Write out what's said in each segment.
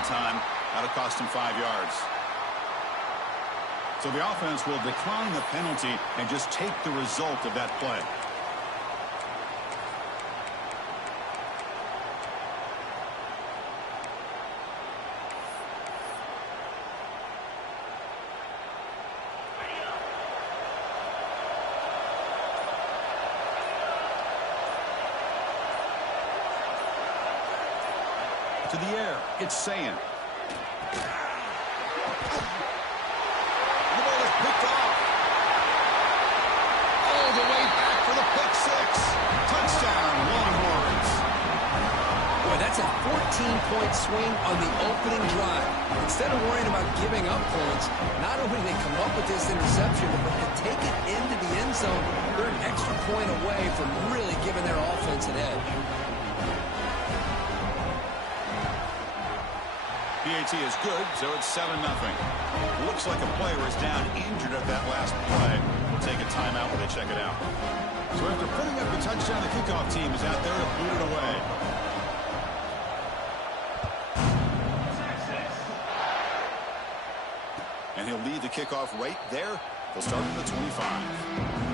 one time. That'll cost him 5 yards. So the offense will decline the penalty and just take the result of that play. To the air, it's Sayan. The ball is picked off. All the way back for the pick six. Touchdown, Longhorns. Boy, that's a 14-point swing on the opening drive. Instead of worrying about giving up points, not only do they come up with this interception, but to take it into the end zone, they're an extra point away from really giving their offense an edge. PAT is good, so it's 7-0. Looks like a player is down injured at that last play. We'll take a timeout when they check it out. So after putting up the touchdown, the kickoff team is out there to boot it away. And he'll lead the kickoff right there. They'll start at the 25.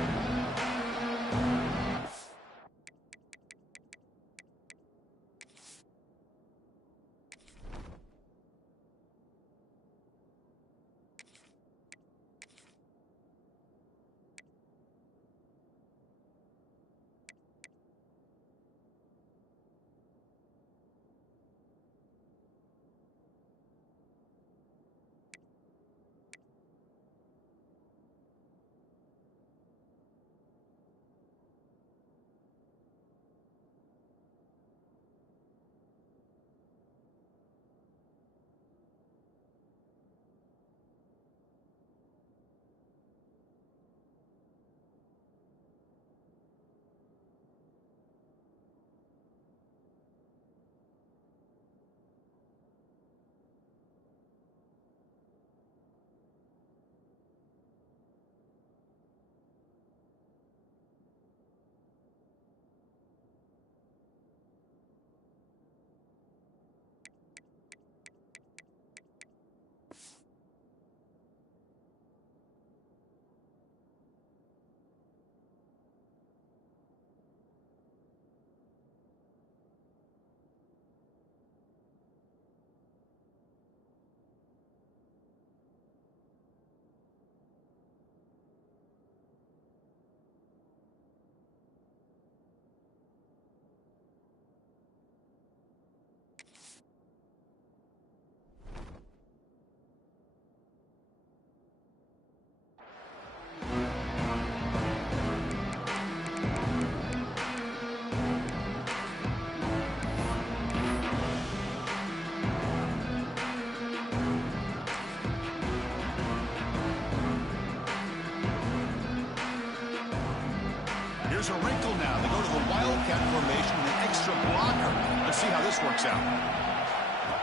Here's a wrinkle now. They go to the Wildcat formation with an extra blocker. Let's see how this works out.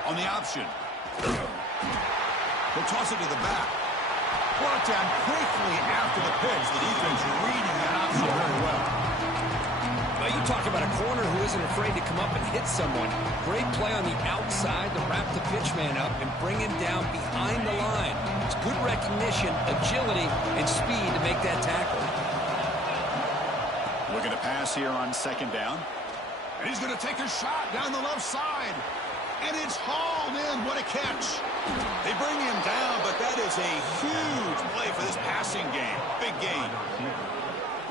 On the option. He'll toss it to the back. Brought down quickly after the pitch. The defense reading that option very well. Well, you talk about a corner who isn't afraid to come up and hit someone. Great play on the outside to wrap the pitchman up and bring him down behind the line. It's good recognition, agility, and speed to make that tackle. Looking to pass here on second down. And he's going to take a shot down the left side. And it's hauled in. What a catch. They bring him down, but that is a huge play for this passing game. Big gain.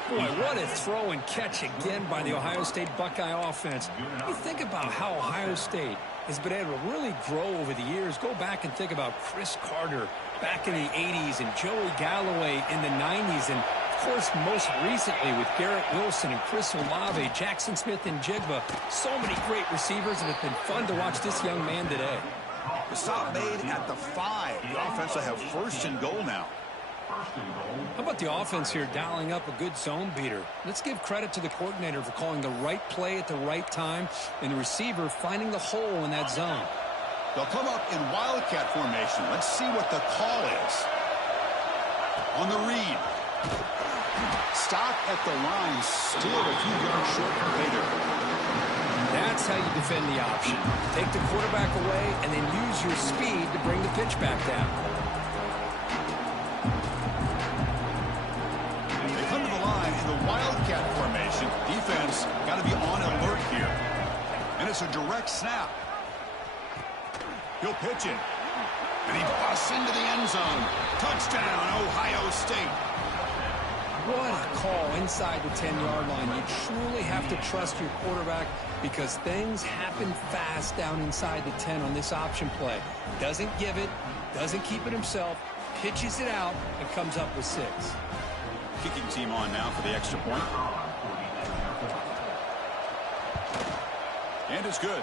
Boy, what a throw and catch again by the Ohio State Buckeye offense. You think about how Ohio State has been able to really grow over the years. Go back and think about Chris Carter back in the 80s and Joey Galloway in the 90s. And, of course, most recently with Garrett Wilson and Chris Olave, Jackson Smith and Jigba. So many great receivers, and it's been fun to watch this young man today. The stop made at the 5. The offense will have first and goal now. How about the offense here dialing up a good zone beater? Let's give credit to the coordinator for calling the right play at the right time and the receiver finding the hole in that zone. They'll come up in Wildcat formation. Let's see what the call is. On the read. Stop at the line, still a few yards short of later. That's how you defend the option. Take the quarterback away and then use your speed to bring the pitch back down. They come to the line in the Wildcat formation. Defense got to be on alert here. And it's a direct snap. He'll pitch it. And he busts into the end zone. Touchdown, Ohio State. What a call inside the 10-yard line. You truly have to trust your quarterback because things happen fast down inside the 10 on this option play. Doesn't give it, doesn't keep it himself, pitches it out, and comes up with 6. Kicking team on now for the extra point. And it's good.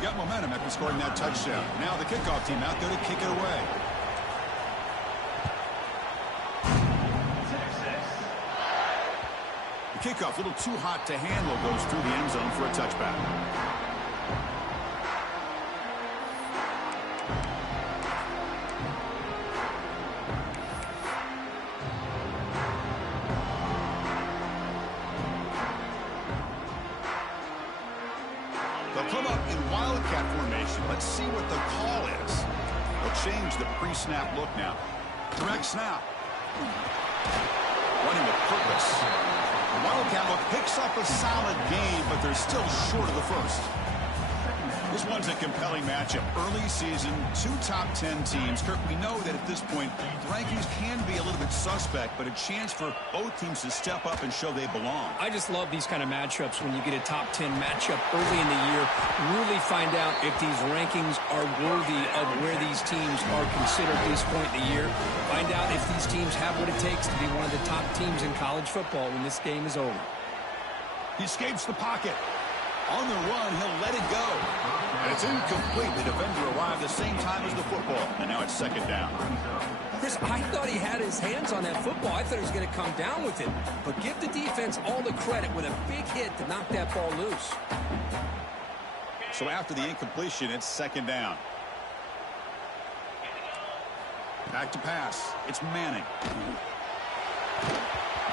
Got momentum after scoring that touchdown. Now the kickoff team out there to kick it away. The kickoff, a little too hot to handle, goes through the end zone for a touchback. They'll come up in Wildcat formation. Let's see what the call is. They'll change the pre-snap look now. Direct snap. Running with purpose. The Wildcat look picks up a solid gain, but they're still short of the first. This one's a compelling matchup. Early season, 2 top 10 teams. Kirk, we know that at this point, the rankings can be a little bit suspect, but a chance for both teams to step up and show they belong. I just love these kind of matchups when you get a top 10 matchup early in the year. Really find out if these rankings are worthy of where these teams are considered at this point in the year. Find out if these teams have what it takes to be one of the top teams in college football when this game is over. He escapes the pocket. On the run, he'll let it go. And it's incomplete. The defender arrived the same time as the football. And now it's second down. Chris, I thought he had his hands on that football. I thought he was going to come down with it. But give the defense all the credit with a big hit to knock that ball loose. So after the incompletion, it's second down. Back to pass. It's Manning.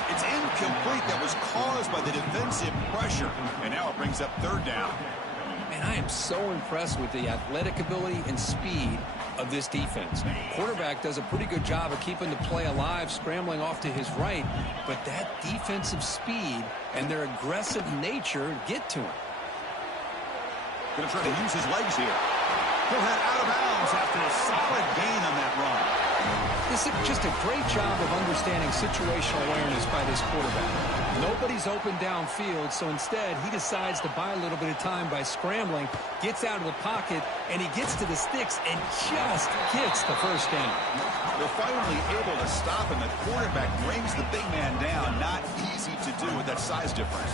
It's incomplete. That was caused by the defensive pressure. And now it brings up third down. And I am so impressed with the athletic ability and speed of this defense. Quarterback does a pretty good job of keeping the play alive, scrambling off to his right. But that defensive speed and their aggressive nature get to him. Going to try to use his legs here. He'll head out of bounds after a solid gain on that run. This is just a great job of understanding situational awareness by this quarterback. Nobody's open downfield, so instead he decides to buy a little bit of time by scrambling, gets out of the pocket, and he gets to the sticks and just gets the first down. They're finally able to stop him. The quarterback brings the big man down. Not easy to do with that size difference.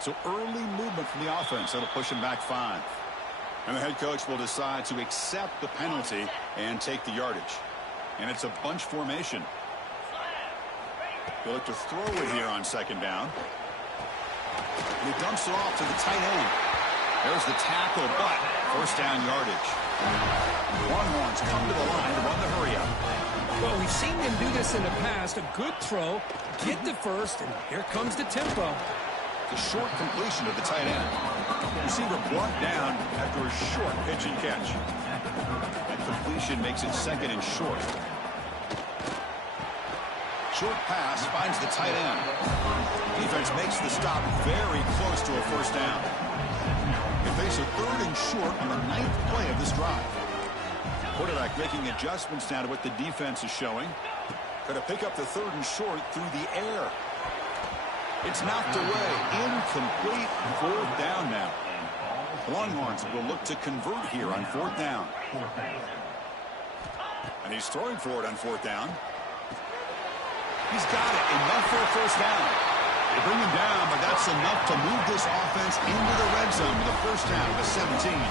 So early movement from the offense. That'll push him back 5. And the head coach will decide to accept the penalty and take the yardage. And it's a bunch formation. He'll look to throw it here on second down. And he dumps it off to the tight end. There's the tackle, but first down yardage. Longhorns come to the line to run the hurry up. Well, we've seen them do this in the past. A good throw, get the first, and here comes the tempo. The short completion of the tight end. Receiver brought down after a short pitch and catch. That completion makes it second and short. Short pass finds the tight end. Defense makes the stop very close to a first down. They face a third and short on the 9th play of this drive. Quarterback making adjustments now to what the defense is showing. Going to pick up the third and short through the air. It's knocked away. Incomplete. Fourth down now. Longhorns will look to convert here on fourth down. And he's throwing for it on fourth down. He's got it. Enough for a first down. They bring him down, but that's enough to move this offense into the red zone with a first down to 17.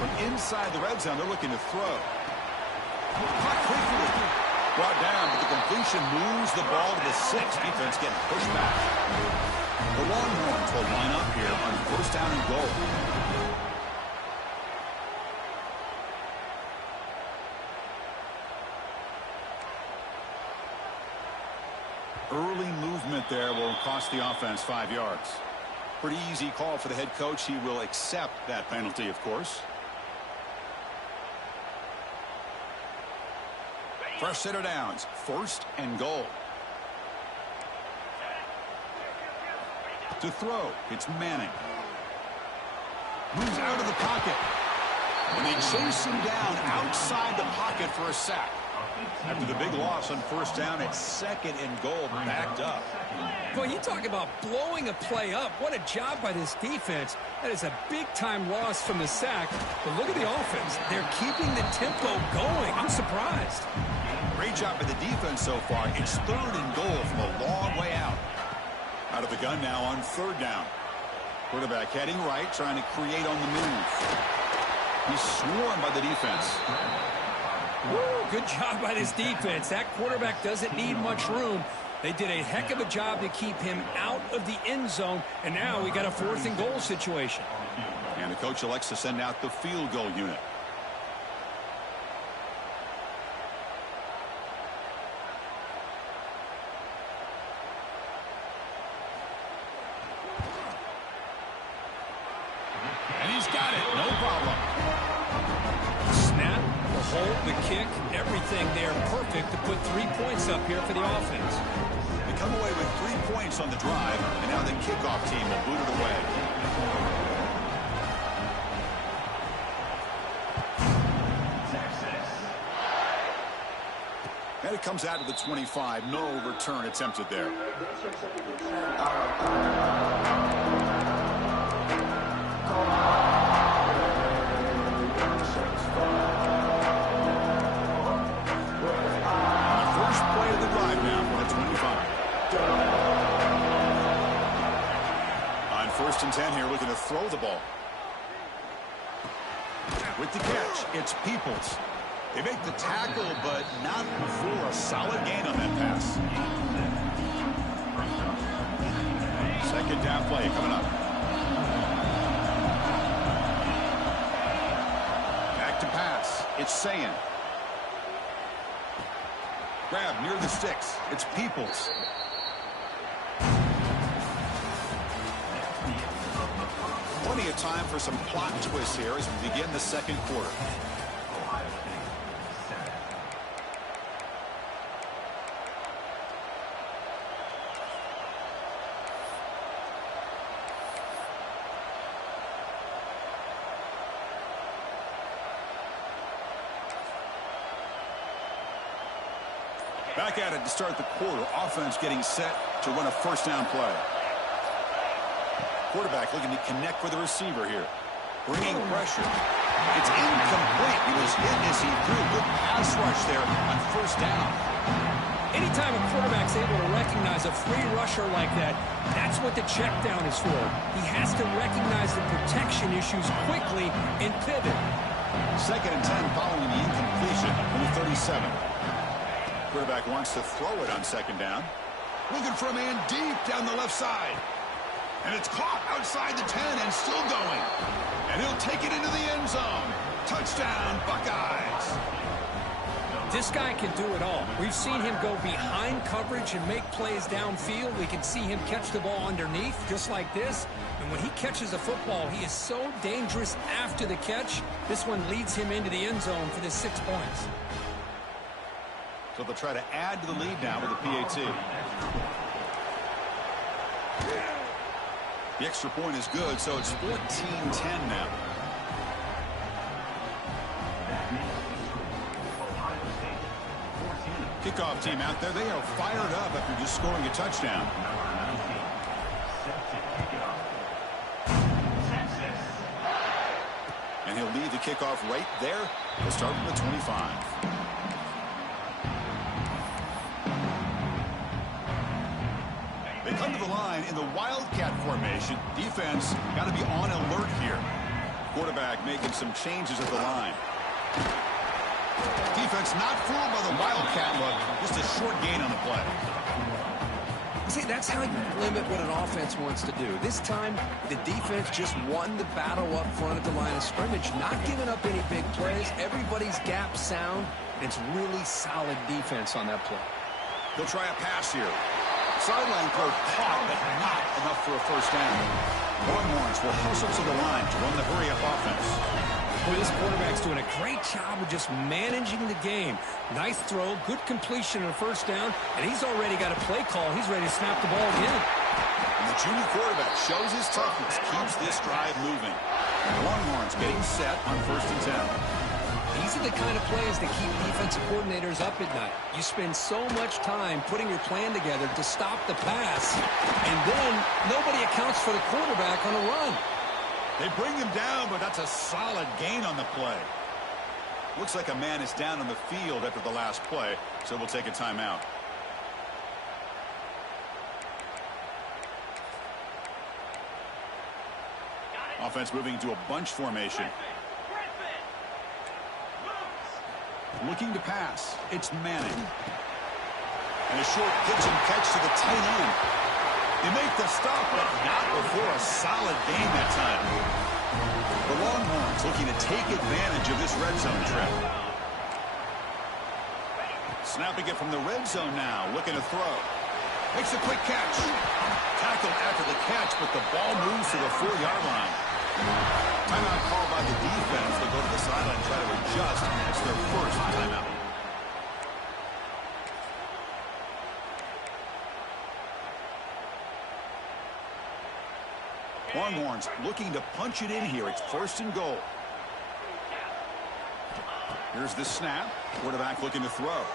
From inside the red zone, they're looking to throw. Caught quickly. Brought down, but the completion moves the ball to the 6. Defense getting pushed back. The Longhorns will line up here on 1st down and goal. Early movement there will cost the offense 5 yards. Pretty easy call for the head coach. He will accept that penalty, of course. Fresh set of downs. 1st and goal. To throw, it's Manning. Moves out of the pocket. And they chase him down outside the pocket for a sack. After the big loss on 1st down, it's 2nd and goal, backed up. Boy, you talk about blowing a play up. What a job by this defense. That is a big-time loss from the sack. But look at the offense. They're keeping the tempo going. I'm surprised. Great job by the defense so far. It's 3rd and goal from a long way out. Out of the gun now on 3rd down. Quarterback heading right, trying to create on the move. He's swarmed by the defense. Woo, good job by this defense. That quarterback doesn't need much room. They did a heck of a job to keep him out of the end zone, and now we got a 4th and goal situation. And the coach elects to send out the field goal unit. And he's got it, no problem. Snap, the hold, the kick, everything there perfect to put 3 points up here for the offense. They come away with 3 points on the drive, and now the kickoff team will boot it away. And it comes out to the 25. No return attempted there. On 1st and 10 here, looking to throw the ball. With the catch, it's Peoples. They make the tackle, but not for a solid gain on that pass. 2nd down play coming up. Back to pass. It's Sayin. Grab near the sticks. It's Peoples. Plenty of time for some plot twists here as we begin the 2nd quarter. Back at it to start the quarter. Offense getting set to run a 1st down play. Quarterback looking to connect with the receiver here. Bringing pressure. It's incomplete. He was hit as he threw. Good pass rush there on 1st down. Anytime a quarterback's able to recognize a free rusher like that, that's what the check down is for. He has to recognize the protection issues quickly and pivot. 2nd and 10 following the incompletion from the 37. Quarterback wants to throw it on 2nd down. Looking for a man deep down the left side. And it's caught outside the 10 and still going. And he'll take it into the end zone. Touchdown, Buckeyes. This guy can do it all. We've seen him go behind coverage and make plays downfield. We can see him catch the ball underneath just like this. And when he catches the football, he is so dangerous after the catch. This one leads him into the end zone for the 6 points. So they'll try to add to the lead now with the PAT. The extra point is good, so it's 14-10 now. Kickoff team out there. They are fired up after just scoring a touchdown. And he'll lead the kickoff right there. He'll start from the 25. They come to the line in the Wildcat formation. Defense got to be on alert here. Quarterback making some changes at the line. Defense not fooled by the Wildcat look. Just a short gain on the play. See, that's how you limit what an offense wants to do. This time, the defense just won the battle up front at the line of scrimmage, not giving up any big plays. Everybody's gap sound, and it's really solid defense on that play. They'll try a pass here. Sideline throw caught, but not enough for a first down. Longhorns will hustle to the line to run the hurry-up offense. Boy, this quarterback's doing a great job of just managing the game. Nice throw, good completion on a first down, and he's already got a play call. He's ready to snap the ball again. And the junior quarterback shows his toughness, keeps this drive moving. Longhorns getting set on 1st and 10. These are the kind of plays that keep defensive coordinators up at night. You spend so much time putting your plan together to stop the pass, and then nobody accounts for the quarterback on a run. They bring him down, but that's a solid gain on the play. Looks like a man is down on the field after the last play, so we'll take a timeout. Offense moving into a bunch formation. Looking to pass. It's Manning. And a short pitch and catch to the tight end. They make the stop, but not before a solid gain that time. The Longhorns looking to take advantage of this red zone trip. Snapping it from the red zone now, looking to throw. Makes a quick catch. Tackled after the catch, but the ball moves to the 4-yard line. Timeout called by the defense. They go to the sideline and try to adjust. It's their first timeout. Longhorns looking to punch it in here. It's 1st and goal. Here's the snap. Quarterback looking to throw.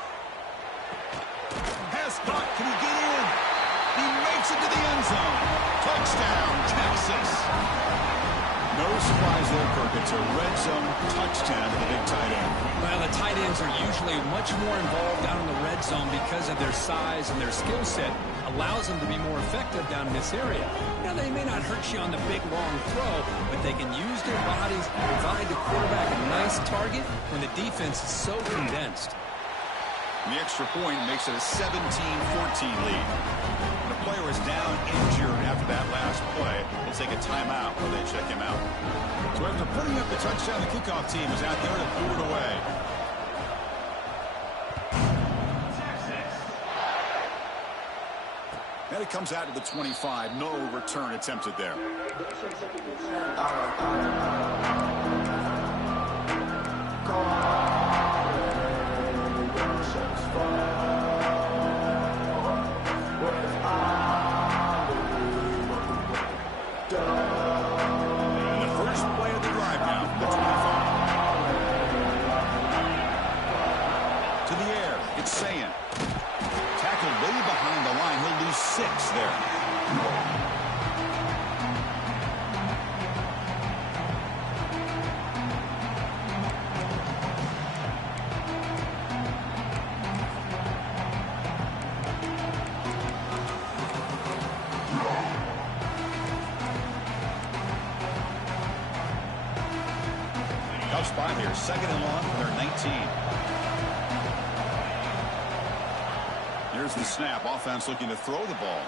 Pass caught. Can he get in? He makes it to the end zone. Touchdown, Texas. No surprise there, Kirk. It's a red zone touchdown to the big tight end. Well, the tight ends are usually much more involved down in the red zone because of their size and their skill set. Allows them to be more effective down in this area. Now, they may not hurt you on the big, long throw, but they can use their bodies to provide the quarterback a nice target when the defense is so condensed. The extra point makes it a 17-14 lead. The player is down injured after that last play. We'll take a timeout while they check him out. So after putting up the touchdown, the kickoff team is out there to put it away. And it comes out to the 25. No return attempted there. There. Tough spot here. 2nd and long for their 19. Here's the snap. Offense looking to throw the ball.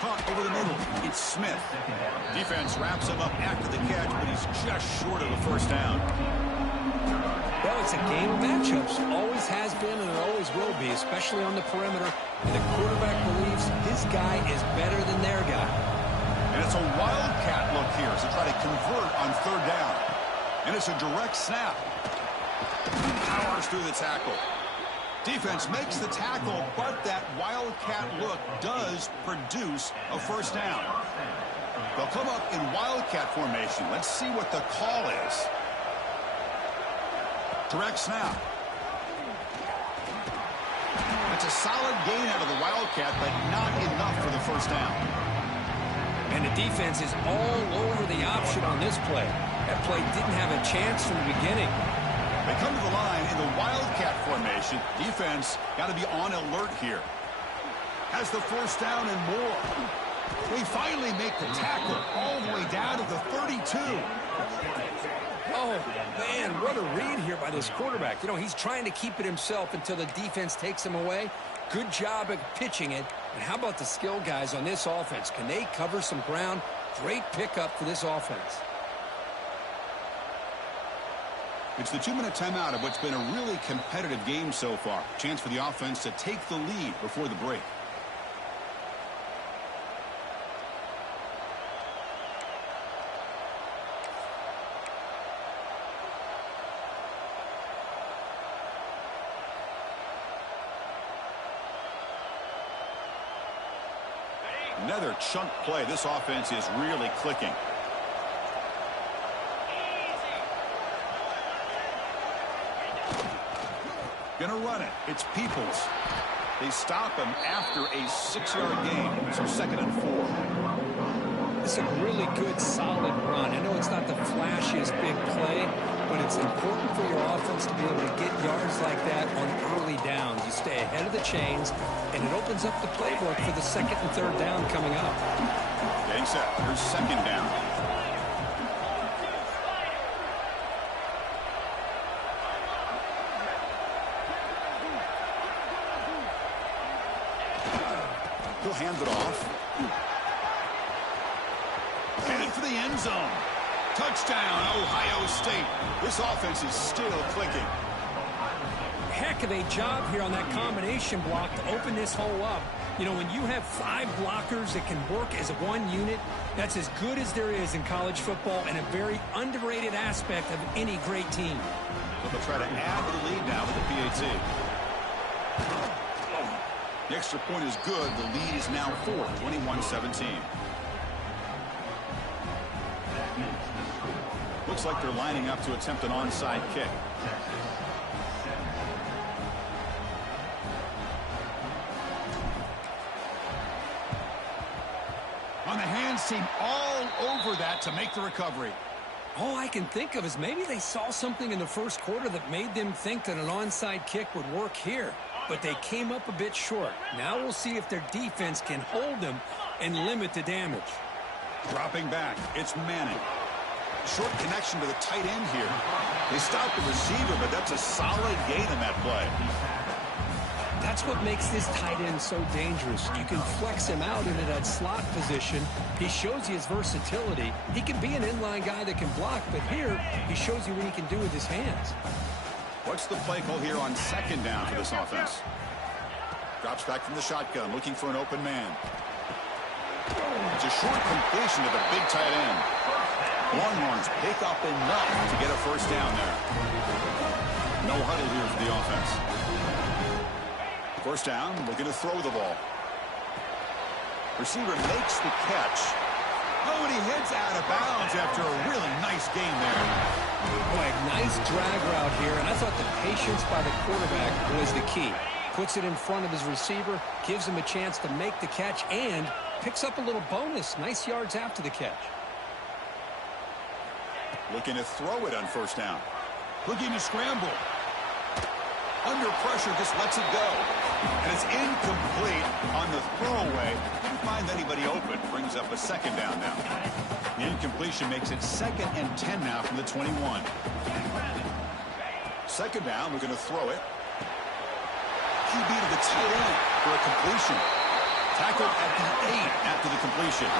Caught over the middle. It's Smith. Defense wraps him up after the catch, but he's just short of the first down. Well, it's a game of matchups. Always has been and it always will be, especially on the perimeter. And the quarterback believes his guy is better than their guy. And it's a wildcat look here as they try to convert on 3rd down. And it's a direct snap. Powers through the tackle. Defense makes the tackle, but that wildcat look does produce a first down. They'll come up in wildcat formation. Let's see what the call is. Direct snap. It's a solid gain out of the wildcat, but not enough for the first down. And the defense is all over the option on this play. That play didn't have a chance from the beginning. They come to the line in the wildcat formation. Defense got to be on alert here. Has the first down and more. They finally make the tackle all the way down to the 32. Oh, man, what a read here by this quarterback. You know, he's trying to keep it himself until the defense takes him away. Good job at pitching it. And how about the skill guys on this offense? Can they cover some ground? Great pickup for this offense. It's the 2-minute timeout of what's been a really competitive game so far. Chance for the offense to take the lead before the break. Another chunk play. This offense is really clicking. Gonna run it. It's Peoples. They stop him after a 6-yard gain. So 2nd and 4. It's a really good, solid run. I know it's not the flashiest big play, but it's important for your offense to be able to get yards like that on early downs. You stay ahead of the chains, and it opens up the playbook for the 2nd and 3rd down coming up. Getting set. Here's 2nd down. He'll hand it off. Headed for the end zone. Touchdown, Ohio State. This offense is still clicking. Heck of a job here on that combination block to open this hole up. You know, when you have 5 blockers that can work as one unit, that's as good as there is in college football and a very underrated aspect of any great team. So they'll try to add to the lead now with the PAT. The extra point is good. The lead is now 4, 21-17. Looks like they're lining up to attempt an onside kick. On the hands team all over that to make the recovery. All I can think of is maybe they saw something in the first quarter that made them think that an onside kick would work here. But they came up a bit short. Now we'll see if their defense can hold them and limit the damage. Dropping back, it's Manning. Short connection to the tight end here. They stopped the receiver, but that's a solid gain in that play. That's what makes this tight end so dangerous. You can flex him out into that slot position. He shows you his versatility. He can be an inline guy that can block, but here he shows you what he can do with his hands. What's the play call here on 2nd down for this offense? Drops back from the shotgun, looking for an open man. It's a short completion to the big tight end. Longhorns pick up enough to get a 1st down there. No huddle here for the offense. 1st down, looking to throw the ball. Receiver makes the catch. Oh, and he heads out of bounds after a really nice game there. Boy, nice drag route here, and I thought the patience by the quarterback was the key. Puts it in front of his receiver, gives him a chance to make the catch, and picks up a little bonus. Nice yards after the catch. Looking to throw it on 1st down. Looking to scramble. Under pressure, just lets it go. And it's incomplete on the throwaway. Didn't find anybody open. Brings up a 2nd down now. The incompletion makes it 2nd and 10 now from the 21. 2nd down, we're going to throw it. QB to the tight end for a completion. Tackled at the 8 after the completion.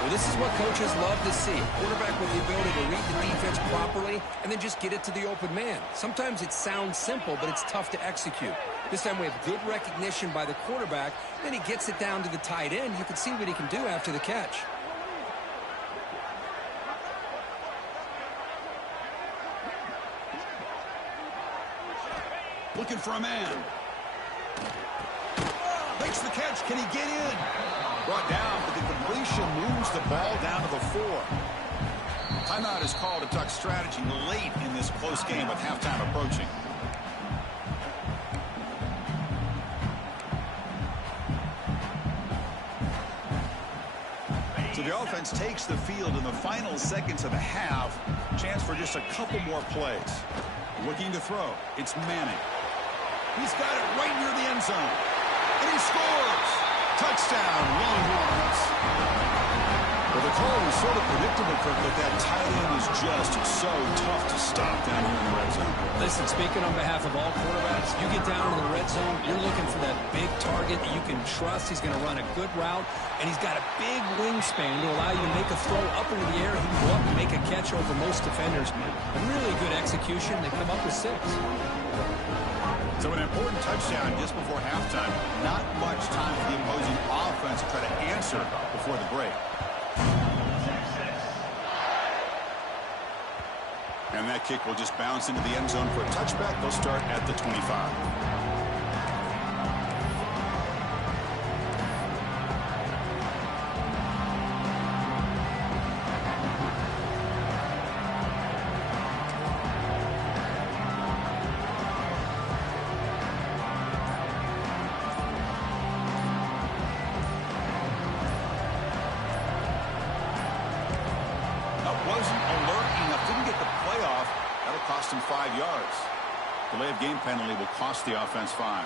Well, this is what coaches love to see. A quarterback with the ability to read the defense properly and then just get it to the open man. Sometimes it sounds simple, but it's tough to execute. This time we have good recognition by the quarterback. Then he gets it down to the tight end. You can see what he can do after the catch. Looking for a man. Makes the catch. Can he get in? Brought down, but the completion moves the ball down to the 4. Timeout is called to Duck strategy late in this close game with halftime approaching. So the offense takes the field in the final seconds of the half. Chance for just a couple more plays. Looking to throw. It's Manning. He's got it right near the end zone. And he scores. Touchdown, Longhorns. Well, the call was sort of predictable, Kirk, but that tight end is just so tough to stop down here in the red zone. Listen, speaking on behalf of all quarterbacks, you get down into the red zone, you're looking for that big target that you can trust. He's going to run a good route, and he's got a big wingspan to allow you to make a throw up into the air. He can go up and make a catch over most defenders. A really good execution. They come up with 6. So an important touchdown just before halftime. Not much time for the opposing offense to try to answer before the break. And that kick will just bounce into the end zone for a touchback. They'll start at the 25. Wasn't alert enough, didn't get the play off. That'll cost him 5 yards. Delay of game penalty will cost the offense 5.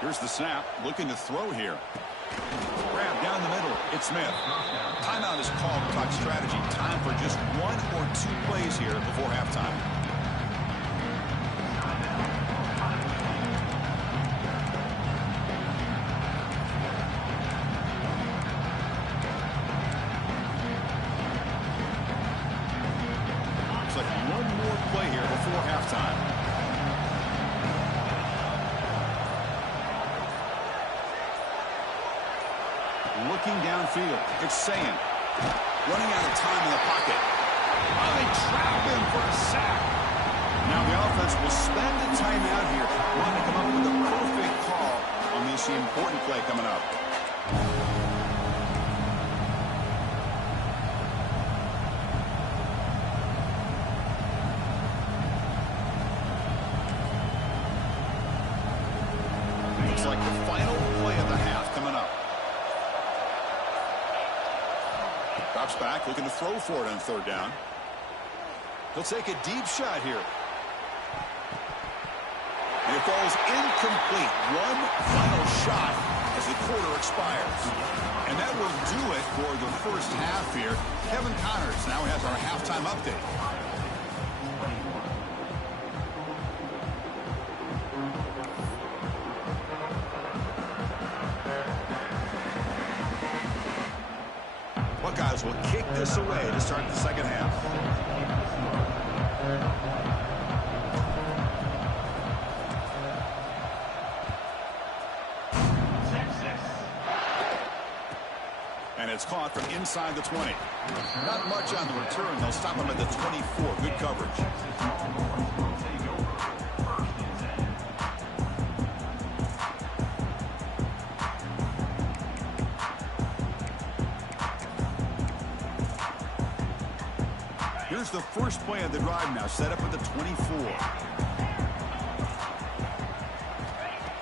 Here's the snap, looking to throw here. Grab down the middle, it's Smith. Timeout is called to talk strategy. Time for just 1 or 2 plays here before halftime. Looks like 1 more play here before halftime. Looking downfield, it's Sayin. Running out of time in the pocket. Oh, they trap him for a sack. Now the offense will spend a timeout here. Want to come up with a perfect call on this important play coming up. Looks like the final play of the half coming up. Drops back, looking to throw for it on 3rd down. He'll take a deep shot here. And it falls incomplete. One final shot as the quarter expires. And that will do it for the first half here. Kevin Connors now has our halftime update. Buckeyes will kick this away to start the second half. And it's caught from inside the 20. Not much on the return. They'll stop him at the 24. Good coverage. Here's the first play of the drive now, set up at the 24.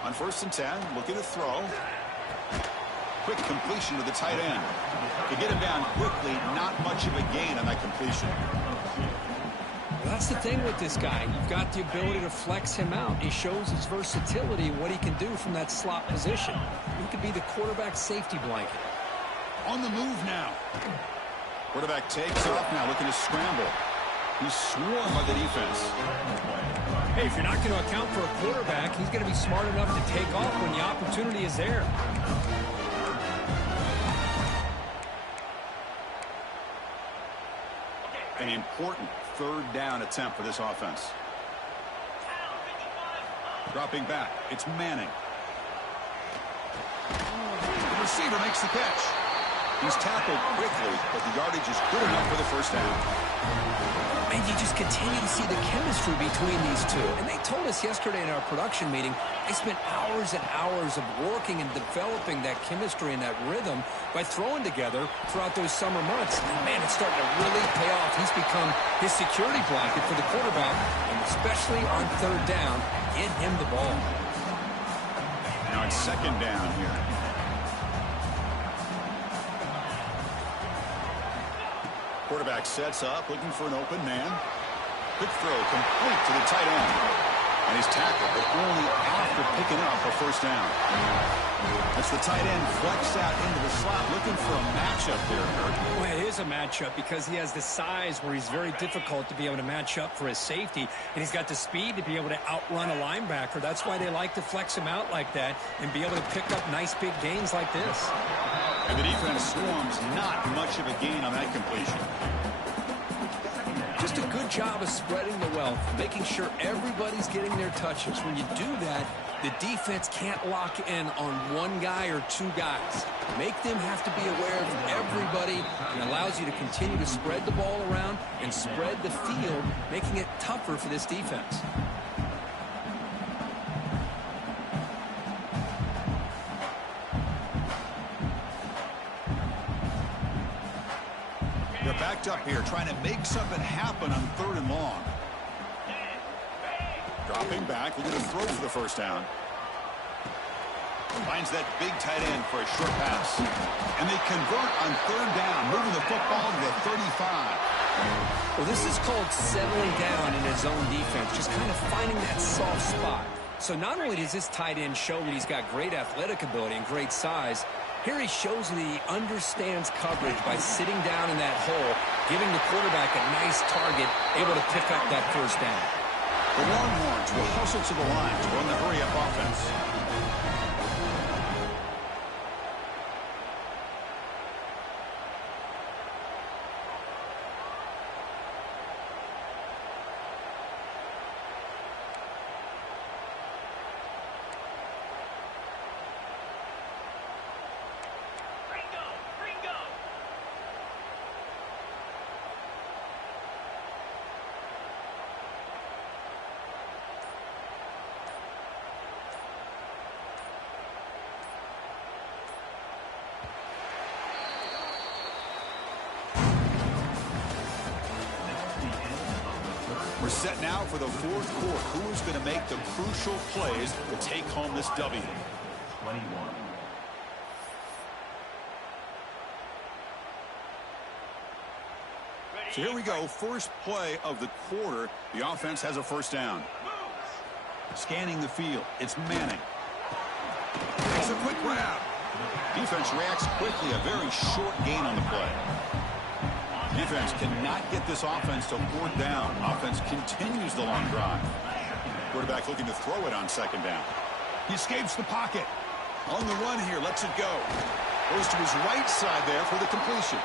On 1st and 10, looking to throw. Quick completion to the tight end. To get him down quickly, not much of a gain on that completion. Well, that's the thing with this guy. You've got the ability to flex him out. He shows his versatility, what he can do from that slot position. He could be the quarterback safety blanket. On the move now. Quarterback takes off now, looking to scramble. He's swarmed by the defense. Hey, if you're not going to account for a quarterback, he's going to be smart enough to take off when the opportunity is there. An important 3rd down attempt for this offense. Dropping back, it's Manning. The receiver makes the catch. He's tackled quickly, but the yardage is good enough for the first down. And you just continue to see the chemistry between these two. And they told us yesterday in our production meeting, they spent hours and hours of working and developing that chemistry and that rhythm by throwing together throughout those summer months. And man, it's starting to really pay off. He's become his security blanket for the quarterback, and especially on 3rd down, get him the ball. Now it's second down here. Quarterback sets up, looking for an open man. Quick throw, complete to the tight end. And he's tackled, but only after picking up a first down. That's the tight end flex out into the slot, looking for a matchup there, Kurt. Well, it is a matchup because he has the size where he's very difficult to be able to match up for his safety, and he's got the speed to be able to outrun a linebacker. That's why they like to flex him out like that and be able to pick up nice big gains like this. And the defense swarms, not much of a gain on that completion. Just a good job of spreading the wealth, making sure everybody's getting their touches. When you do that, the defense can't lock in on one guy or two guys. Make them have to be aware of everybody, and allows you to continue to spread the ball around and spread the field, making it tougher for this defense. They're backed up here, trying to make something happen on 3rd and long. Dropping back, looking to throw for the first down. Finds that big tight end for a short pass. And they convert on 3rd down, moving the football to the 35. Well, this is called settling down in his own defense, just kind of finding that soft spot. So not only does this tight end show that he's got great athletic ability and great size, here he shows that he understands coverage by sitting down in that hole, giving the quarterback a nice target, able to pick up that first down. The Longhorns will hustle to the line to run the hurry-up offense. We're set now for the 4th quarter. Who is going to make the crucial plays to take home this W? 21. So here we go. First play of the quarter. The offense has a first down. Scanning the field. It's Manning. It's a quick grab. Defense reacts quickly. A very short gain on the play. Defense cannot get this offense to 4th down. Offense continues the long drive. Quarterback looking to throw it on 2nd down. He escapes the pocket. On the run here, lets it go. Goes to his right side there for the completion.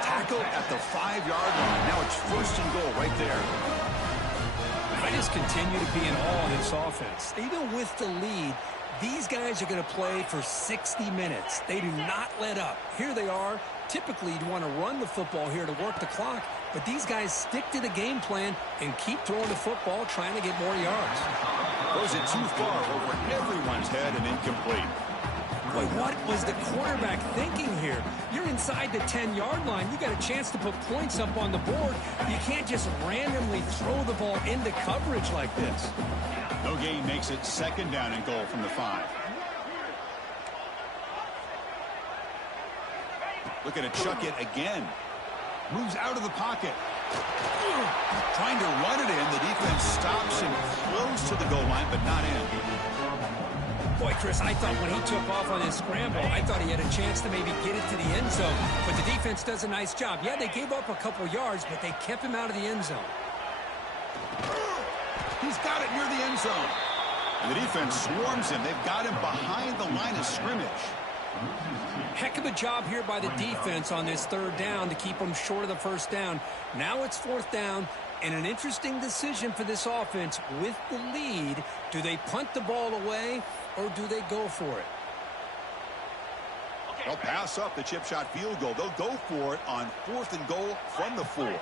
Tackled at the 5-yard line. Now it's 1st and goal right there. I just continue to be in awe of this offense. Even with the lead, these guys are going to play for 60 minutes. They do not let up. Here they are. Typically, you'd want to run the football here to work the clock, but these guys stick to the game plan and keep throwing the football, trying to get more yards. Throws it too far over everyone's head and incomplete. Boy, what was the quarterback thinking here? You're inside the 10-yard line. You got a chance to put points up on the board. You can't just randomly throw the ball into coverage like this. No gain makes it 2nd down and goal from the 5. Looking to chuck it again. Moves out of the pocket. Trying to run it in. The defense stops him close to the goal line, but not in. Boy, Chris, I thought when he took off on his scramble, I thought he had a chance to maybe get it to the end zone. But the defense does a nice job. Yeah, they gave up a couple yards, but they kept him out of the end zone. He's got it near the end zone. And the defense swarms him. They've got him behind the line of scrimmage. Heck of a job here by the defense on this 3rd down to keep them short of the first down. Now it's 4th down, and an interesting decision for this offense with the lead. Do they punt the ball away, or do they go for it? They'll pass up the chip shot field goal. They'll go for it on 4th and goal from the 4.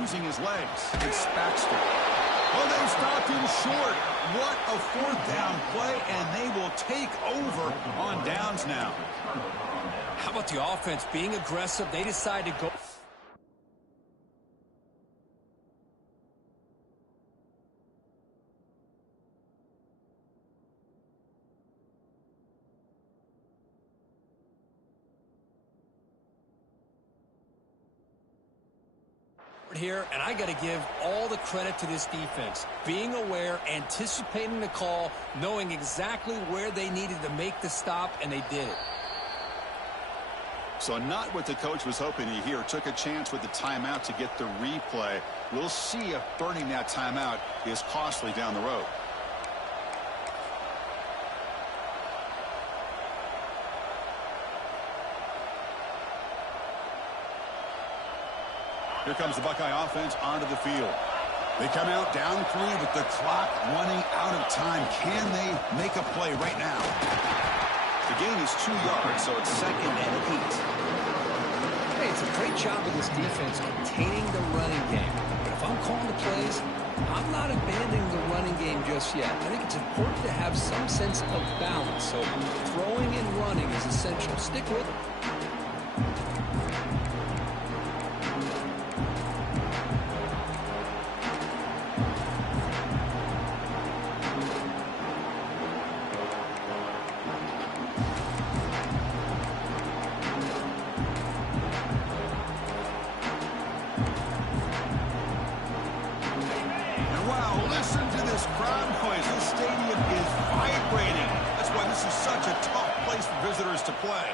Using his legs, it's Baxter. Oh, they stopped him short. What a fourth down play, and they will take over on downs now. How about the offense being aggressive? They decide to go. Here, and I got to give all the credit to this defense. Being aware, anticipating the call, knowing exactly where they needed to make the stop, and they did it. So not what the coach was hoping to hear. Took a chance with the timeout to get the replay. We'll see if burning that timeout is costly down the road. Here comes the Buckeye offense onto the field. They come out down 3 with the clock running out of time. Can they make a play right now? The gain is 2 yards, so it's 2nd and 8. Hey, it's a great job of this defense containing the running game. But if I'm calling the plays, I'm not abandoning the running game just yet. I think it's important to have some sense of balance. So throwing and running is essential. Stick with it. Visitors to play.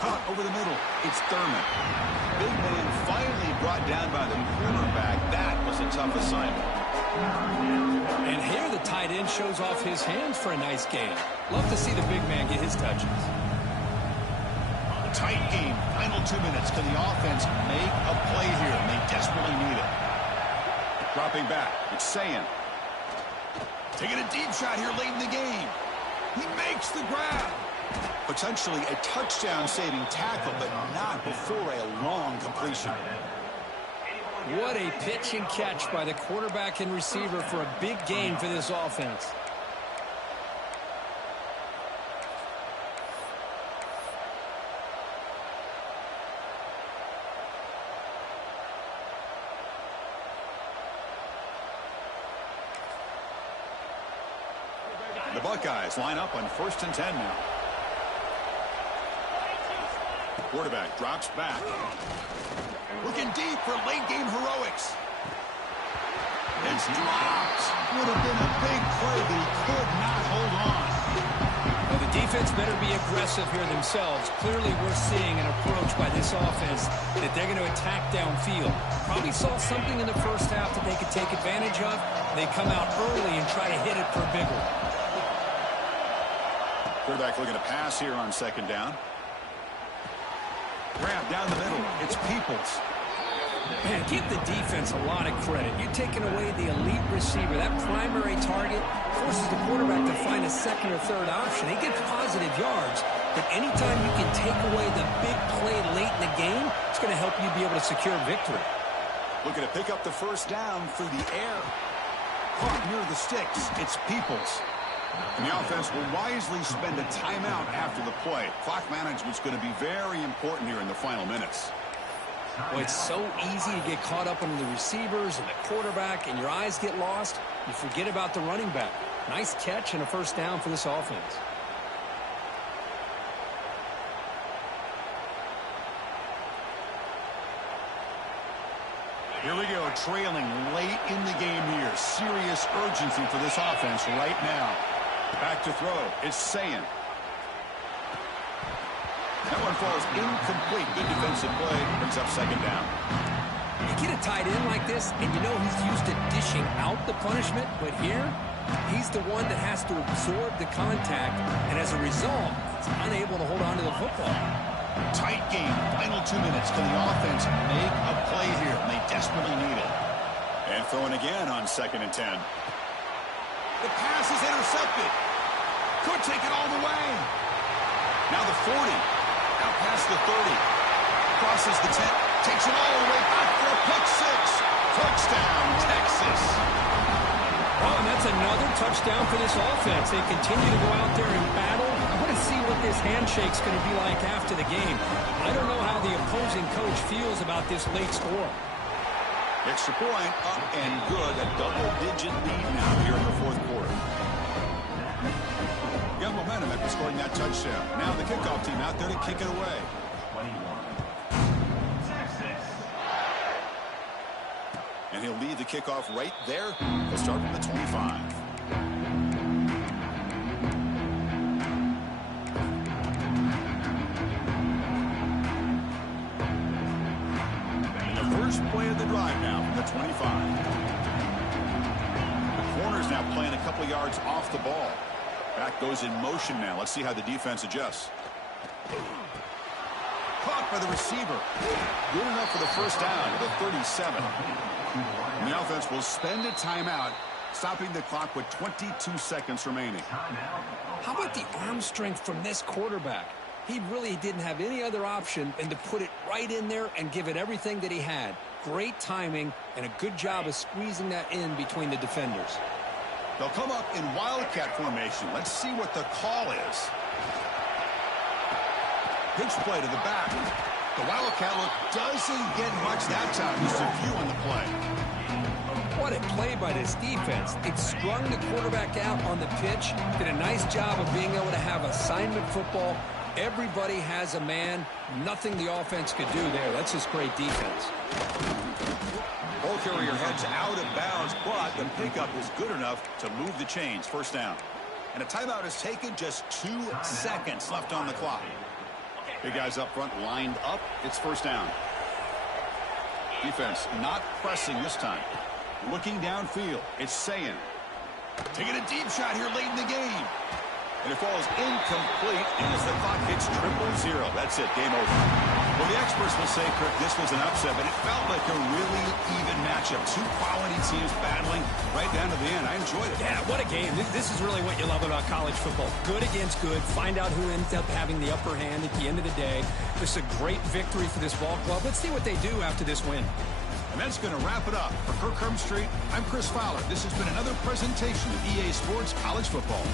Caught over the middle. It's Thurman. Big man finally brought down by the cornerback. That was a tough assignment. And here the tight end shows off his hands for a nice gain. Love to see the big man get his touches. Tight game. Final 2 minutes. Can the offense make a play here? And they desperately need it. Dropping back. It's Sayin. Taking a deep shot here late in the game. He makes the grab. Potentially a touchdown-saving tackle, but not before a long completion. What a pitch and catch by the quarterback and receiver for a big gain for this offense. The Buckeyes line up on 1st and 10 now. Quarterback drops back. Looking deep for late game heroics. It's dropped. Would have been a big play, but he could not hold on. Well, the defense better be aggressive here themselves. Clearly we're seeing an approach by this offense that they're going to attack downfield. Probably saw something in the first half that they could take advantage of. They come out early and try to hit it for a big one. Quarterback looking to pass here on 2nd down. Grab down the middle. It's Peoples. Man, give the defense a lot of credit. You're taking away the elite receiver. That primary target forces the quarterback to find a 2nd or 3rd option. He gets positive yards, but anytime you can take away the big play late in the game, it's going to help you be able to secure victory. Looking to pick up the 1st down through the air. Caught near the sticks. It's Peoples. And the offense will wisely spend a timeout after the play. Clock management's going to be very important here in the final minutes. Well, it's so easy to get caught up on the receivers and the quarterback, and your eyes get lost. You forget about the running back. Nice catch and a 1st down for this offense. Here we go, trailing late in the game here. Serious urgency for this offense right now. Back to throw. It's Sayin. That one falls incomplete. Good defensive play. Brings up 2nd down. You get a tight end like this, and you know he's used to dishing out the punishment, but here, he's the one that has to absorb the contact, and as a result, he's unable to hold on to the football. Tight game. Final 2 minutes. Can the offense make a play here? And they desperately need it. And throwing again on 2nd and 10. The pass is intercepted. Could take it all the way. Now the 40. Out past the 30. Crosses the 10. Takes it all the way back for a pick 6. Touchdown, Texas. Oh, and that's another touchdown for this offense. They continue to go out there and battle. I want to see what this handshake's going to be like after the game. I don't know how the opposing coach feels about this late score. Extra point, up and good. A double-digit lead now here in the fourth quarter. Got momentum after scoring that touchdown. Now the kickoff team out there to kick it away. And he'll lead the kickoff right there. He'll start from the 25. The first play of the drive now from the 25. The corner's now playing a couple yards off the ball. Back goes in motion now. Let's see how the defense adjusts. Caught by the receiver. Good enough for the first down at the 37. And the offense will spend a timeout, stopping the clock with 22 seconds remaining. How about the arm strength from this quarterback? He really didn't have any other option than to put it right in there and give it everything that he had. Great timing and a good job of squeezing that in between the defenders. They'll come up in Wildcat formation. Let's see what the call is. Pitch play to the back. The Wildcat look doesn't get much that time. Just a few on the play. What a play by this defense. It strung the quarterback out on the pitch. Did a nice job of being able to have assignment football. Everybody has a man. Nothing the offense could do there. That's just great defense. Ball carrier heads out of bounds, but the pickup is good enough to move the chains. First down. And a timeout is taken. Just 2 seconds left on the clock. Big guys up front lined up. It's first down. Defense not pressing this time. Looking downfield. It's Sayin. Taking a deep shot here late in the game. And it falls incomplete as the clock hits 0-0. That's it. Game over. Well, the experts will say, Kirk, this was an upset, but it felt like a really even matchup. Two quality teams battling right down to the end. I enjoyed it. Yeah, what a game. This is really what you love about college football. Good against good. Find out who ends up having the upper hand at the end of the day. This is a great victory for this ball club. Let's see what they do after this win. And that's going to wrap it up. For Kirk Herbstreit, I'm Chris Fowler. This has been another presentation of EA Sports College Football.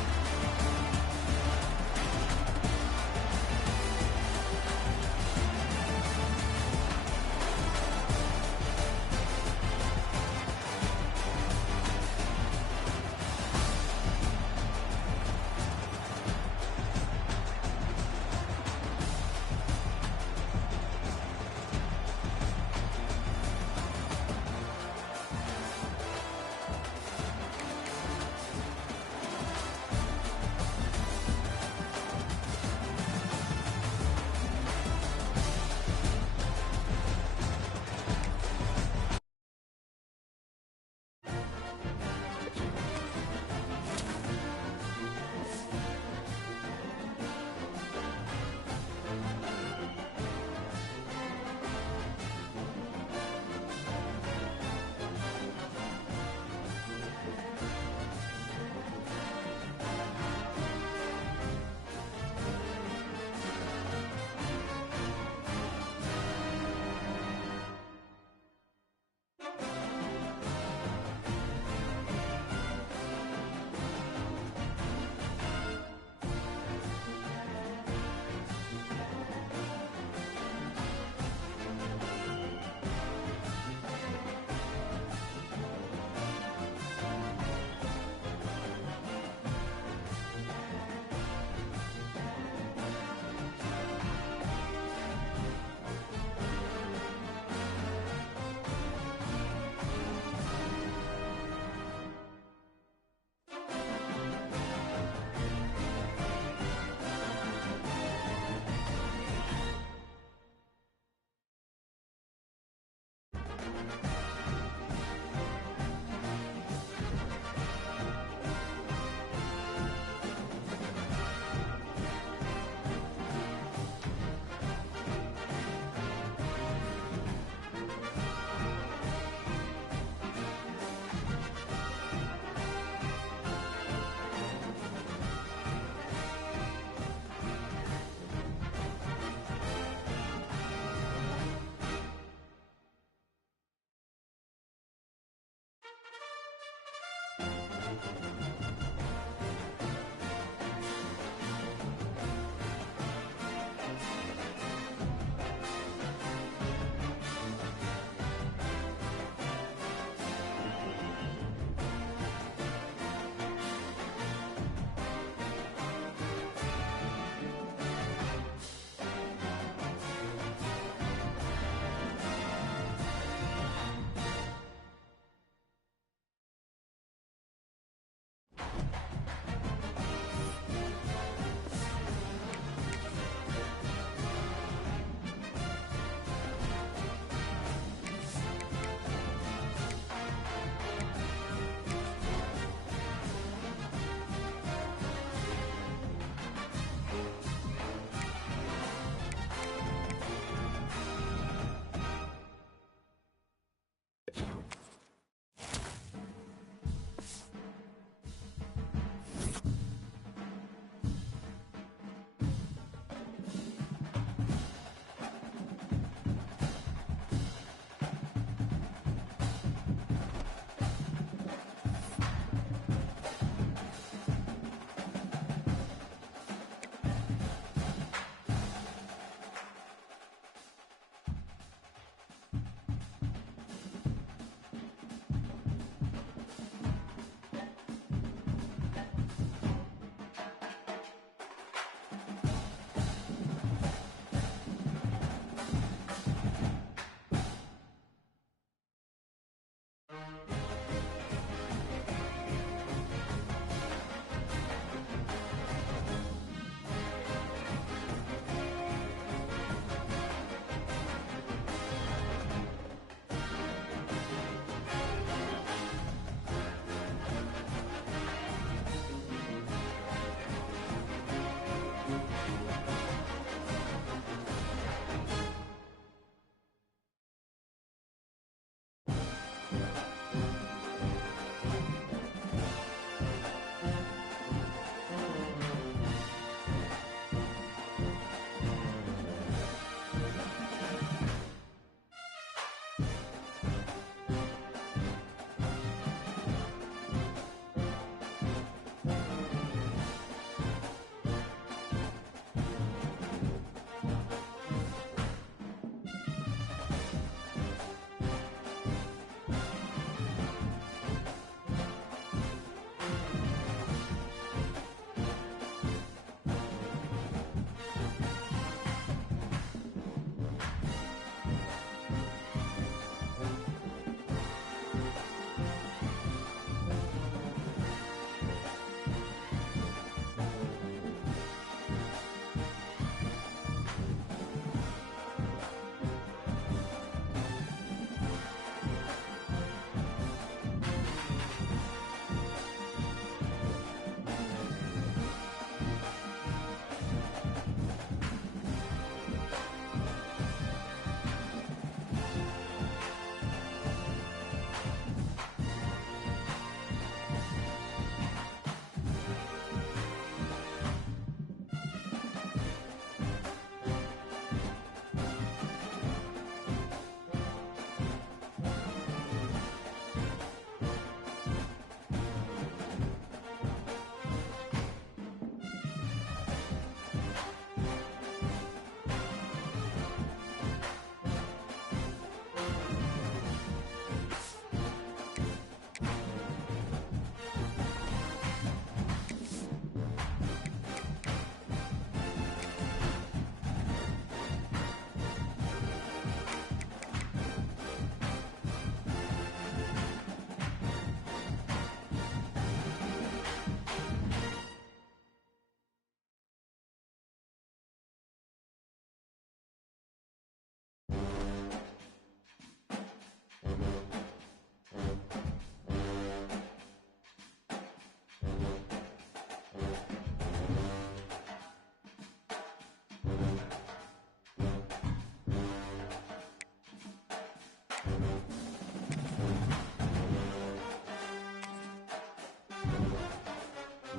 This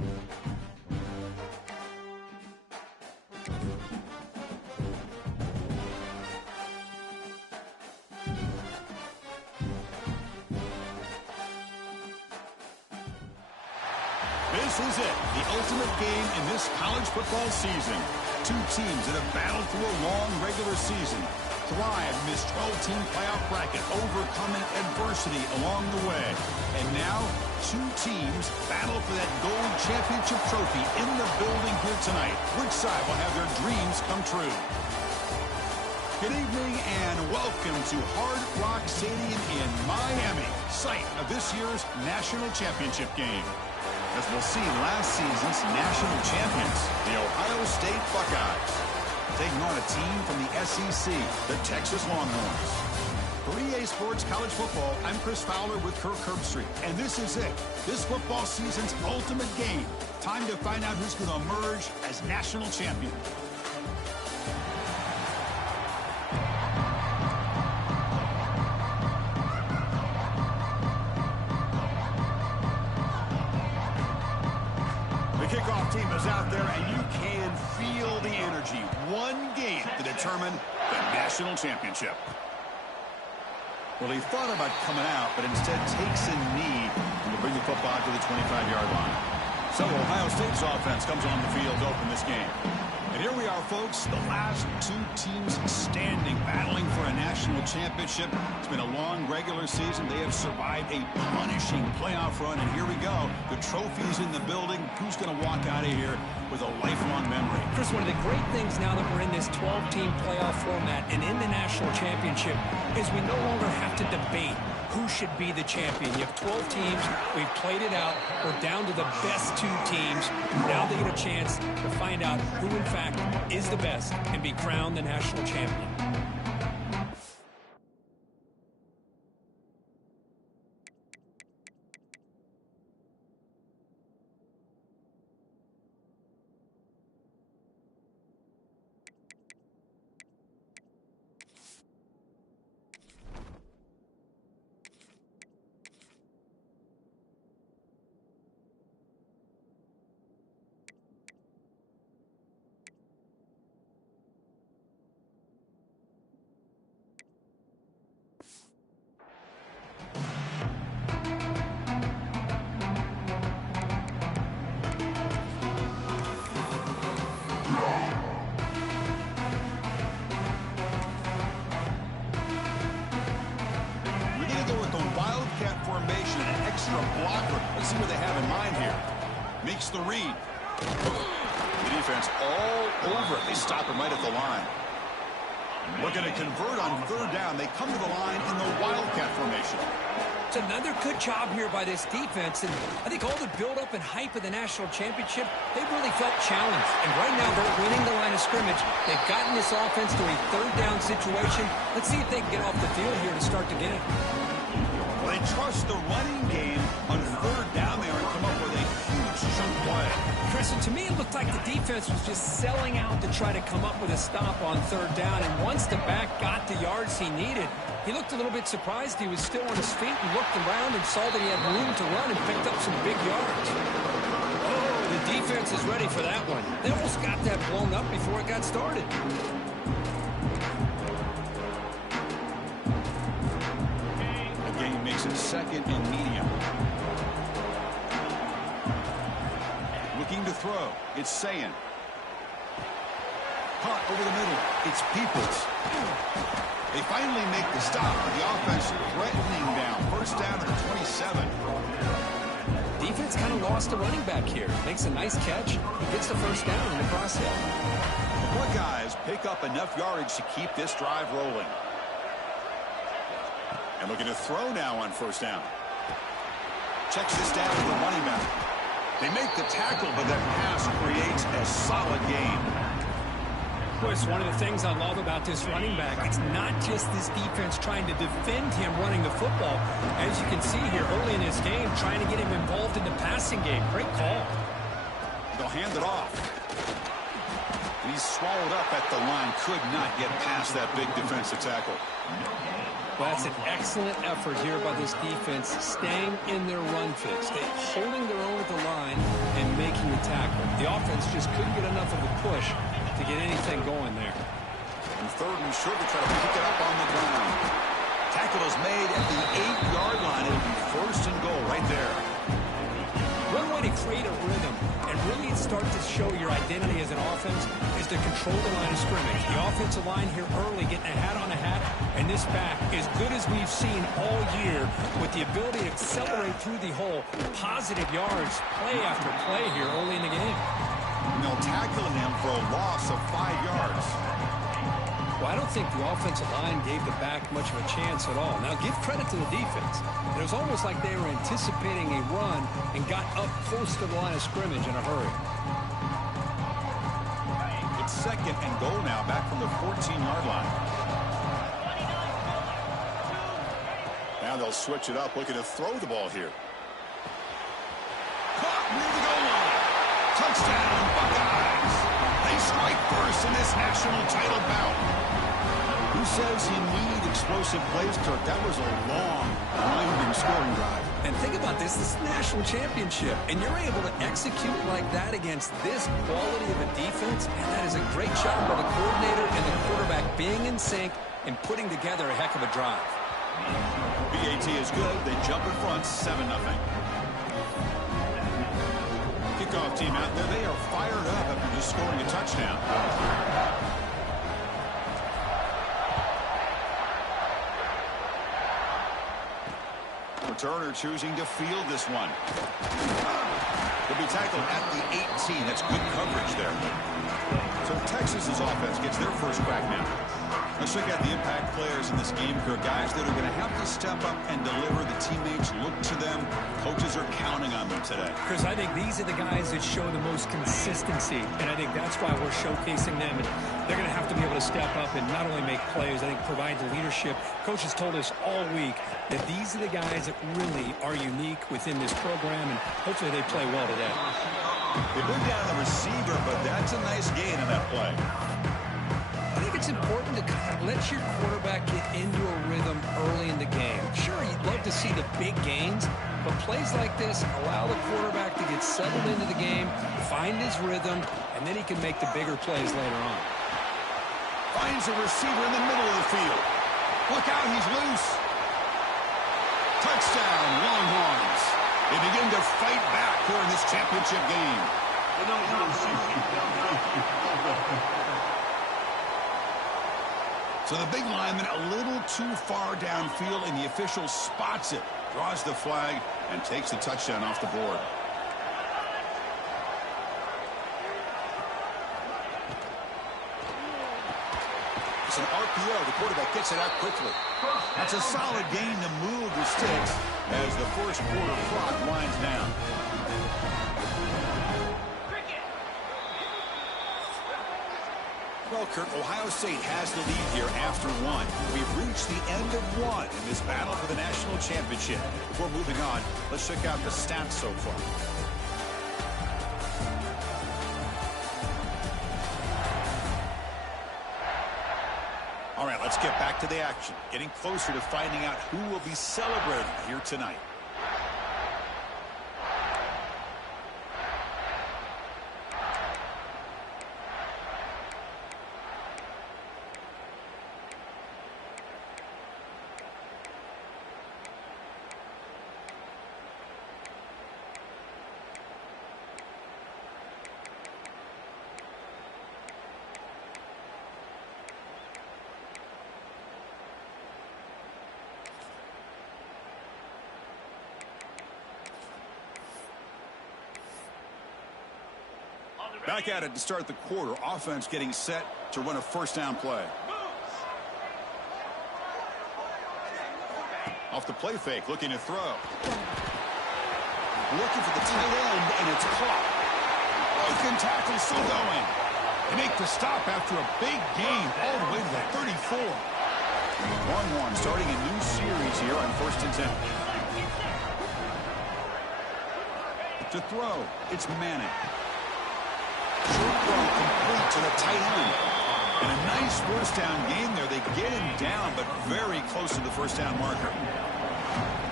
is it, the ultimate game in this college football season. Two teams that have battled through a long regular season, thrived in this 12-team playoff bracket, overcoming adversity along the way. And now, two teams battle for that gold championship trophy in the building here tonight. Which side will have their dreams come true? Good evening and welcome to Hard Rock Stadium in Miami, site of this year's national championship game. As we'll see, last season's national champions, the Ohio State Buckeyes, taking on a team from the SEC, the Texas Longhorns. For EA Sports College Football, I'm Chris Fowler with Kirk Herbstreit, and this is it, this football season's ultimate game. Time to find out who's going to emerge as national champion. Kickoff team is out there, and you can feel the energy. One game to determine the national championship. Well, he thought about coming out, but instead takes a knee and will bring the football to the 25-yard line. So Ohio State's offense comes on the field to open this game. And here we are, folks, the last two teams standing, battling for a national championship. It's been a long regular season. They have survived a punishing playoff run, and here we go. The trophy's in the building. Who's going to walk out of here with a lifelong memory? Chris, one of the great things now that we're in this 12-team playoff format and in the national championship is we no longer have to debate who should be the champion. You have 12 teams. We've played it out. We're down to the best two teams. Now they get a chance to find out who, in fact, is the best and be crowned the national champion. Blocker. Let's see what they have in mind here. Makes the read. The defense all over it. They stop him right at the line. Looking to convert on third down. They come to the line in the Wildcat formation. It's another good job here by this defense, and I think all the build-up and hype of the national championship, they really felt challenged. And right now, they're winning the line of scrimmage. They've gotten this offense to a third down situation. Let's see if they can get off the field here to start the game. Well, they trust the running game on third down there and come up with a huge chunk play. Chris, to me, it looked like the defense was just selling out to try to come up with a stop on third down. And once the back got the yards he needed, he looked a little bit surprised. He was still on his feet and looked around and saw that he had room to run and picked up some big yards. Oh, the defense is ready for that one. They almost got that blown up before it got started. Makes it second and medium. Looking to throw. It's Sayin. Caught over the middle. It's Peoples. They finally make the stop. The offense threatening down. First down at the 27. Defense kind of lost a running back here. Makes a nice catch. Gets the first down in the process. The Buckeyes pick up enough yardage to keep this drive rolling. And looking to throw now on first down. Checks this down to the running back. They make the tackle, but that pass creates a solid gain. Chris, one of the things I love about this running back, it's not just this defense trying to defend him running the football. As you can see here early in this game, trying to get him involved in the passing game. Great call. They'll hand it off. And he's swallowed up at the line. Could not get past that big defensive tackle. Well, that's an excellent effort here by this defense, staying in their run fix. They're holding their own at the line and making tackle. The offense just couldn't get enough of a push to get anything going there. And third and short, they try to pick it up on the ground. Tackle is made at the 8-yard line. It'll be first and goal right there. One way to create a rhythm and really start to show your identity as an offense is to control the line of scrimmage. The offensive line here early getting a hat on a hat, and this back, as good as we've seen all year, with the ability to accelerate through the hole, positive yards, play after play here early in the game. And they'll tackle him for a loss of 5 yards. Well, I don't think the offensive line gave the back much of a chance at all. Now, give credit to the defense. It was almost like they were anticipating a run and got up close to the line of scrimmage in a hurry. It's second and goal now, back from the 14-yard line. Now they'll switch it up, looking to throw the ball here. Caught near the goal line. Touchdown, Buckeyes. They strike first in this national title bout. Who says you need explosive plays, Kirk? That was a long, winding scoring drive. And think about this is a national championship, and you're able to execute like that against this quality of a defense, and that is a great job by the coordinator and the quarterback being in sync and putting together a heck of a drive. BAT is good. They jump in front, 7-0. Kickoff team out there. They are fired up after just scoring a touchdown. Returner choosing to field this one. He'll be tackled at the 18. That's good coverage there. So Texas's offense gets their first crack now. Let's check out the impact players in this game, guys that are going to have to step up and deliver. The teammates look to them. Coaches are counting on them today. Chris, I think these are the guys that show the most consistency, and I think that's why we're showcasing them. And they're going to have to be able to step up and not only make plays, I think provide the leadership. Coaches told us all week that these are the guys that really are unique within this program, and hopefully they play well today. They bring down the receiver, but that's a nice gain in that play. I think it's important to kind of let your quarterback get into a rhythm early in the game. Sure, you'd love to see the big gains, but plays like this allow the quarterback to get settled into the game, find his rhythm, and then he can make the bigger plays later on. Finds a receiver in the middle of the field. Look out, he's loose. Touchdown, Longhorns. They begin to fight back here in this championship game. So the big lineman a little too far downfield, and the official spots it, draws the flag, and takes the touchdown off the board. It's an RPO. The quarterback gets it out quickly. That's a solid gain to move the sticks as the first quarter clock winds down. Well, Kirk, Ohio State has the lead here after one. We've reached the end of one in this battle for the national championship. Before moving on, let's check out the stats so far. All right, let's get back to the action. Getting closer to finding out who will be celebrating here tonight. Back at it to start the quarter. Offense getting set to run a first down play. Off the play fake, looking to throw. Looking for the tight end, and it's caught. Broken tackle still going. They make the stop after a big gain all the way to the 34. Longhorns starting a new series here on 1st and 10. To throw, it's Manning. Short throw complete to the tight end. And a nice first down gain there. They get him down, but very close to the first down marker.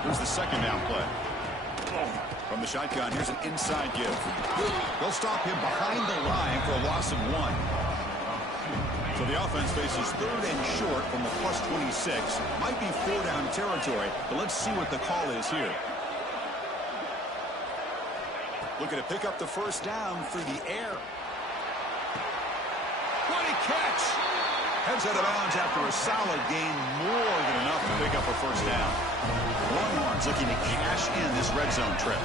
Here's the second down play. From the shotgun, here's an inside give. They'll stop him behind the line for a loss of 1. So the offense faces 3rd and short from the plus 26. Might be 4-down territory, but let's see what the call is here. Looking to pick up the first down through the air. What a catch! Heads out of bounds after a solid gain, more than enough to pick up a first down. Longhorns looking to cash in this red zone trip.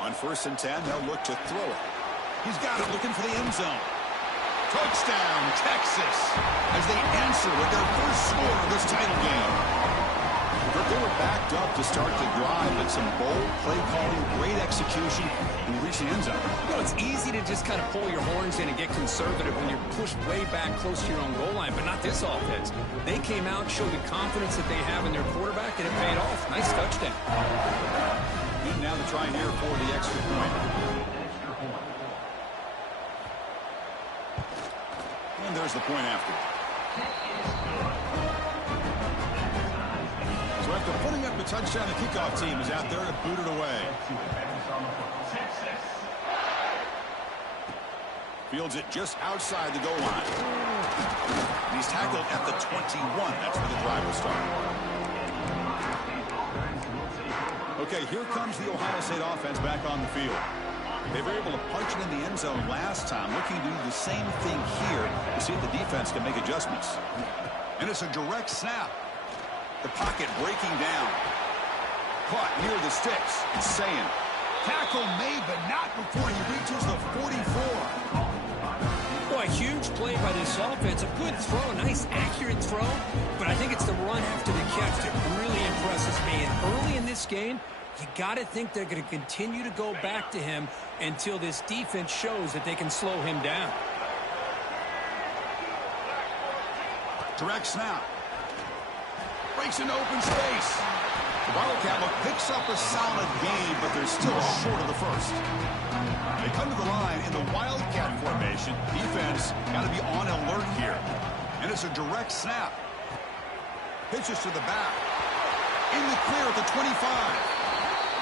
On 1st and 10, they'll look to throw it. He's got it, looking for the end zone. Touchdown, Texas, as they answer with their first score of this title game. They were backed up to start the drive, but some bold play calling, great execution, and we reach the end zone. You know, it's easy to just kind of pull your horns in and get conservative when you're pushed way back close to your own goal line, but not this offense. They came out, showed the confidence that they have in their quarterback, and it paid off. Nice touchdown. And now to try here for the extra point. And there's the point after. So after putting up the touchdown, the kickoff team is out there to boot it away. Fields it just outside the goal line. And he's tackled at the 21. That's where the drive will start. Okay, here comes the Ohio State offense back on the field. They were able to punch it in the end zone last time, looking to do the same thing here to see if the defense can make adjustments. And it's a direct snap. The pocket breaking down. Caught near the sticks. It's saying, tackle made, but not before he reaches the 44. Boy, huge play by this offense. A good throw, a nice accurate throw. But I think it's the run after the catch that really impresses me. And early in this game, you got to think they're going to continue to go back to him until this defense shows that they can slow him down. Direct snap. Breaks into open space. The Wildcat picks up a solid gain, but they're still short of the first. They come to the line in the Wildcat formation. Defense got to be on alert here. And it's a direct snap. Pitches to the back. In the clear at the 25.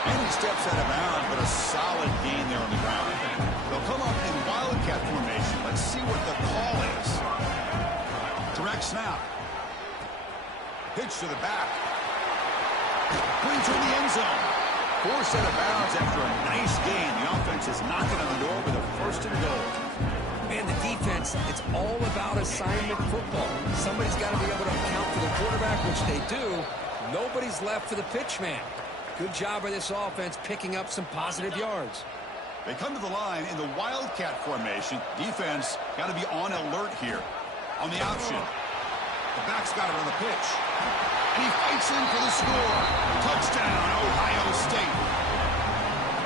And he steps out of bounds, but a solid gain there on the ground. They'll come up in Wildcat formation. Let's see what the call is. Direct snap. Pitch to the back. Brings in the end zone. Forced out of bounds after a nice gain. The offense is knocking on the door with a first and goal. Man, the defense, it's all about assignment football. Somebody's got to be able to account for the quarterback, which they do. Nobody's left for the pitch man. Good job by this offense picking up some positive yards. They come to the line in the Wildcat formation. Defense got to be on alert here. On the option. The back's got it on the pitch. And he fights in for the score. Touchdown, Ohio State.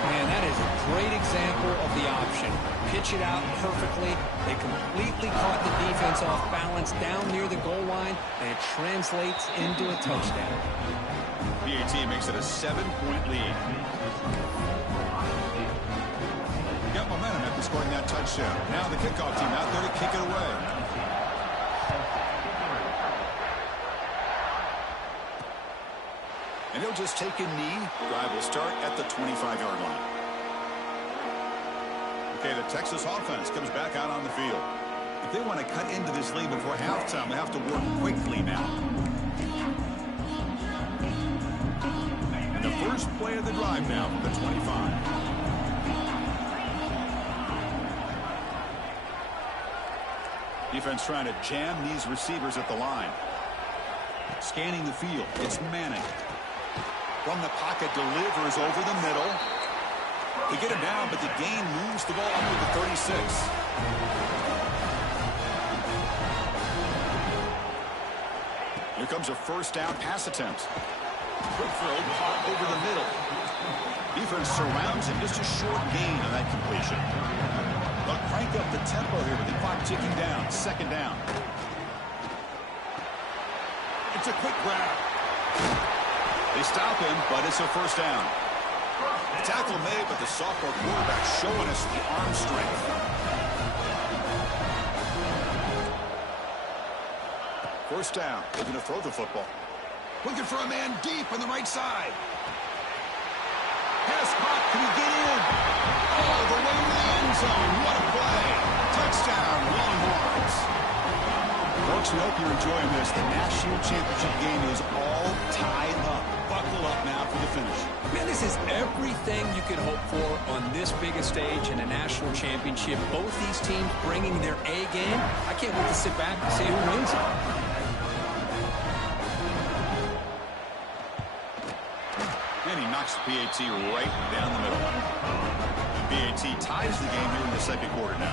Man, that is a great example of the option. Pitch it out perfectly. They completely caught the defense off balance down near the goal line, and it translates into a touchdown. PAT makes it a 7-point lead. Got momentum after scoring that touchdown. Now the kickoff team out there to kick it away. And he'll just take a knee. Drive will start at the 25-yard line. Okay, the Texas offense comes back out on the field. If they want to cut into this lead before halftime, they have to work quickly now. And the first play of the drive now from the 25. Defense trying to jam these receivers at the line. Scanning the field. It's Manning. From the pocket, delivers over the middle. They get him down, but the gain moves the ball up to the 36. Here comes a first down pass attempt. Quick throw, caught over the middle. Defense surrounds him. Just a short gain on that completion. They'll crank up the tempo here with the clock ticking down. Second down. It's a quick grab. They stop him, but it's a first down. The tackle made, but the sophomore quarterback showing us the arm strength. First down. Looking to throw the football. Looking for a man deep on the right side. Pass caught. Can he get in? All the way to the end zone. What a play. Touchdown, Longhorns. Folks, we hope you're enjoying this. The national championship game is all tied up. Buckle up now for the finish. Man, this is everything you could hope for on this biggest stage in a national championship. Both these teams bringing their A game. I can't wait to sit back and see who wins it. And he knocks the PAT right down the middle. PAT ties the game here in the second quarter now.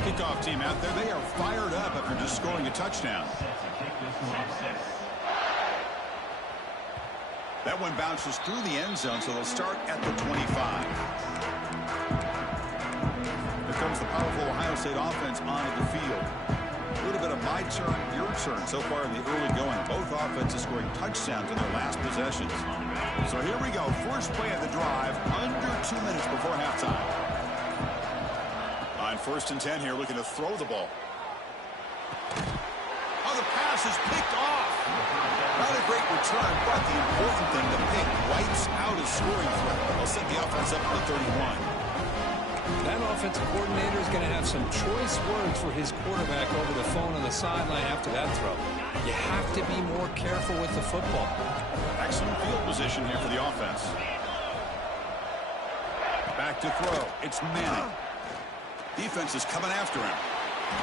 Kickoff team out there, they are fired up after just scoring a touchdown. That one bounces through the end zone, so they'll start at the 25. Here comes the powerful Ohio State offense onto the field. A little bit of my turn, your turn so far in the early going. Both offenses scoring touchdowns in their last possessions. So here we go. First play of the drive, under 2 minutes before halftime. On 1st and 10 here, looking to throw the ball. Oh, the pass is picked off. Not a great return, but the important thing, the pick wipes out a scoring threat. They'll set the offense up at the 31. That offensive coordinator is going to have some choice words for his quarterback over the phone on the sideline after that throw. You have to be more careful with the football. Excellent field position here for the offense. Back to throw. It's Manning. Defense is coming after him.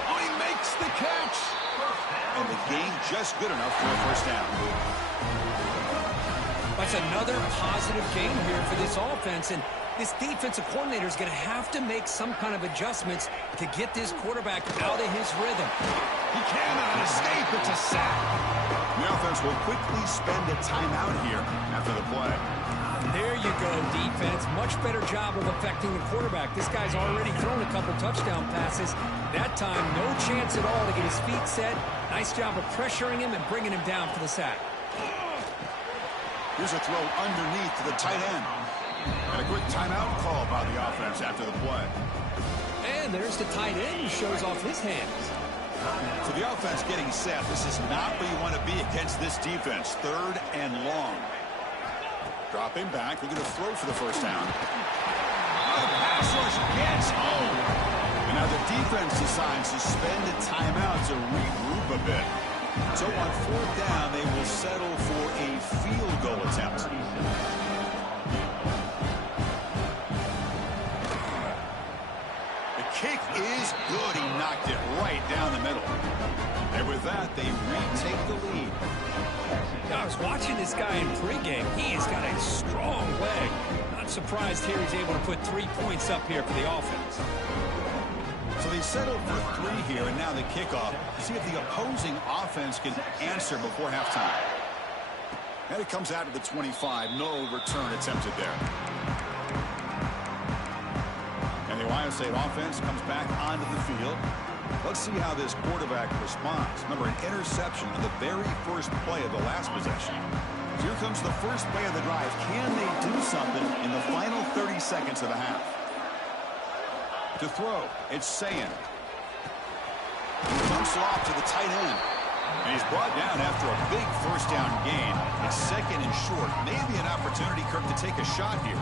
Oh, he makes the catch. And the game just good enough for a first down. That's another positive game here for this offense, and this defensive coordinator is going to have to make some kind of adjustments to get this quarterback out of his rhythm. He cannot escape. It's a sack. The offense will quickly spend a timeout here after the play. There you go, defense. Much better job of affecting the quarterback. This guy's already thrown a couple touchdown passes. That time, no chance at all to get his feet set. Nice job of pressuring him and bringing him down for the sack. Here's a throw underneath to the tight end. And a quick timeout call by the offense after the play. And there's the tight end who shows off his hands. So the offense getting set. This is not where you want to be against this defense. 3rd and long. Dropping back. We're going to throw for the first down. Oh, the pass rush gets home. And now the defense decides to spend a timeout to regroup a bit. So on 4th down, they will settle for a field goal attempt. The kick is good. He knocked it right down the middle. And with that, they retake the lead. I was watching this guy in pregame. He has got a strong leg. Not surprised here he's able to put 3 points up here for the offense. So they settled for 3 here, and now the kickoff. See if the opposing offense can answer before halftime. And it comes out to the 25. No return attempted there. And the Ohio State offense comes back onto the field. Let's see how this quarterback responds. Remember, an interception on the very first play of the last possession. Here comes the first play of the drive. Can they do something in the final 30 seconds of the half? To throw, it's Sayin. He dumps it off to the tight end. And he's brought down after a big first down gain. It's 2nd and short. Maybe an opportunity, Kirk, to take a shot here.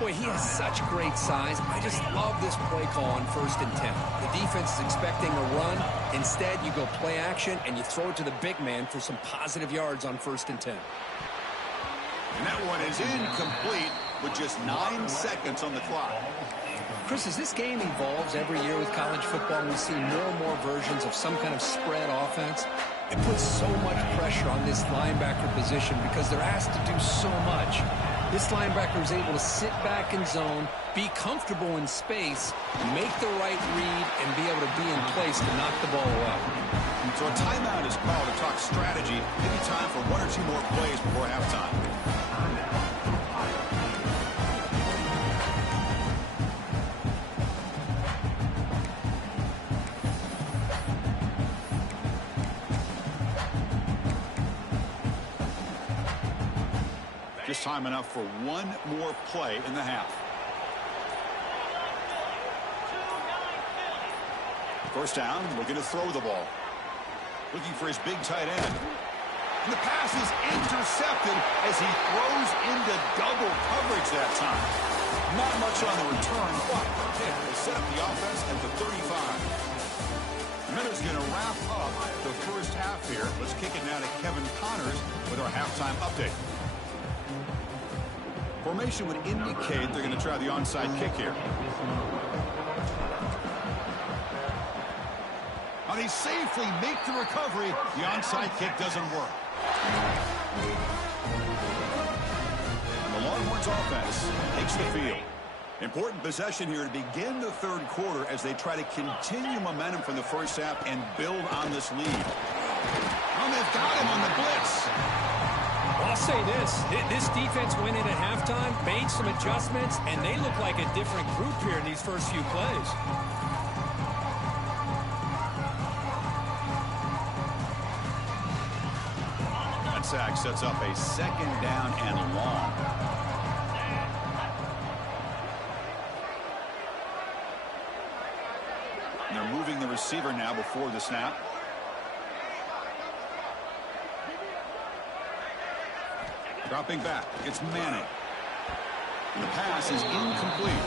Boy, he has such great size. I just love this play call on 1st and 10. The defense is expecting a run. Instead, you go play action, and you throw it to the big man for some positive yards on 1st and 10. And that one is incomplete with just 9 seconds on the clock. Chris, as this game evolves every year with college football, we see more and more versions of some kind of spread offense. It puts so much pressure on this linebacker position because they're asked to do so much. This linebacker is able to sit back in zone, be comfortable in space, make the right read, and be able to be in place to knock the ball away. So a timeout is called to talk strategy. Maybe time for 1 or 2 more plays before halftime. Just time enough for 1 more play in the half. First down, looking to throw the ball. Looking for his big tight end. And the pass is intercepted as he throws into double coverage that time. Not much on the return, but they set up the offense at the 35. Miller's going to wrap up the first half here. Let's kick it now to Kevin Connors with our halftime update. Formation would indicate they're going to try the onside kick here. Now they safely make the recovery. The onside kick doesn't work. And the Longhorns offense takes the field. Important possession here to begin the third quarter as they try to continue momentum from the first half and build on this lead. Oh, they've got him on the blitz. Well, I'll say this defense went in at halftime, made some adjustments, and they look like a different group here in these first few plays. That sack sets up a second down and long. They're moving the receiver now before the snap. Dropping back, it's Manning. And the pass is incomplete.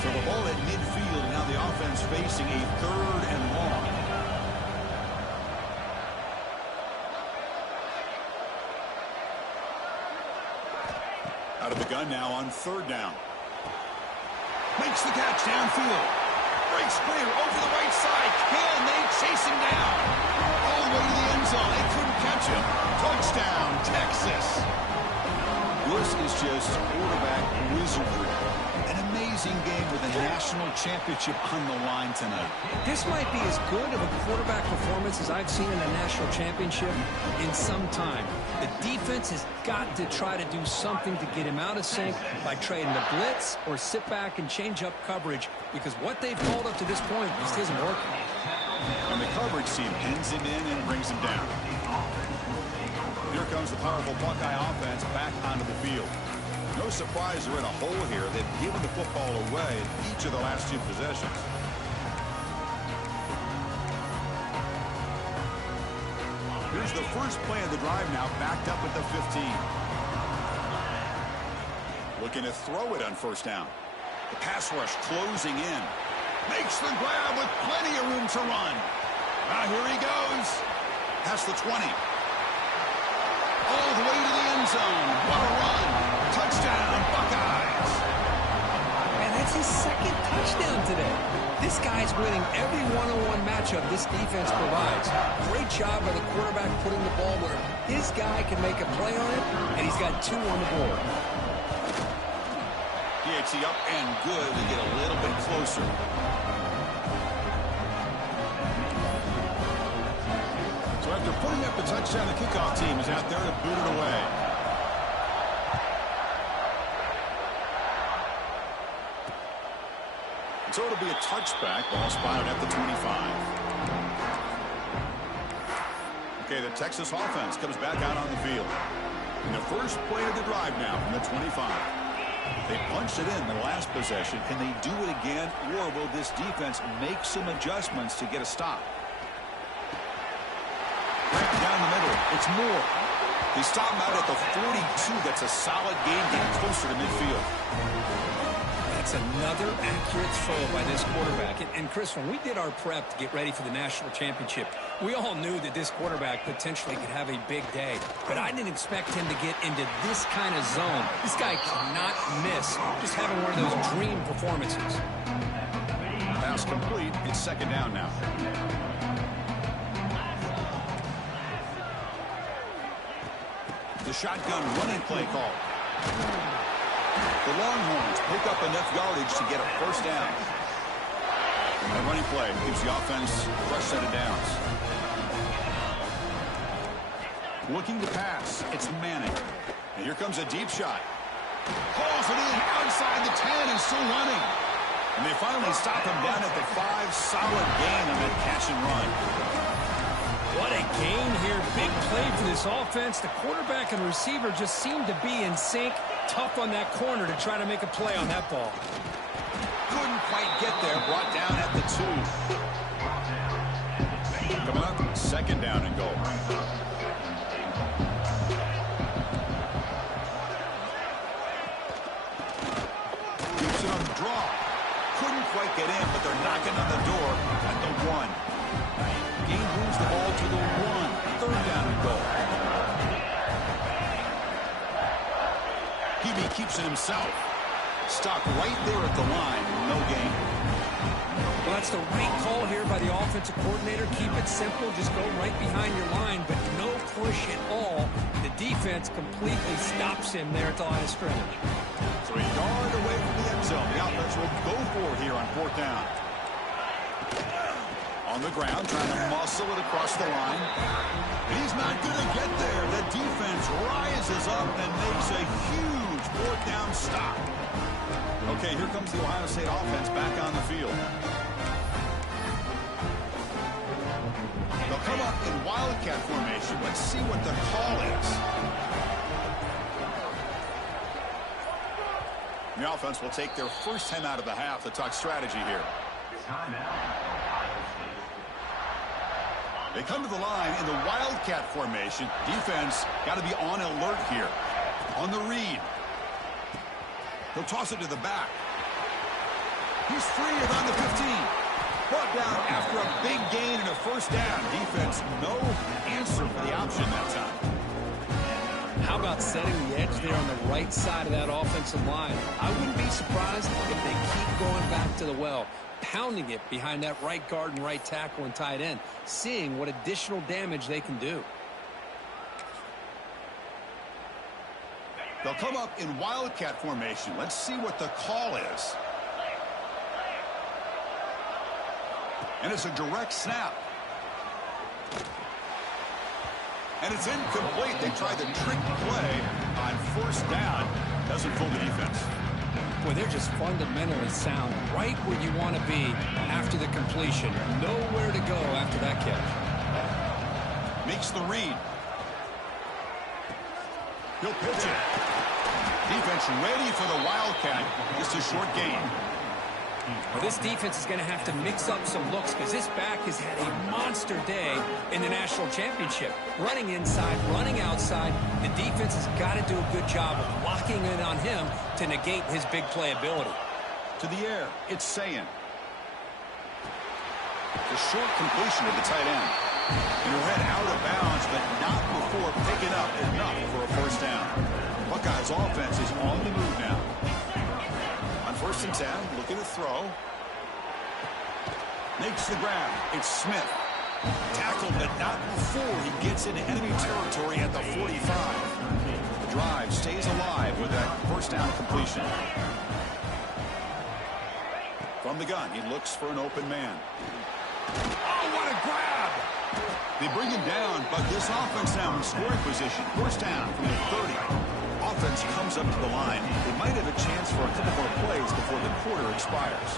So the ball at midfield, now the offense facing a third and long. Out of the gun now on third down. Makes the catch downfield. Breaks clear over the right side. Can they chase him down? All the way to the end zone. They couldn't catch him. Touchdown, Texas. This is just quarterback wizardry. An amazing game with a national championship on the line tonight. This might be as good of a quarterback performance as I've seen in a national championship in some time. The defense has got to try to do something to get him out of sync by trading the blitz or sit back and change up coverage, because what they've called up to this point just isn't working. And the coverage team pins him in and brings him down. Here comes the powerful Buckeye offense back onto the field. No surprise they're in a hole here. They've given the football away in each of the last two possessions. Here's the first play of the drive now, backed up at the 15. Looking to throw it on first down. The pass rush closing in. Makes the grab with plenty of room to run. Now here he goes. Past the 20. All the way to the end zone. What a run. Touchdown, Buckeyes. And that's his second touchdown today. This guy's winning every one-on-one matchup this defense provides. Great job by the quarterback putting the ball where his guy can make a play on it, and he's got two on the board. DHC up and good to get a little bit closer. So after putting up the touchdown, the kickoff team is out there to boot it away. So it'll be a touchback, ball spotted at the 25. Okay, the Texas offense comes back out on the field. In the first play of the drive now from the 25. They punched it in the last possession. Can they do it again, or will this defense make some adjustments to get a stop? Grab down the middle. It's Moore. They stop him out at the 42. That's a solid gain, getting closer to midfield. That's another accurate throw by this quarterback. And Chris, when we did our prep to get ready for the national championship, we all knew that this quarterback potentially could have a big day. But I didn't expect him to get into this kind of zone. This guy cannot miss. Just having one of those dream performances. Pass complete. It's second down now. The shotgun running play call. The Longhorns pick up enough yardage to get a first down. And the running play gives the offense a fresh set of downs. Looking to pass. It's Manning. And here comes a deep shot. Pulls it in outside the 10 and still running. And they finally stop him down at the 5. Solid gain on that catch and run. What a gain here. Big play for this offense. The quarterback and receiver just seem to be in sync. Tough on that corner to try to make a play on that ball. Couldn't quite get there. Brought down at the 2. Coming up, second down and goal. Keeps it on the draw. Couldn't quite get in, but they're knocking on the door at the 1. Gain moves the ball to the 1. Third down and goal. Hebe keeps it himself. Stopped right there at the line. No gain. Well, that's the right call here by the offensive coordinator. Keep it simple. Just go right behind your line, but no push at all. The defense completely stops him there at the line of scrimmage. 3 yards away from the end zone. The offense will go for it here on 4th down. On the ground, trying to muscle it across the line. He's not going to get there. The defense rises up and makes a huge 4th down stop. Okay, here comes the Ohio State offense back on the field. They'll come up in Wildcat formation. Let's see what the call is. The offense will take their first time out of the half to talk strategy here. They come to the line in the Wildcat formation. Defense got to be on alert here. On the read. He'll toss it to the back. He's free around the 15. Brought down after a big gain and a first down. Defense, no answer for the option that time. How about setting the edge there on the right side of that offensive line? I wouldn't be surprised if they keep going back to the well, pounding it behind that right guard and right tackle and tight end, seeing what additional damage they can do. They'll come up in Wildcat formation. Let's see what the call is. And it's a direct snap. And it's incomplete. They tried the trick play on first down. Doesn't fool the defense. Boy, they're just fundamentally sound, right where you want to be after the completion. Nowhere to go after that catch. Makes the read. He'll pitch it. Defense ready for the Wildcat. Just a short gain. Well, this defense is going to have to mix up some looks because this back has had a monster day in the national championship. Running inside, running outside. The defense has got to do a good job of locking in on him to negate his big play ability. To the air, it's Sayin. The short completion to the tight end. And read out of bounds, but not before picking up enough for a first down. Buckeyes offense is on the move now. On 1st and 10, looking to throw. Makes the grab. It's Smith. Tackled, but not before he gets into enemy territory at the 45. The drive stays alive with that first down completion. From the gun, he looks for an open man. Oh, what a grab! They bring him down, but this offense now in scoring position. First down from the 30. Offense comes up to the line. They might have a chance for a couple more plays before the quarter expires.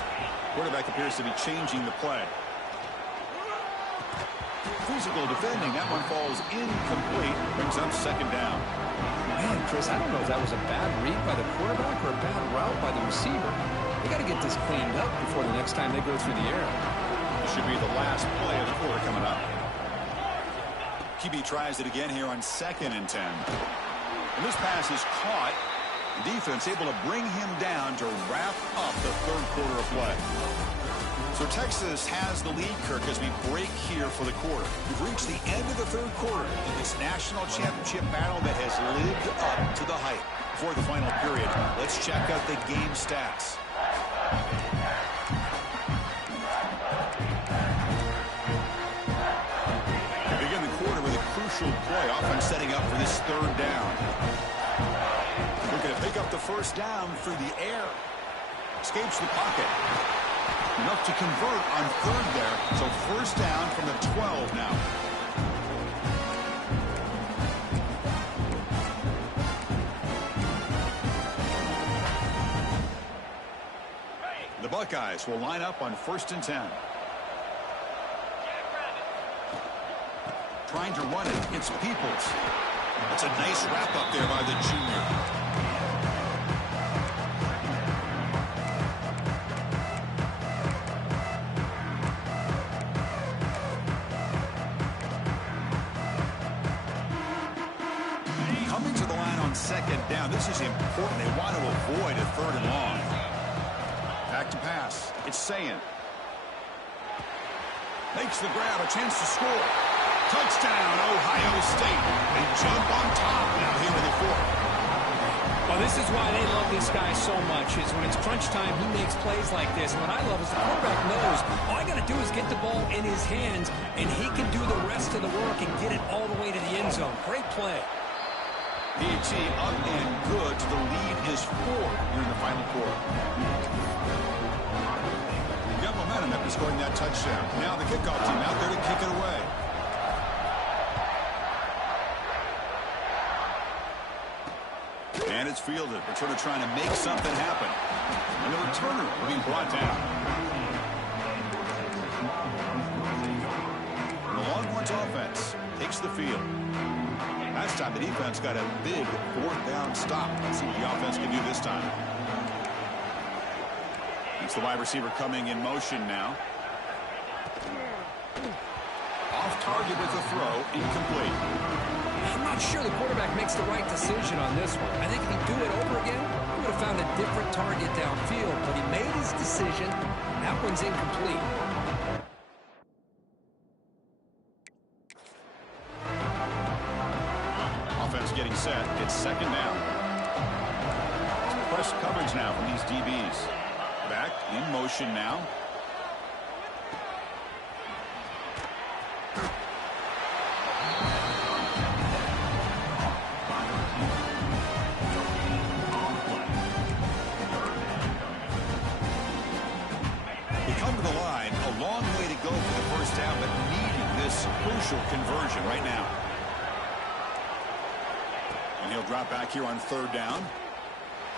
Quarterback appears to be changing the play. Physical defending. That one falls incomplete. Brings up second down. Man, Chris, I don't know if that was a bad read by the quarterback or a bad route by the receiver. They got to get this cleaned up before the next time they go through the air. This should be the last play of the quarter coming up. QB tries it again here on 2nd and 10. And this pass is caught. Defense able to bring him down to wrap up the third quarter of play. So Texas has the lead, Kirk, as we break here for the quarter. We've reached the end of the third quarter in this national championship battle that has lived up to the hype. For the final period, let's check out the game stats. Crucial play, offense setting up for this third down. We're going to pick up the first down through the air. Escapes the pocket. Enough to convert on third there. So first down from the 12 now. The Buckeyes will line up on 1st and 10. trying to run it. It's Peoples. That's a nice wrap up there by the junior. Coming to the line on second down. This is important. They want to avoid a third and long. Back to pass. It's Sayin. Makes the grab, a chance to score. Touchdown, Ohio State. They jump on top now here in the fourth. Well, this is why they love this guy so much, is when it's crunch time, he makes plays like this. And what I love is the quarterback knows all I got to do is get the ball in his hands, and he can do the rest of the work and get it all the way to the end zone. Great play. PAT up and good. The lead is 4 here in the final quarter. Got momentum after scoring that touchdown. Now the kickoff team out there to kick it away. And it's fielded. Returner trying to make something happen. And the returner being brought down. And the Longhorns offense takes the field. Last time the defense got a big fourth down stop. Let's see what the offense can do this time. It's the wide receiver coming in motion now. Off target with the throw, incomplete. I'm not sure the quarterback makes the right decision on this one. I think if he'd do it over again, he would have found a different target downfield, but he made his decision. That one's incomplete. Offense getting set. It's second down. Press coverage now from these DBs. Back in motion now. We come to the line. A long way to go for the first down, but needing this crucial conversion right now. And he'll drop back here on third down.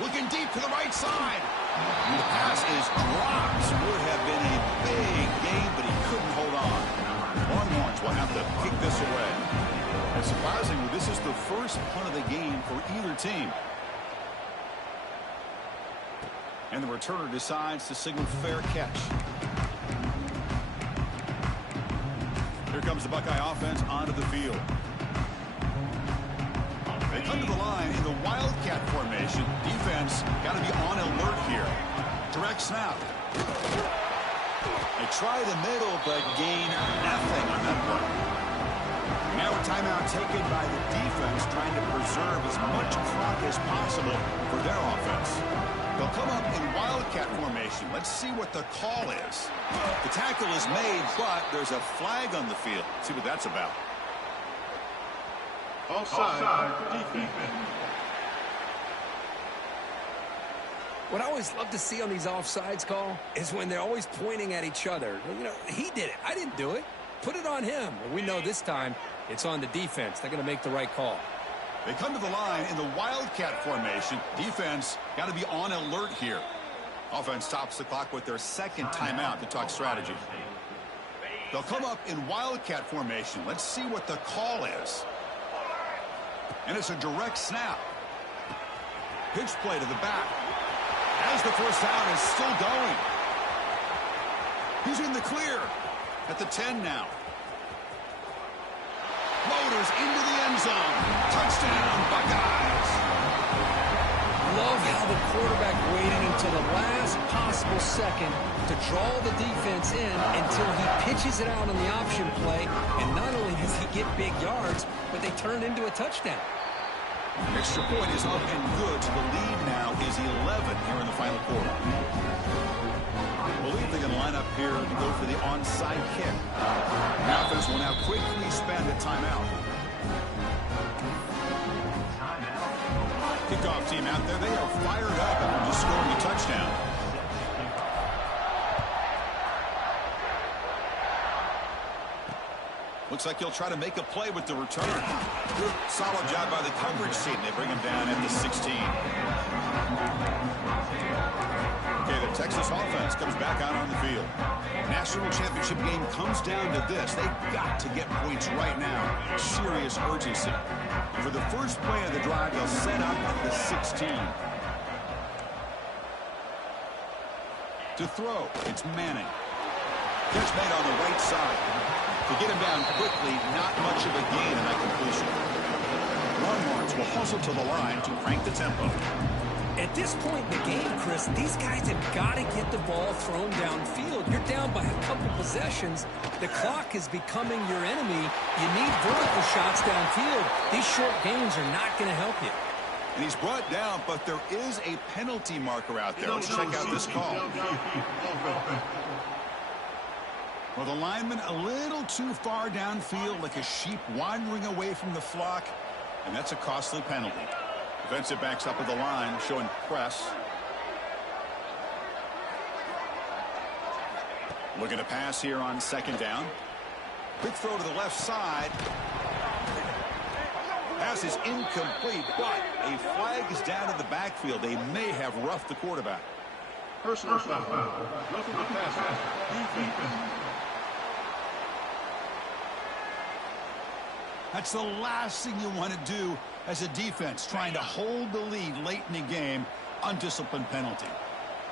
Looking deep to the right side. The pass is dropped. Would have been a big gain, but he couldn't hold on. Longhorns will have to kick this away. And surprisingly, this is the first punt of the game for either team. And the returner decides to signal fair catch. Here comes the Buckeye offense onto the field. They come to the line in the Wildcat formation. Defense got to be on alert here. Direct snap. They try the middle, but gain nothing on that play. Now a timeout taken by the defense, trying to preserve as much clock as possible for their offense. They'll come up in Wildcat formation. Let's see what the call is. The tackle is made, but there's a flag on the field. Let's see what that's about. Offside defense. What I always love to see on these offsides call is when they're always pointing at each other. You know, he did it. I didn't do it. Put it on him. Well, we know this time it's on the defense. They're going to make the right call. They come to the line in the Wildcat formation. Defense got to be on alert here. Offense stops the clock with their second timeout to talk strategy. They'll come up in Wildcat formation. Let's see what the call is. And it's a direct snap. Pitch play to the back. As the first down is still going. He's in the clear at the 10 now. Motors into the end zone. Touchdown, Buckeyes. Love how the quarterback waited until the last possible second to draw the defense in until he pitches it out on the option play. And not only does he get big yards, but they turn into a touchdown. Extra point is up and good. So the lead now is 11 here in the final quarter. I believe they're going to line up here to go for the onside kick. The offense will now quickly spend a timeout. Kickoff team out there. They are fired up after just scoring a touchdown. Looks like he'll try to make a play with the return. Solid job by the coverage team. They bring him down at the 16. Okay, the Texas offense comes back out on the field. National championship game comes down to this. They've got to get points right now. Serious urgency. For the first play of the drive, they'll set up at the 16. To throw, it's Manning. Catch made on the right side. To get him down quickly, not much of a gain in that completion. Longhorns will hustle to the line to crank the tempo. At this point in the game, Chris, these guys have got to get the ball thrown downfield. You're down by a couple possessions. The clock is becoming your enemy. You need vertical shots downfield. These short gains are not going to help you. And he's brought down, but there is a penalty marker out there. Let's check out this call. Well, the lineman a little too far downfield, like a sheep wandering away from the flock, and that's a costly penalty. Defensive backs up at the line, showing press. Looking to pass here on second down. Quick throw to the left side. Pass is incomplete, but a flag is down in the backfield. They may have roughed the quarterback. Personal foul. Roughing the passer. That's the last thing you want to do as a defense, trying to hold the lead late in the game. Undisciplined penalty.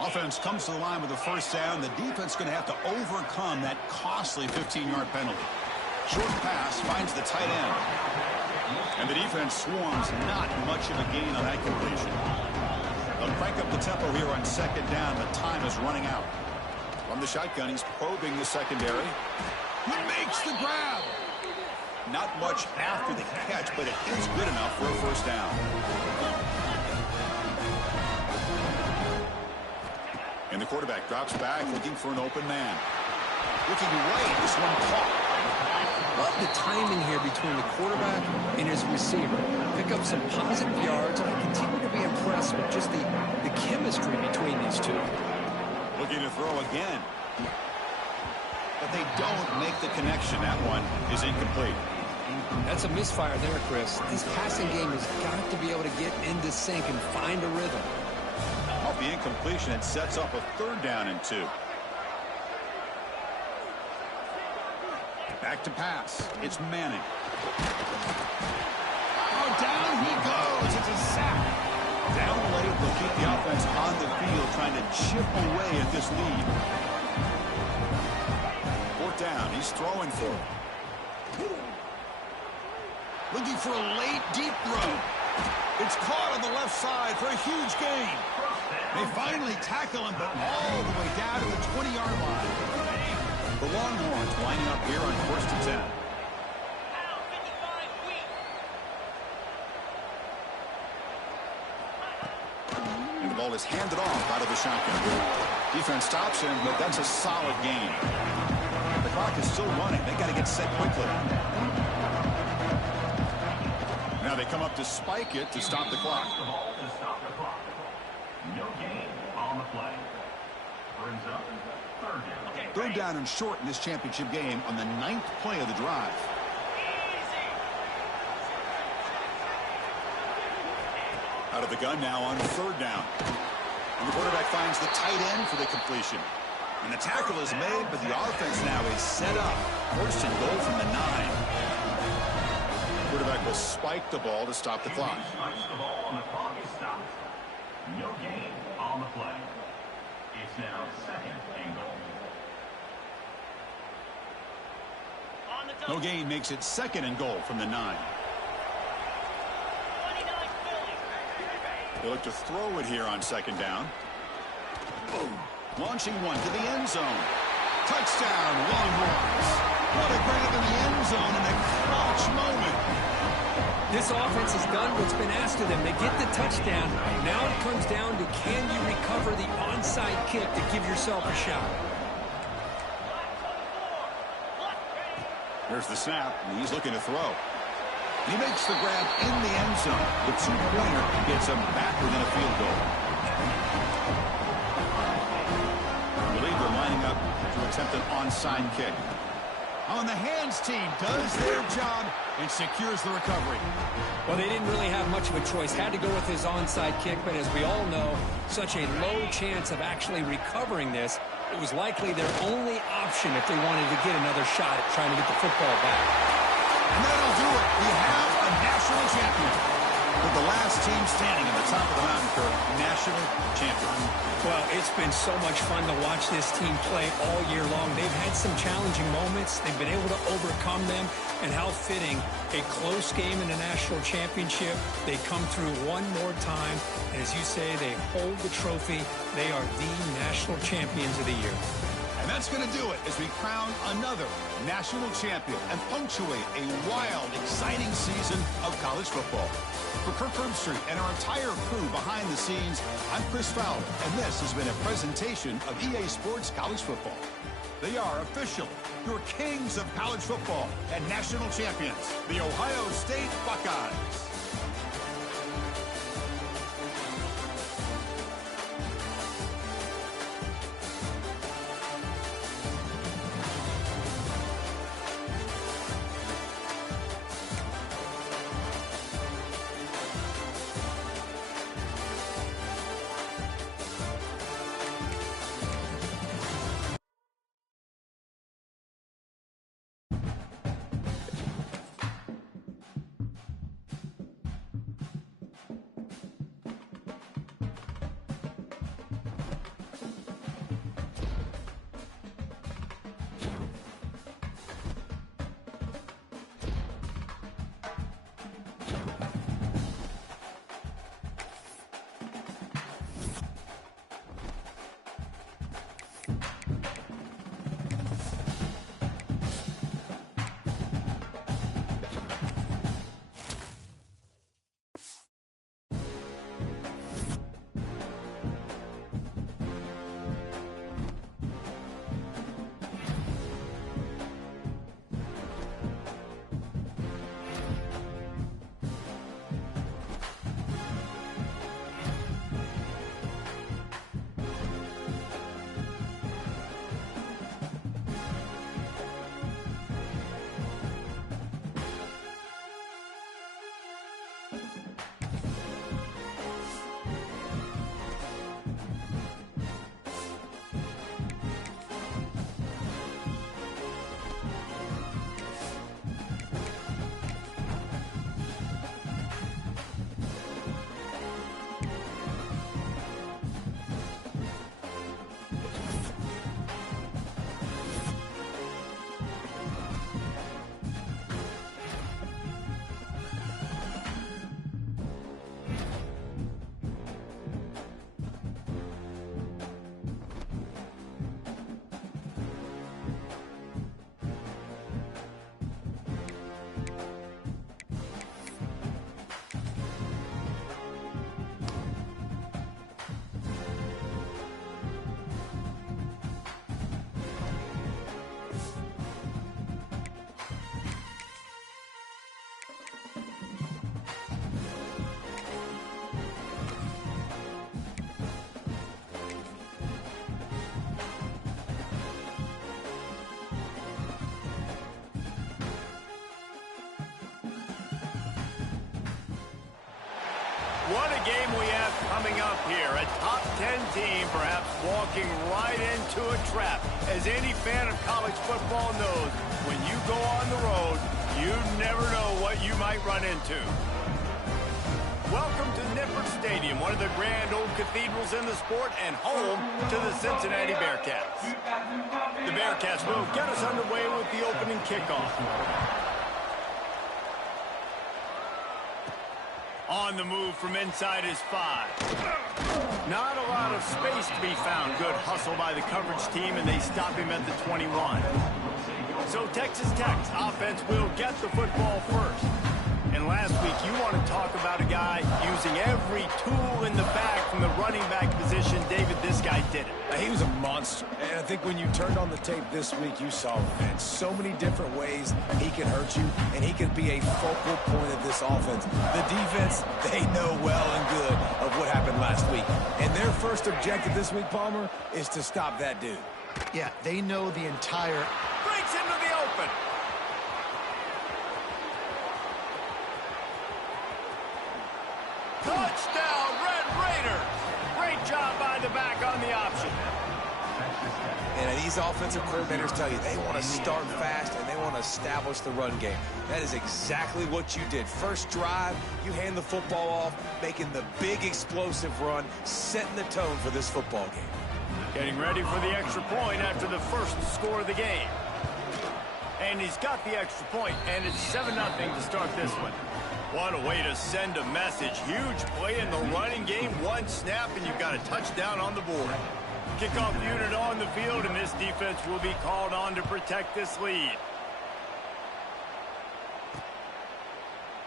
Offense comes to the line with a first down. The defense is going to have to overcome that costly 15-yard penalty. Short pass finds the tight end. And the defense swarms, not much of a gain on that completion. They'll crank up the tempo here on second down. The time is running out. From the shotgun, he's probing the secondary. He makes the grab. Not much after the catch, but it is good enough for a first down. And the quarterback drops back, looking for an open man. Looking right, this one caught. Love the timing here between the quarterback and his receiver. Pick up some positive yards, and I continue to be impressed with just the chemistry between these two. Looking to throw again. But they don't make the connection. That one is incomplete. That's a misfire there, Chris. This passing game has got to be able to get into sync and find a rhythm. Off the incompletion, it sets up a third down and 2. Back to pass. It's Manning. Oh, down he goes. It's a sack. Down late, they'll keep the offense on the field, trying to chip away at this lead. Fourth down. He's throwing for it. Looking for a late, deep throw. It's caught on the left side for a huge gain. They finally tackle him, but all the way down to the 20-yard line. The Longhorns lining up here on 1st and 10. And the ball is handed off out of the shotgun. Defense stops him, but that's a solid gain. The clock is still running. They got to get set quickly. Now they come up to spike it to stop the clock. No gain on the play. Brings up third down. Third down and short in this championship game on the 9th play of the drive. Out of the gun now on third down. And the quarterback finds the tight end for the completion. And the tackle is made, but the offense now is set up. 1st and goal from the 9. Quarterback will spike the ball to stop the clock. Spikes the ball and the clock is stopped. No gain on the play. It's now 2nd and goal. No gain makes it 2nd and goal from the 9. They look to throw it here on second down. Boom. Launching one to the end zone. Touchdown, Longhorns. What a grab in the end zone in a clutch moment. This offense has done what's been asked of them. They get the touchdown. Now it comes down to, can you recover the onside kick to give yourself a shot? There's the snap, and he's looking to throw. He makes the grab in the end zone. The two-pointer gets him back within a field goal. I believe they're lining up to attempt an onside kick. On the hands team does their job, and secures the recovery. Well, they didn't really have much of a choice. Had to go with his onside kick, but as we all know, such a low chance of actually recovering this. It was likely their only option if they wanted to get another shot at trying to get the football back. And that'll do it. We have a national champion. With the last team standing at the top of the mountain for national champion. Well, it's been so much fun to watch this team play all year long. They've had some challenging moments. They've been able to overcome them. And how fitting, a close game in the national championship. They come through one more time. And as you say, they hold the trophy. They are the national champions of the year. And that's going to do it as we crown another national champion and punctuate a wild, exciting season of college football. For Kirk Herbstreit and our entire crew behind the scenes, I'm Chris Fowler, and this has been a presentation of EA Sports College Football. They are officially your kings of college football and national champions, the Ohio State Buckeyes. What a game we have coming up here. A top 10 team perhaps walking right into a trap. As any fan of college football knows, when you go on the road, you never know what you might run into. Welcome to Nippert Stadium, one of the grand old cathedrals in the sport and home to the Cincinnati Bearcats. The Bearcats will get us underway with the opening kickoff. On the move from inside his 5. Not a lot of space to be found. Good hustle by the coverage team, and they stop him at the 21. So Texas Tech's offense will get the football first. And last week, you want to talk about a guy using every tool in the bag from the running back position. David, this guy did it. He was a monster. And I think when you turned on the tape this week, you saw it. So many different ways he can hurt you, and he can be a focal point of this offense. The defense, they know well and good of what happened last week. And their first objective this week, Palmer, is to stop that dude. Yeah, they know the entire... Breaks into the open. Touchdown, Red Raiders. Great job by the back on the option. And these offensive coordinators tell you they want to start fast and they want to establish the run game. That is exactly what you did. First drive, you hand the football off, making the big explosive run, setting the tone for this football game. Getting ready for the extra point after the first score of the game. And he's got the extra point, and it's 7-0 to start this one. What a way to send a message. Huge play in the running game. One snap, and you've got a touchdown on the board. Kickoff unit on the field, and this defense will be called on to protect this lead.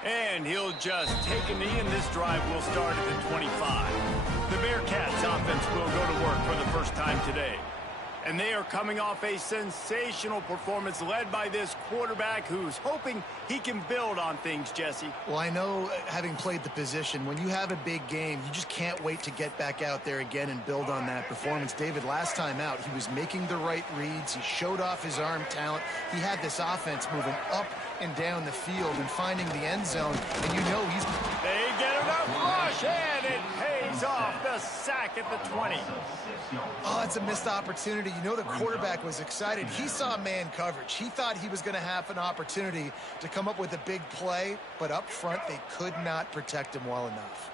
And he'll just take a knee, and this drive will start at the 25. The Bearcats offense will go to work for the first time today. And they are coming off a sensational performance led by this quarterback who's hoping he can build on things, Jesse. Well, I know, having played the position, when you have a big game, you just can't wait to get back out there again and build on that performance. David, last time out, he was making the right reads. He showed off his arm talent. He had this offense moving up and down the field and finding the end zone. And you know he's... They get enough rush, and it pays off. The sack at the 20. Oh, it's a missed opportunity. You know the quarterback was excited. He saw man coverage. He thought he was going to have an opportunity to come up with a big play, but up front they could not protect him well enough.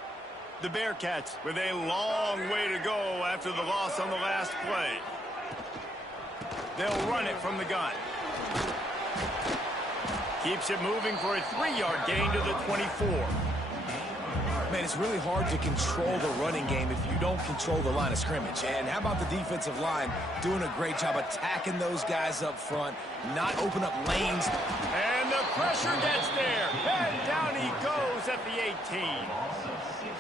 The Bearcats with a long way to go after the loss on the last play. They'll run it from the gun. Keeps it moving for a 3-yard gain to the 24. Man, it's really hard to control the running game if you don't control the line of scrimmage. And how about the defensive line doing a great job attacking those guys up front, not open up lanes. And the pressure gets there. And down he goes at the 18.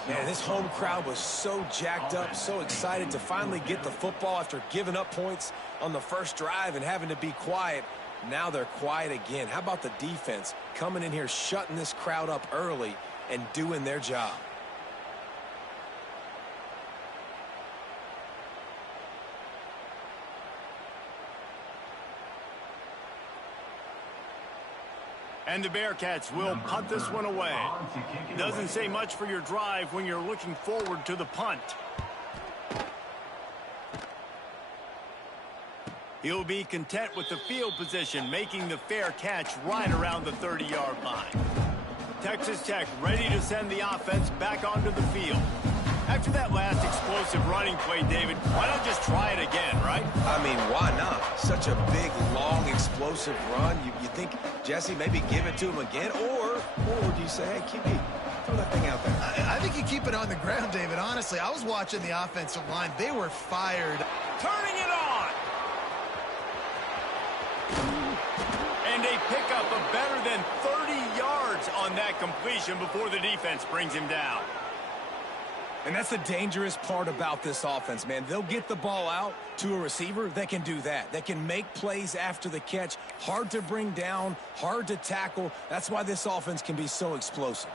Man, this home crowd was so jacked up, so excited to finally get the football after giving up points on the first drive and having to be quiet. Now they're quiet again. How about the defense coming in here, shutting this crowd up early and doing their job? And the Bearcats will punt this one away. Doesn't say much for your drive when you're looking forward to the punt. He'll be content with the field position, making the fair catch right around the 30-yard line. Texas Tech ready to send the offense back onto the field. After that last explosive running play, David, why not just try it again, right? I mean, why not? Such a big, long, explosive run. You think, Jesse, maybe give it to him again? Or do you say, hey, QB, throw that thing out there? I think you keep it on the ground, David. Honestly, I was watching the offensive line. They were fired. Turning it on. And a pickup of better than 30 yards on that completion before the defense brings him down. And that's the dangerous part about this offense, man. They'll get the ball out to a receiver that can do that. That can make plays after the catch. Hard to bring down, hard to tackle. That's why this offense can be so explosive.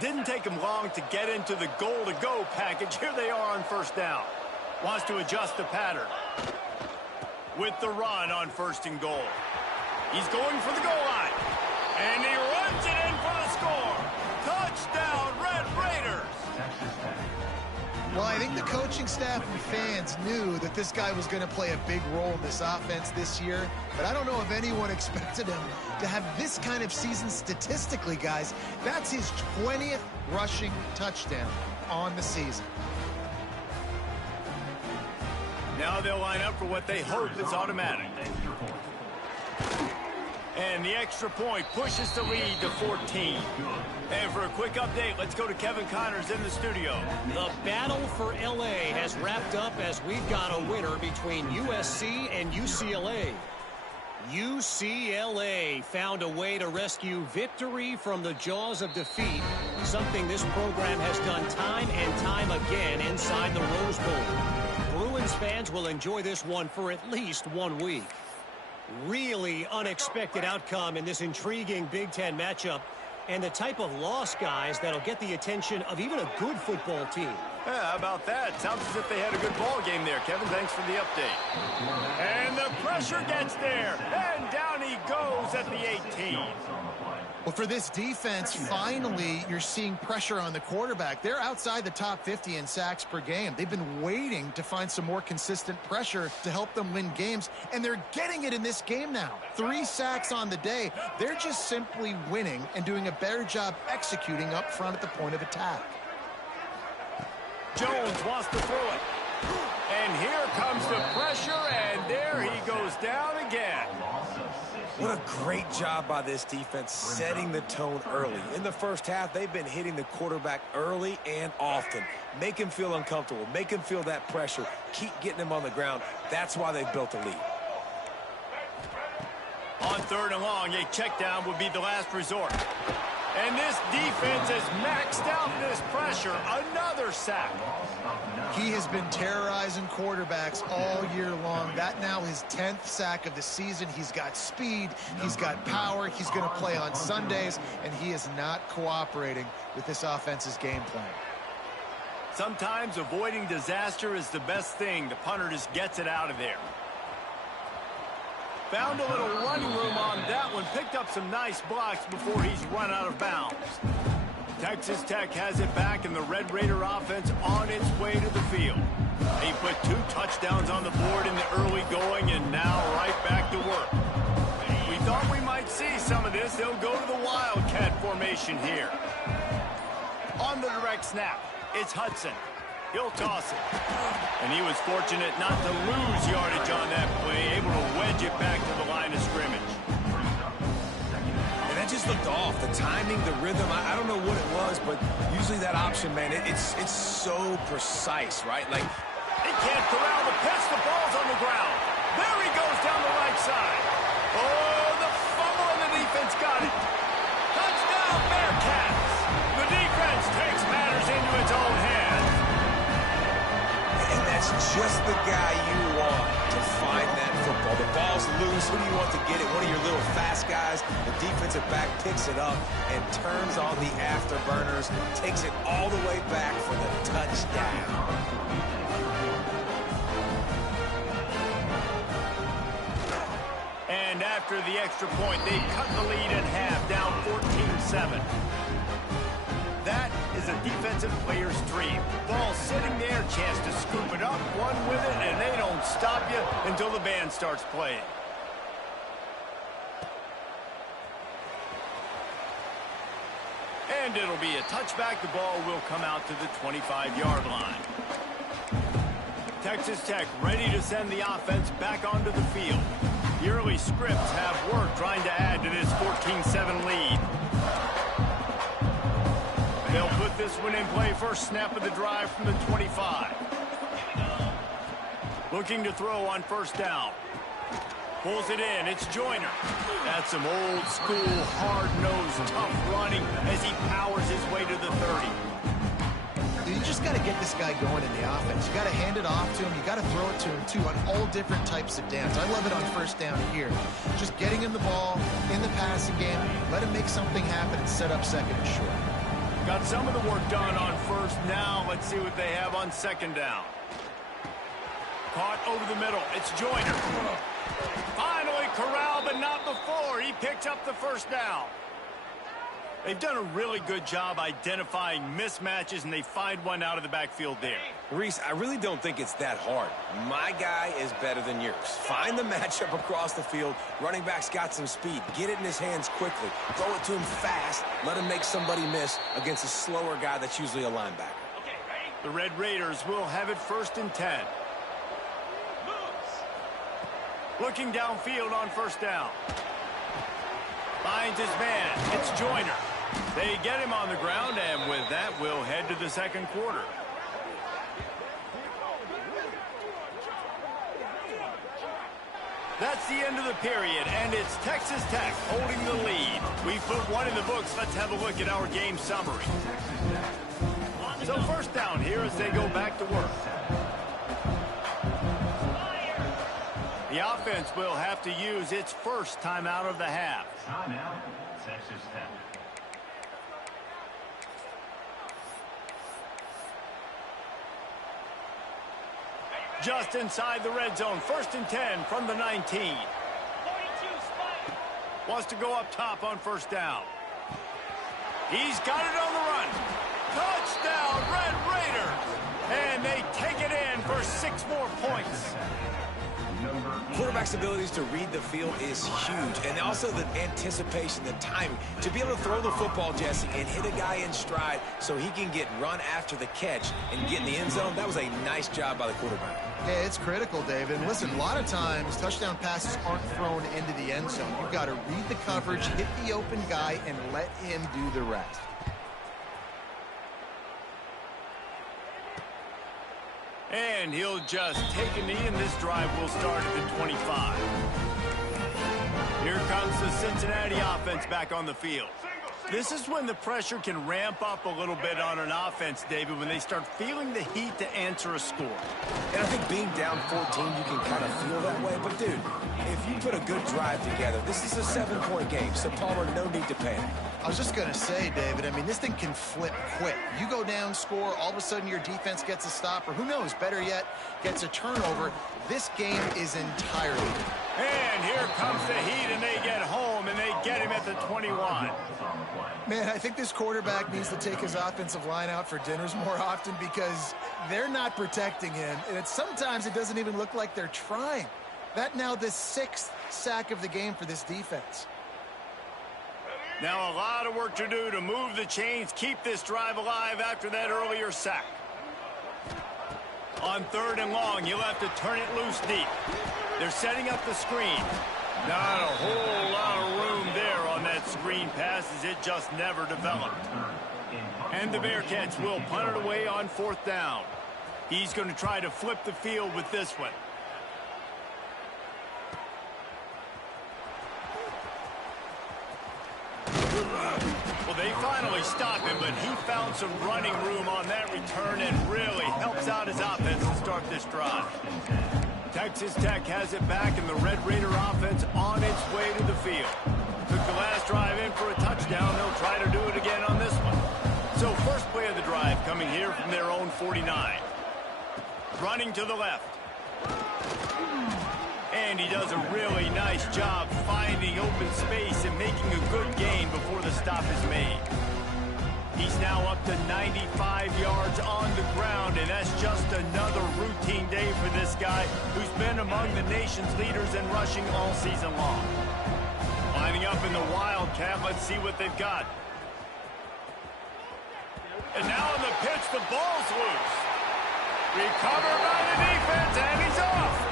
Didn't take him long to get into the goal-to-go package. Here they are on first down. Wants to adjust the pattern. With the run on 1st and goal. He's going for the goal line. And he runs it in for the score. Touchdown, Red Raiders. Well, I think the coaching staff and fans knew that this guy was going to play a big role in this offense this year, but I don't know if anyone expected him to have this kind of season statistically, guys. That's his 20th rushing touchdown on the season. Now they'll line up for what they hope is automatic. And the extra point pushes the lead to 14. And for a quick update, let's go to Kevin Connors in the studio. The battle for LA has wrapped up as we've got a winner between USC and UCLA. UCLA found a way to rescue victory from the jaws of defeat, something this program has done time and time again inside the Rose Bowl. Bruins fans will enjoy this one for at least 1 week. Really unexpected outcome in this intriguing Big Ten matchup. And the type of loss, guys, that'll get the attention of even a good football team. Yeah, how about that? Sounds as if they had a good ball game there, Kevin. Thanks for the update. And the pressure gets there. And down he goes at the 18. Well, for this defense, finally, you're seeing pressure on the quarterback. They're outside the top 50 in sacks per game. They've been waiting to find some more consistent pressure to help them win games, and they're getting it in this game now. 3 sacks on the day. They're just simply winning and doing a better job executing up front at the point of attack. Jones wants to throw it. And here comes the pressure, and there he goes down again. What a great job by this defense setting the tone early. In the first half, they've been hitting the quarterback early and often. Make him feel uncomfortable. Make him feel that pressure. Keep getting him on the ground. That's why they've built a lead. On 3rd and long, a check down would be the last resort. And this defense has maxed out this pressure. Another sack. He has been terrorizing quarterbacks all year long. That now his 10th sack of the season. He's got speed. He's got power. He's going to play on Sundays, and he is not cooperating with this offense's game plan. Sometimes avoiding disaster is the best thing. The punter just gets it out of there. Found a little running room on that one. Picked up some nice blocks before he's run out of bounds. Texas Tech has it back, and the Red Raider offense on its way to the field. They put 2 touchdowns on the board in the early going, and now right back to work. We thought we might see some of this. They'll go to the Wildcat formation here. On the direct snap, it's Hudson. He'll toss it. And he was fortunate not to lose yardage on that play, able to wedge it back to the line of scrimmage. And that just looked off. The timing, the rhythm, I don't know what it was, but usually that option, man, it's so precise, right? Like, he can't corral the pitch. The ball's on the ground. There he goes down the right side. Oh, the fumble, and the defense got it. Touchdown, Bearcats. The defense takes matters into its own hands. and that's just the guy you want to find that football. The ball's loose. Who do you want to get it? One of your little fast guys. The defensive back picks it up and turns on the afterburners, takes it all the way back for the touchdown. And after the extra point, they cut the lead in half, down 14-7. That is a defensive player's dream. Ball sitting there, chance to scoop it up, run with it, and they don't stop you until the band starts playing. And it'll be a touchback. The ball will come out to the 25-yard line. Texas Tech ready to send the offense back onto the field. The early scripts have worked trying to add to this 14-7 lead. They'll put this one in play. First snap of the drive from the 25. Looking to throw on first down. Pulls it in. It's Joyner. That's some old school, hard-nosed, tough running as he powers his way to the 30. You just got to get this guy going in the offense. You got to hand it off to him. You got to throw it to him, too, on all different types of downs. I love it on first down here. Just getting him the ball in the passing game, let him make something happen and set up second and short. Got some of the work done on first. Now let's see what they have on second down. Caught over the middle. It's Joyner. Finally corralled, but not before. He picks up the first down. They've done a really good job identifying mismatches, and they find one out of the backfield there. Reese, I really don't think it's that hard. My guy is better than yours. Find the matchup across the field. Running back's got some speed. Get it in his hands quickly. Throw it to him fast. Let him make somebody miss against a slower guy that's usually a linebacker. The Red Raiders will have it 1st and 10. Looking downfield on first down. Finds his man. It's Joyner. They get him on the ground, and with that, we'll head to the second quarter. That's the end of the period, and it's Texas Tech holding the lead. We put one in the books. Let's have a look at our game summary. So first down here as they go back to work. The offense will have to use its first timeout of the half. Timeout, Texas Tech. Just inside the red zone. 1st and 10 from the 19. Wants to go up top on 1st down. He's got it on the run. Touchdown, Red Raiders. And they take it in for 6 more points. Quarterback's abilities to read the field is huge, and also the anticipation, the timing. To be able to throw the football, Jesse, and hit a guy in stride so he can get run after the catch and get in the end zone, that was a nice job by the quarterback. Yeah, it's critical, David. And listen, a lot of times touchdown passes aren't thrown into the end zone. You've got to read the coverage, hit the open guy, and let him do the rest. And he'll just take a knee, and this drive will start at the 25. Here comes the Cincinnati offense back on the field. This is when the pressure can ramp up a little bit on an offense, David, when they start feeling the heat to answer a score. And I think being down 14, you can kind of feel that way. But, dude, if you put a good drive together, this is a 7-point game, so Palmer, no need to panic. I was just going to say, David, I mean, this thing can flip quick. You go down, score, all of a sudden your defense gets a stop, or who knows, better yet, gets a turnover. This game is entirely different. And here comes the heat, and they get home, and they get him at the 21. Man, I think this quarterback needs to take his offensive line out for dinners more often because they're not protecting him, and sometimes it doesn't even look like they're trying. That now the 6th sack of the game for this defense. Now a lot of work to do to move the chains, keep this drive alive after that earlier sack. On 3rd and long, you'll have to turn it loose deep. They're setting up the screen. Not a whole lot of room there on that screen pass as it just never developed. And the Bearcats will punt it away on 4th down. He's going to try to flip the field with this one. Well, they finally stop him, but he found some running room on that return and really helps out his offense to start this drive. Texas Tech has it back, and the Red Raider offense on its way to the field. Took the last drive in for a touchdown. They'll try to do it again on this one. So first play of the drive coming here from their own 49. Running to the left. And he does a really nice job finding open space and making a good gain before the stop is made. He's now up to 95 yards on the ground, and that's just another routine day for this guy who's been among the nation's leaders in rushing all season long. Lining up in the Wildcat, let's see what they've got. And now on the pitch, the ball's loose. Recovered by the defense, and he's off.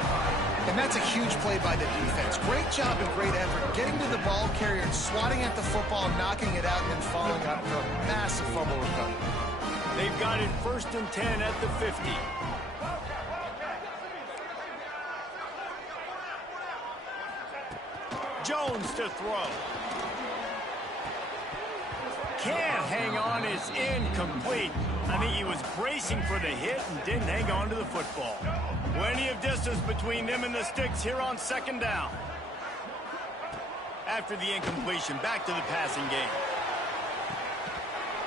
And that's a huge play by the defense. Great job and great effort getting to the ball carrier and swatting at the football, knocking it out, and then following up for a massive fumble recovery. They've got it 1st and 10 at the 50. Jones to throw. Can't hang on, is incomplete. I think he was bracing for the hit and didn't hang on to the football. Plenty of distance between them and the sticks here on 2nd down. After the incompletion, back to the passing game.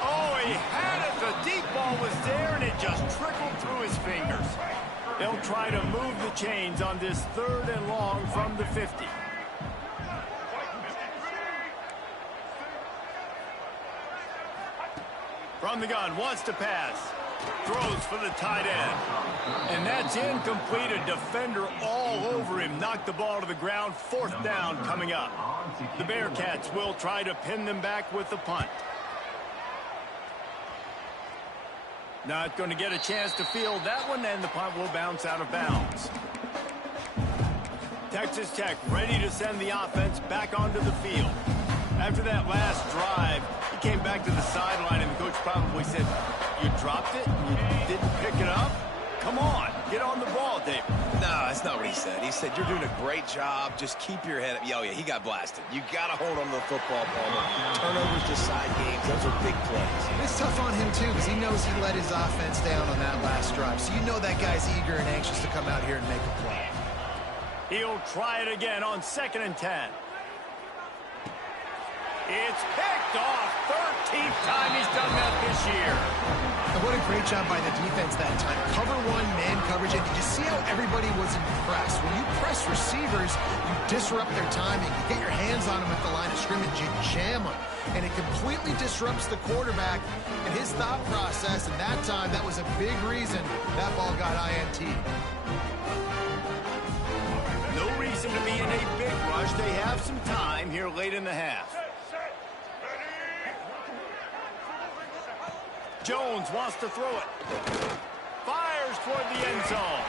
Oh, he had it. The deep ball was there, and it just trickled through his fingers. They'll try to move the chains on this 3rd and long from the 50. From the gun, wants to pass. Throws for the tight end. And that's incomplete. A defender all over him. Knocked the ball to the ground. 4th down coming up. The Bearcats will try to pin them back with the punt. Not going to get a chance to field that one, and the punt will bounce out of bounds. Texas Tech ready to send the offense back onto the field. After that last drive, he came back to the sideline, and the coach probably said, "You dropped it? You didn't pick it up? Come on, get on the ball, David." No, that's not what he said. He said, "You're doing a great job. Just keep your head up." Oh, yeah, he got blasted. You got to hold on to the football, Palmer. Turnovers decide games. Those are big plays. It's tough on him, too, because he knows he let his offense down on that last drive. So you know that guy's eager and anxious to come out here and make a play. He'll try it again on 2nd and 10. It's picked off. 13th time he's done that this year. And what a great job by the defense that time. Cover one, man coverage, and did you see how everybody was impressed? When you press receivers, you disrupt their timing. You get your hands on them at the line of scrimmage, you jam them. And it completely disrupts the quarterback and his thought process. And that time, that was a big reason that ball got INT. No reason to be in a big rush. They have some time here late in the half. Jones wants to throw it. Fires toward the end zone.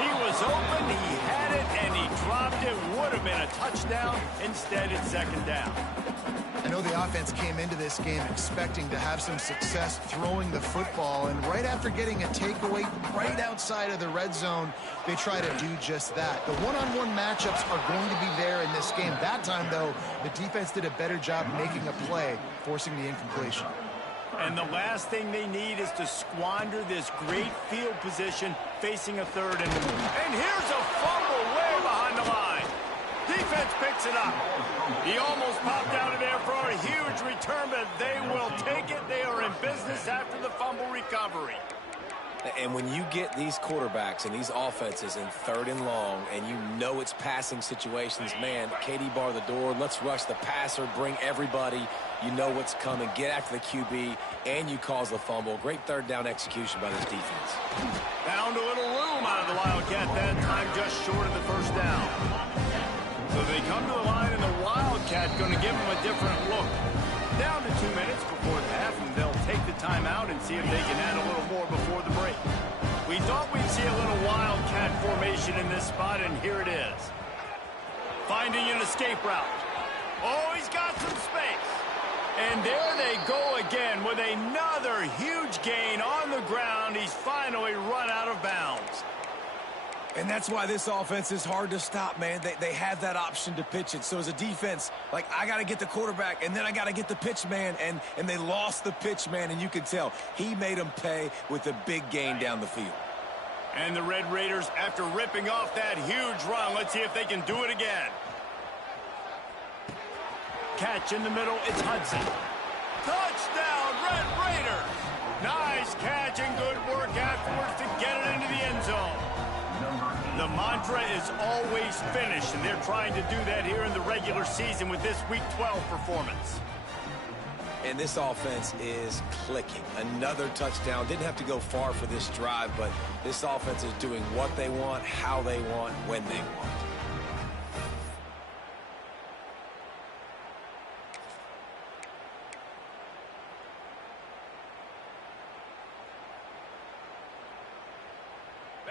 He was open, he had it, and he dropped it. Would have been a touchdown. Instead, it's second down. I know the offense came into this game expecting to have some success throwing the football, and right after getting a takeaway right outside of the red zone, they try to do just that. The one-on-one matchups are going to be there in this game. That time, though, the defense did a better job making a play, forcing the incompletion. And the last thing they need is to squander this great field position facing a third and more. And here's a fumble way behind the line. Defense picks it up. He almost popped out of there for a huge return, but they will take it. They are in business after the fumble recovery. And when you get these quarterbacks and these offenses in third and long and you know it's passing situations, man, KD bar the door, let's rush the passer, bring everybody. You know what's coming. Get after the QB, and you cause the fumble. Great third down execution by this defense. Found a little room out of the Wildcat that time, just short of the first down. So they come to the line, and the Wildcat going to give them a different look. Down to 2 minutes before the half, and they'll take the timeout and see if they can add a little more before the break. We thought we'd see a little Wildcat formation in this spot, and here it is. Finding an escape route. Oh, he's got some space. And there they go again with another huge gain on the ground. He's finally run out of bounds. And that's why this offense is hard to stop, man. They have that option to pitch it. So as a defense, like, I got to get the quarterback, and then I got to get the pitch man, and they lost the pitch man, and you can tell he made them pay with a big gain down the field. And the Red Raiders, after ripping off that huge run, let's see if they can do it again. Catch in the middle, it's Hudson. Touchdown, Red Raiders! Nice catch and good work afterwards to get it into the end zone. The mantra is always finish, and they're trying to do that here in the regular season with this Week 12 performance. And this offense is clicking. Another touchdown. Didn't have to go far for this drive, but this offense is doing what they want, how they want, when they want.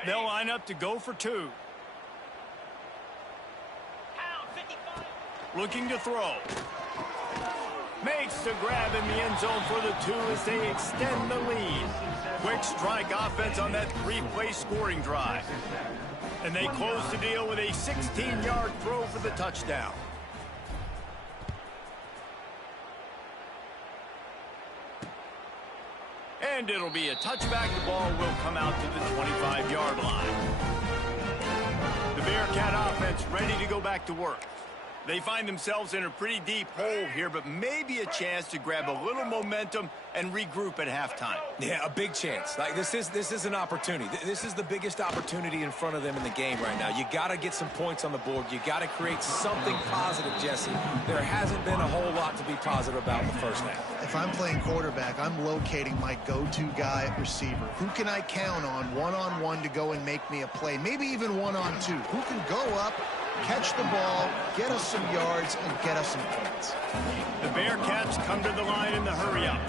They'll line up to go for two. Looking to throw. Makes the grab in the end zone for the two as they extend the lead. Quick strike offense on that three-play scoring drive. And they close the deal with a 16-yard throw for the touchdown. And it'll be a touchback. The ball will come out to the 25-yard line. The Bearcat offense ready to go back to work. They find themselves in a pretty deep hole here, but maybe a chance to grab a little momentum and regroup at halftime. Yeah, a big chance. Like, this is an opportunity. This is the biggest opportunity in front of them in the game right now. You got to get some points on the board. You got to create something positive, Jesse. There hasn't been a whole lot to be positive about in the first half. If I'm playing quarterback, I'm locating my go-to guy at receiver. Who can I count on one-on-one to go and make me a play? Maybe even one-on-two. Who can go up, catch the ball, get us some yards, and get us some points? The Bearcats come to the line in the hurry-up.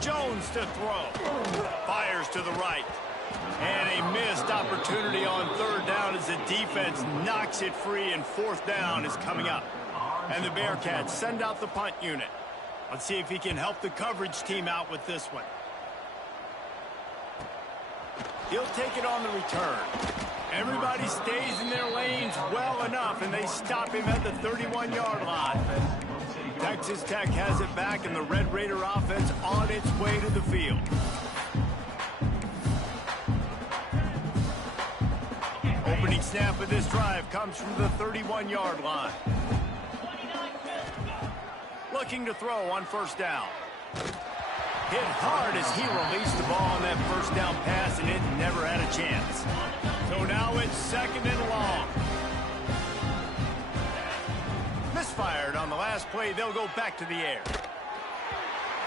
Jones to throw. Fires to the right. And a missed opportunity on third down as the defense knocks it free, and fourth down is coming up. And the Bearcats send out the punt unit. Let's see if he can help the coverage team out with this one. He'll take it on the return. Everybody stays in their lanes well enough, and they stop him at the 31-yard line. Texas Tech has it back, and the Red Raider offense on its way to the field. Opening Lead snap of this drive comes from the 31-yard line. Looking to throw on first down. Hit hard as he released the ball on that first down pass, and it never had a chance. So now it's second and long. Misfired on the last play. They'll go back to the air.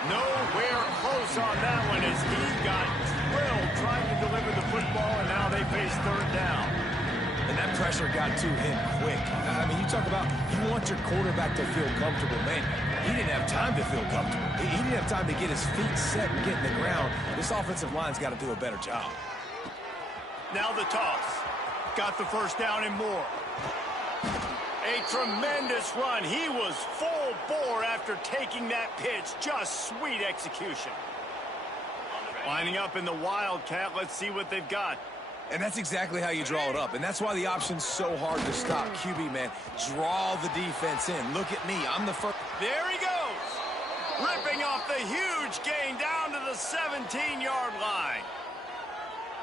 Nowhere close on that one as he got drilled trying to deliver the football, and now they face third down. And that pressure got to him quick. I mean, you talk about you want your quarterback to feel comfortable. Man, he didn't have time to feel comfortable. He didn't have time to get his feet set and get in the ground. This offensive line's got to do a better job. Now the toss. Got the first down and more. A tremendous run. He was full bore after taking that pitch. Just sweet execution. Lining up in the Wildcat. Let's see what they've got. And that's exactly how you draw it up. And that's why the option's so hard to stop. QB, man, draw the defense in. Look at me. I'm the first. There he goes. Ripping off the huge gain down to the 17-yard line.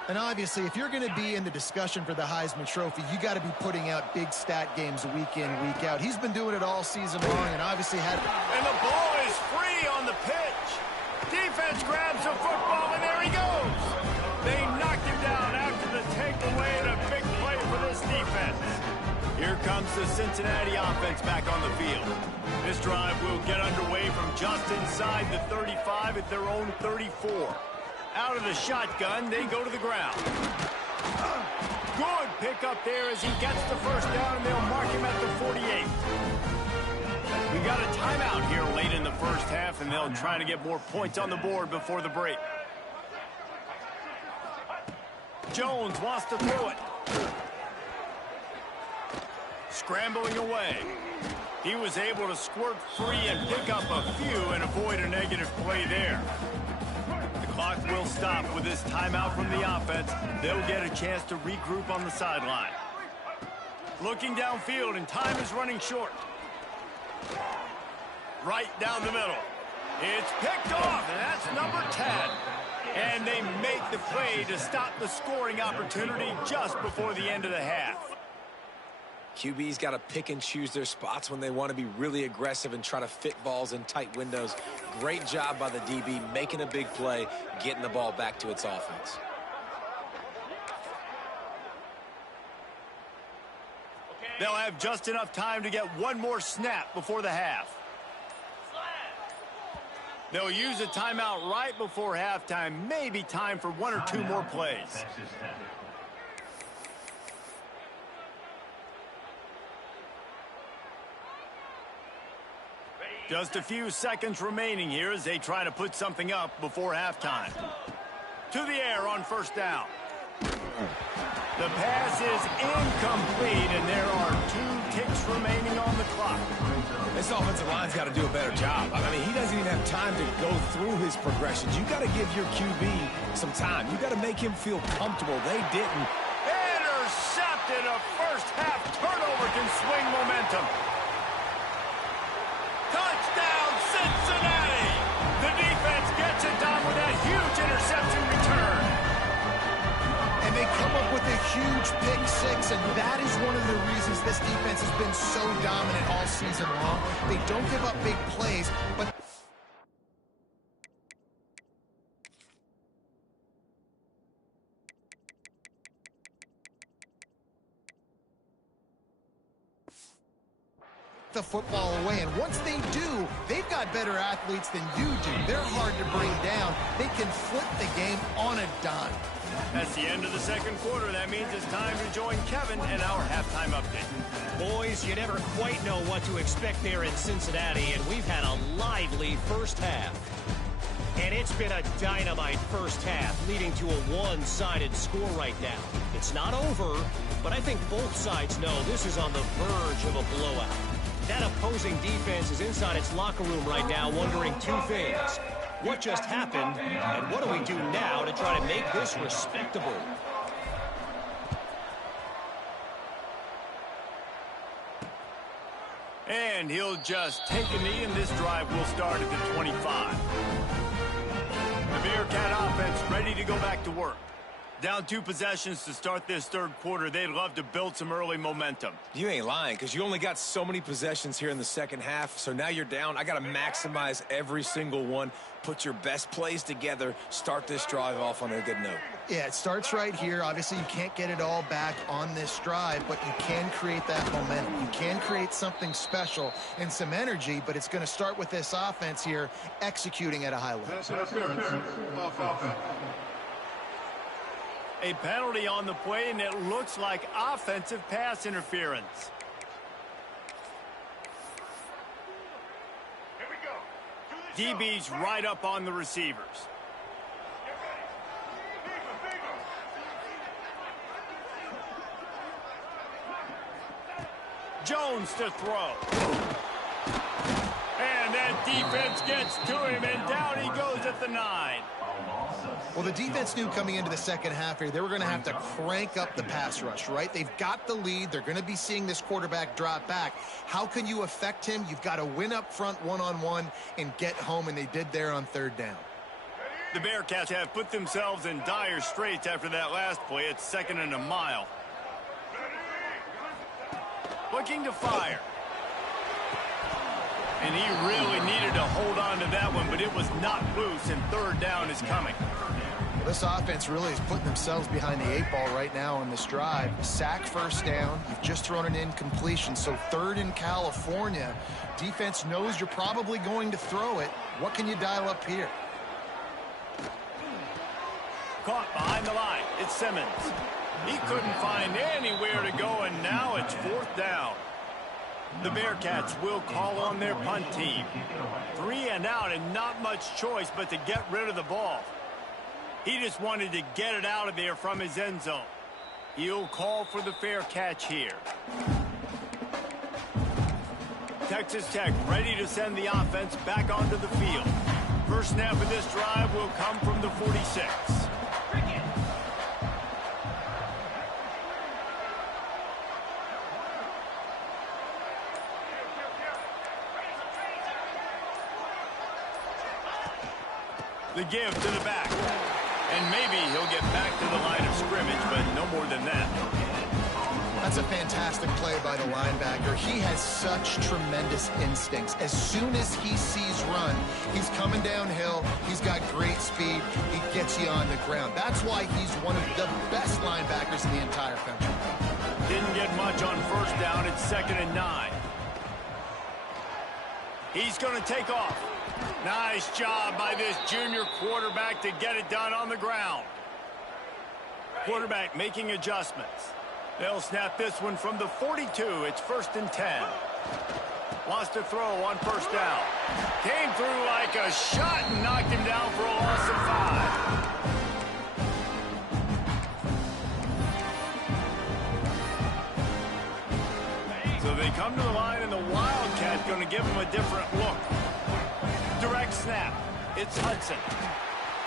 And obviously, if you're going to be in the discussion for the Heisman Trophy, you got to be putting out big stat games week in, week out. He's been doing it all season long and obviously had... And the ball is free on the pitch. Defense grabs the football, and there he goes. They knocked him down after the takeaway, and a big play for this defense. Here comes the Cincinnati offense back on the field. This drive will get underway from just inside the 35 at their own 34. Out of the shotgun, they go to the ground. Good pickup there as he gets the first down, and they'll mark him at the 48. We got a timeout here late in the first half, and they'll try to get more points on the board before the break. Jones wants to throw it. Scrambling away. He was able to squirt free and pick up a few and avoid a negative play there. Clock will stop with this timeout from the offense. They'll get a chance to regroup on the sideline. Looking downfield, and time is running short. Right down the middle. It's picked off, and that's number 10. And they make the play to stop the scoring opportunity just before the end of the half. QB's got to pick and choose their spots when they want to be really aggressive and try to fit balls in tight windows. Great job by the DB making a big play, getting the ball back to its offense. They'll have just enough time to get one more snap before the half. They'll use a timeout right before halftime. Maybe time for one or two more plays. Just a few seconds remaining here as they try to put something up before halftime. To the air on first down. The pass is incomplete, and there are 2 ticks remaining on the clock. This offensive line's got to do a better job. I mean, he doesn't even have time to go through his progressions. You got to give your QB some time. You got to make him feel comfortable. They didn't. Intercepted. A first half turnover can swing momentum. Touchdown, Cincinnati! The defense gets it done with that huge interception return. And they come up with a huge pick six, and that is one of the reasons this defense has been so dominant all season long. They don't give up big plays, but... the football away, and once they do, they've got better athletes than you do. They're hard to bring down. They can flip the game on a dime. That's the end of the second quarter. That means it's time to join Kevin and our halftime update. Boys, you never quite know what to expect there in Cincinnati, and we've had a lively first half. And it's been a dynamite first half, leading to a one-sided score right now. It's not over, but I think both sides know this is on the verge of a blowout. That opposing defense is inside its locker room right now wondering 2 things. What just happened, and what do we do now to try to make this respectable? And he'll just take a knee, and this drive will start at the 25. The Bearcat offense ready to go back to work. Down 2 possessions to start this third quarter. They'd love to build some early momentum. You ain't lying, because you only got so many possessions here in the second half, so now you're down. I got to maximize every single one, put your best plays together, start this drive off on a good note. Yeah, it starts right here. Obviously, you can't get it all back on this drive, but you can create that momentum. You can create something special and some energy, but it's going to start with this offense here executing at a high level. A penalty on the play, and it looks like offensive pass interference. DB's right up on the receivers. Jones to throw. And that defense gets to him, and down he goes at the 9. Well, the defense knew coming into the second half here, they were going to have to crank up the pass rush, right? They've got the lead. They're going to be seeing this quarterback drop back. How can you affect him? You've got to win up front one-on-one and get home, and they did there on third down. The Bearcats have put themselves in dire straits after that last play. It's 2nd and a mile. Looking to fire. And he really needed to hold on to that one, but it was not loose, and third down is coming. Well, this offense really is putting themselves behind the 8 ball right now on this drive. Sack first down. You've just thrown an incompletion, so 3rd in California. Defense knows you're probably going to throw it. What can you dial up here? Caught behind the line. It's Simmons. He couldn't find anywhere to go, and now it's 4th down. The Bearcats will call on their punt team. 3 and out, and not much choice but to get rid of the ball. He just wanted to get it out of there from his end zone. He'll call for the fair catch here. Texas Tech ready to send the offense back onto the field. First snap of this drive will come from the 46. The give to the back. And maybe he'll get back to the line of scrimmage, but no more than that. That's a fantastic play by the linebacker. He has such tremendous instincts. As soon as he sees run, he's coming downhill. He's got great speed. He gets you on the ground. That's why he's one of the best linebackers in the entire country. Didn't get much on first down. It's 2nd and 9. He's going to take off. Nice job by this junior quarterback to get it done on the ground. Quarterback making adjustments. They'll snap this one from the 42. It's 1st and 10. Wants to throw on first down. Came through like a shot and knocked him down for a loss of 5. So they come to the line, and the Wildcat going to give him a different look. Direct snap. It's Hudson.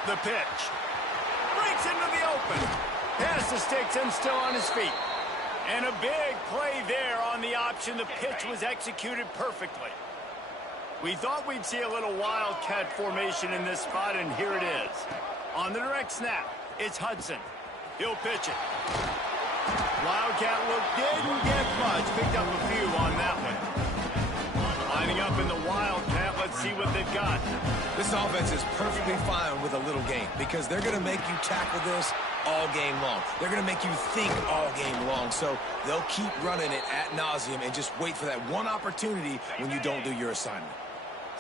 The pitch. Breaks into the open. Pass to sticks him still on his feet. And a big play there on the option. The pitch was executed perfectly. We thought we'd see a little Wildcat formation in this spot, and here it is. On the direct snap, it's Hudson. He'll pitch it. Wildcat look didn't get much. Picked up a few on that one. Lining up in the Wildcat, let's see what they've got. This offense is perfectly fine with a little game because they're going to make you tackle this all game long. They're going to make you think all game long. So they'll keep running it ad nauseum and just wait for that one opportunity when you don't do your assignment.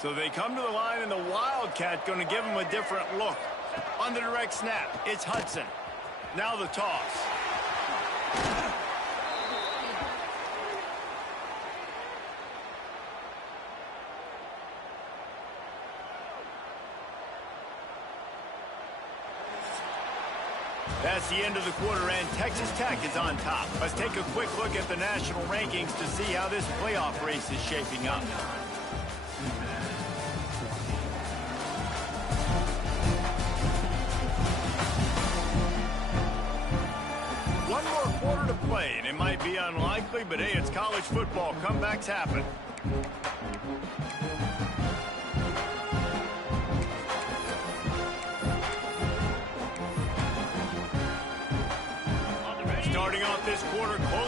So they come to the line, and the Wildcat going to give them a different look. On the direct snap, it's Hudson. Now the toss. That's the end of the quarter, and Texas Tech is on top. Let's take a quick look at the national rankings to see how this playoff race is shaping up. One more quarter to play, and it might be unlikely, but hey, it's college football. Comebacks happen.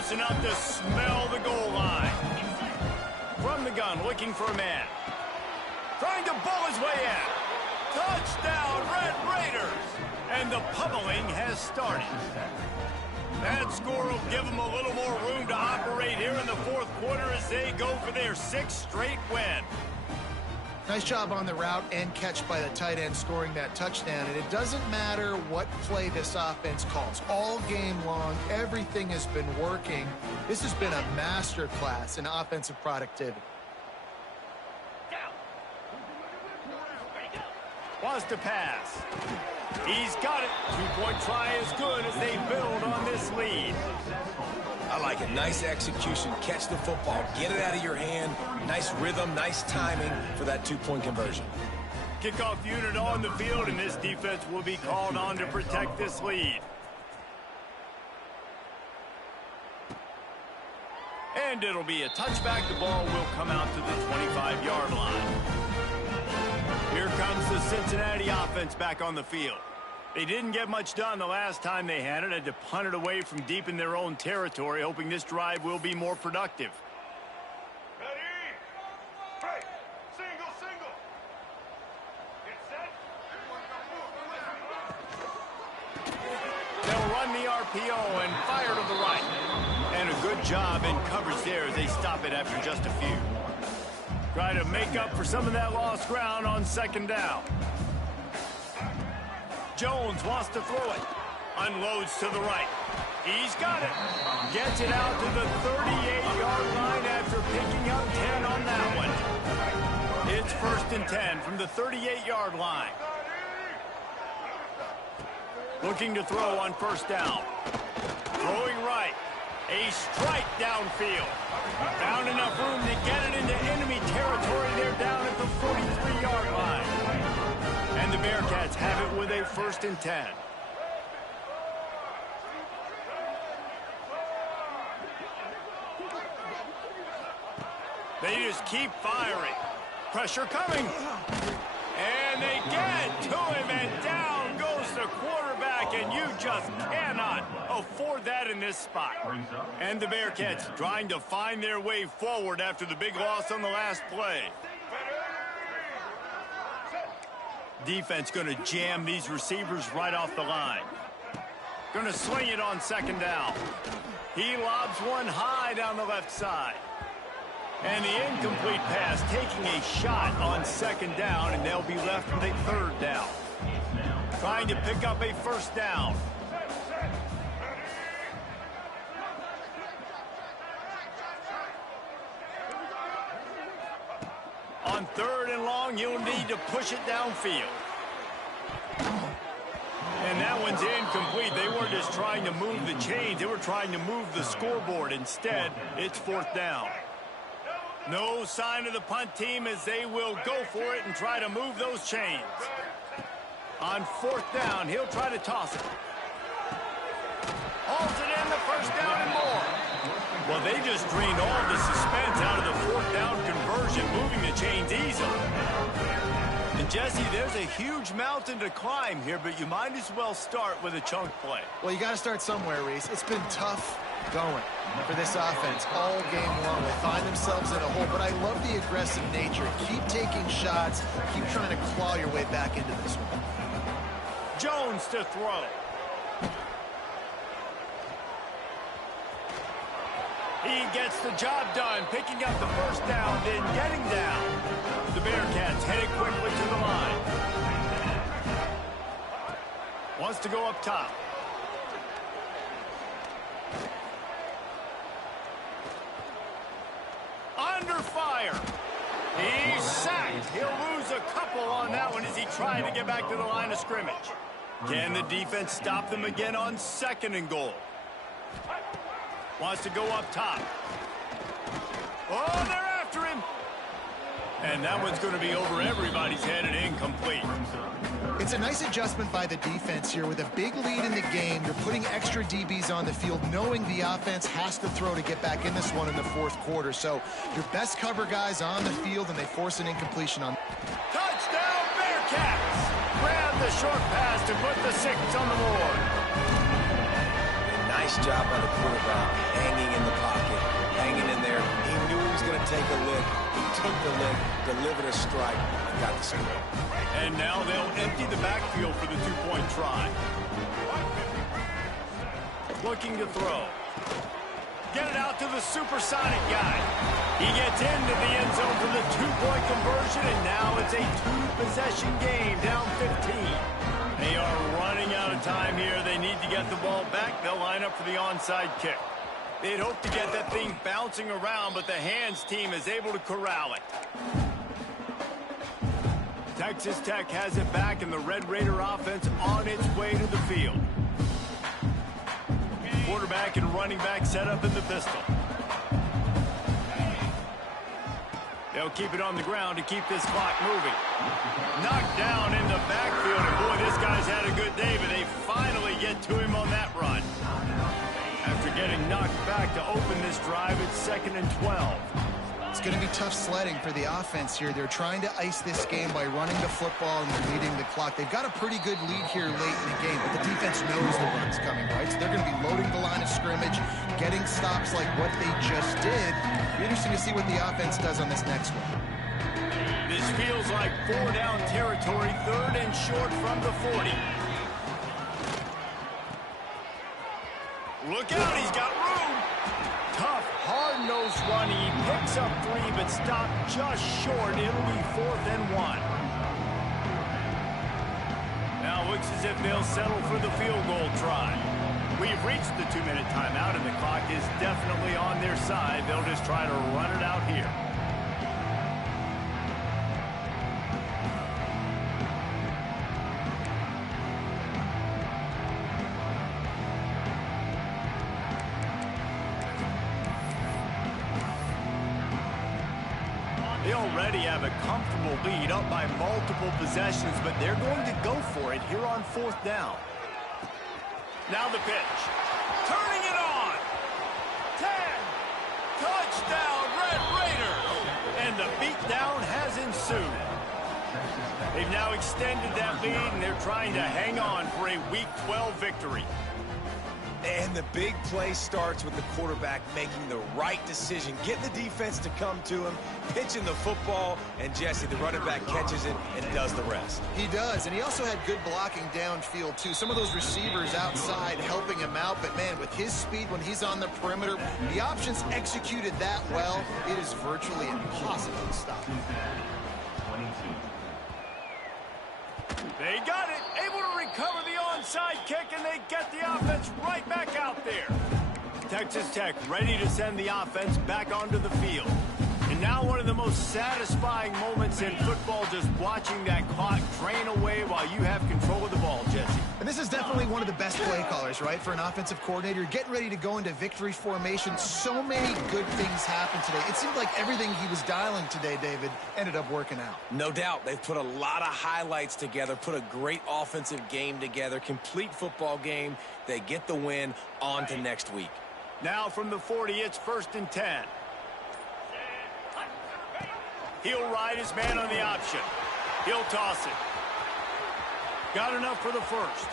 close enough to smell the goal line. From the gun, looking for a man. Trying to bull his way in. Touchdown, Red Raiders! And the pummeling has started. That score will give them a little more room to operate here in the fourth quarter as they go for their 6th straight win. Nice job on the route and catch by the tight end scoring that touchdown. And it doesn't matter what play this offense calls. All game long, everything has been working. This has been a masterclass in offensive productivity. Wants to pass. He's got it. 2-point try is good as they build on this lead. I like it. Nice execution. Catch the football. Get it out of your hand. Nice rhythm, nice timing for that 2-point conversion. Kickoff unit on the field, and this defense will be called on to protect this lead. And it'll be a touchback. The ball will come out to the 25-yard line. Here comes the Cincinnati offense back on the field. They didn't get much done the last time they had it. Had to punt it away from deep in their own territory, hoping this drive will be more productive. Ready? Break. Single, single. Get set. They'll run the RPO and fire to the right. And a good job in coverage there as they stop it after just a few. Try to make up for some of that lost ground on 2nd down. Jones wants to throw it. Unloads to the right. He's got it. Gets it out to the 38-yard line after picking up 10 on that one. It's 1st and 10 from the 38-yard line. Looking to throw on 1st down. Throwing right. A strike downfield. Found enough room to get it into enemy territory. They're down at the 43-yard line. And the Bearcats have it with a 1st and 10. They just keep firing. Pressure coming. And they get to him, and down goes the quarterback, and you just cannot afford that in this spot. And the Bearcats trying to find their way forward after the big loss on the last play. Defense going to jam these receivers right off the line. Going to swing it on 2nd down. He lobs one high down the left side. And the incomplete pass taking a shot on 2nd down, and they'll be left with a 3rd down. Trying to pick up a 1st down. On 3rd and long, you'll need to push it downfield. And that one's incomplete. They weren't just trying to move the chains. They were trying to move the scoreboard. Instead, it's 4th down. No sign of the punt team as they will go for it and try to move those chains. On 4th down, he'll try to toss it. Hauls it in, the 1st down and more. Well, they just drained all the suspense out of the 4th down conversion, moving the chains easily. And, Jesse, there's a huge mountain to climb here, but you might as well start with a chunk play. Well, you got to start somewhere, Reese. It's been tough going for this offense all game long. They find themselves in a hole, but I love the aggressive nature. Keep taking shots. Keep trying to claw your way back into this one. Jones to throw. He gets the job done, picking up the 1st down, then getting down. The Bearcats headed quickly to the line. Wants to go up top. Under fire. He's sacked. He'll lose a couple on that one as he tried to get back to the line of scrimmage. Can the defense stop them again on 2nd and goal? Wants to go up top. Oh, they're after him. And that one's going to be over everybody's head and incomplete. It's a nice adjustment by the defense here. With a big lead in the game, you're putting extra DBs on the field, knowing the offense has to throw to get back in this one in the 4th quarter. So your best cover guys on the field, and they force an incompletion on. Touchdown, Bearcats! Grab the short pass to put the 6 on the board. Nice job by the quarterback, hanging in the pocket, hanging in there. He knew he was going to take a lick. He took the lick, delivered a strike, and got the score. And now they'll empty the backfield for the two-point try. Looking to throw. Get it out to the supersonic guy. He gets into the end zone for the two-point conversion, and now it's a two-possession game, down 15. They are running out of time here. They need to get the ball back. They'll line up for the onside kick. They'd hope to get that thing bouncing around, but the hands team is able to corral it. Texas Tech has it back, and the Red Raider offense on its way to the field. Quarterback and running back set up in the pistol. They'll keep it on the ground to keep this clock moving. Knocked down in the backfield, and boy, this guy's had a good day, but they finally get to him on that run. After getting knocked back to open this drive, it's 2nd and 12. It's going to be tough sledding for the offense here. They're trying to ice this game by running the football and leading the clock. They've got a pretty good lead here late in the game, but the defense knows the run's coming, right? So they're going to be loading the line of scrimmage, getting stops like what they just did. It'll be interesting to see what the offense does on this next one. This feels like 4-down territory, 3rd and short from the 40. Look out, he's got room. Tough, hard-nosed run. He picks up 3, but stopped just short. It'll be 4th and 1. Now looks as if they'll settle for the field goal try. We've reached the 2-minute timeout, and the clock is definitely on their side. They'll just try to run it out here. They already have a comfortable lead, up by multiple possessions, but they're going to go for it here on 4th down. Now the pitch. Turning it on. 10. Touchdown, Red Raiders. And the beatdown has ensued. They've now extended that lead, and they're trying to hang on for a Week 12 victory. And the big play starts with the quarterback making the right decision, getting the defense to come to him, pitching the football, and Jesse, the running back, catches it and does the rest. He does, and he also had good blocking downfield, too. Some of those receivers outside helping him out, but, man, with his speed when he's on the perimeter, the options executed that well, it is virtually impossible to stop. They got it, able to recover the onside kick, and they get the offense right back out there. Texas Tech ready to send the offense back onto the field. And now one of the most satisfying moments in football, just watching that clock drain away while you have control of the ball, Jesse. And this is definitely one of the best play callers, right, for an offensive coordinator. Getting ready to go into victory formation. So many good things happened today. It seemed like everything he was dialing today, David, ended up working out. No doubt. They've put a lot of highlights together, put a great offensive game together, complete football game. They get the win on to next week. Now from the 40, it's 1st and 10. He'll ride his man on the option. He'll toss it. Got enough for the 1st.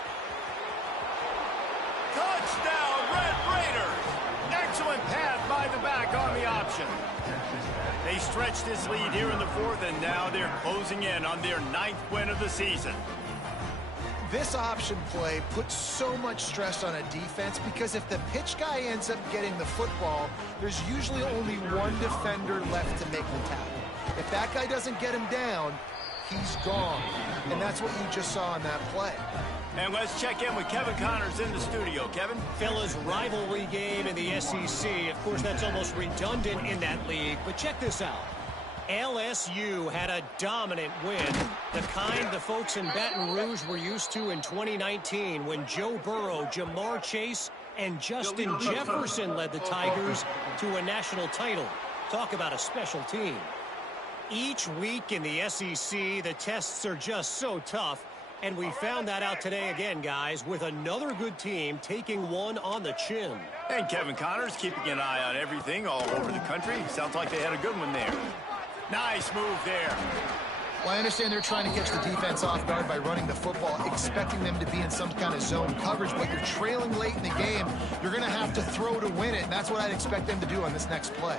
Touchdown, Red Raiders! Excellent pass by the back on the option. They stretched this lead here in the 4th, and now they're closing in on their 9th win of the season. This option play puts so much stress on a defense because if the pitch guy ends up getting the football, there's usually only one defender left to make the tackle. If that guy doesn't get him down, he's gone. And that's what you just saw in that play. And let's check in with Kevin Connors in the studio. Kevin? Fellas, rivalry game in the SEC. Of course, that's almost redundant in that league. But check this out. LSU had a dominant win, the kind the folks in Baton Rouge were used to in 2019 when Joe Burrow, Jamar Chase, and Justin Jefferson led the Tigers to a national title. Talk about a special team. Each week in the SEC, the tests are just so tough, and we found that out today again, guys, with another good team taking one on the chin. And Kevin Connors keeping an eye on everything all over the country. Sounds like they had a good one there. Nice move there. Well, I understand they're trying to catch the defense off guard by running the football, expecting them to be in some kind of zone coverage, but you're trailing late in the game. You're going to have to throw to win it, and that's what I'd expect them to do on this next play.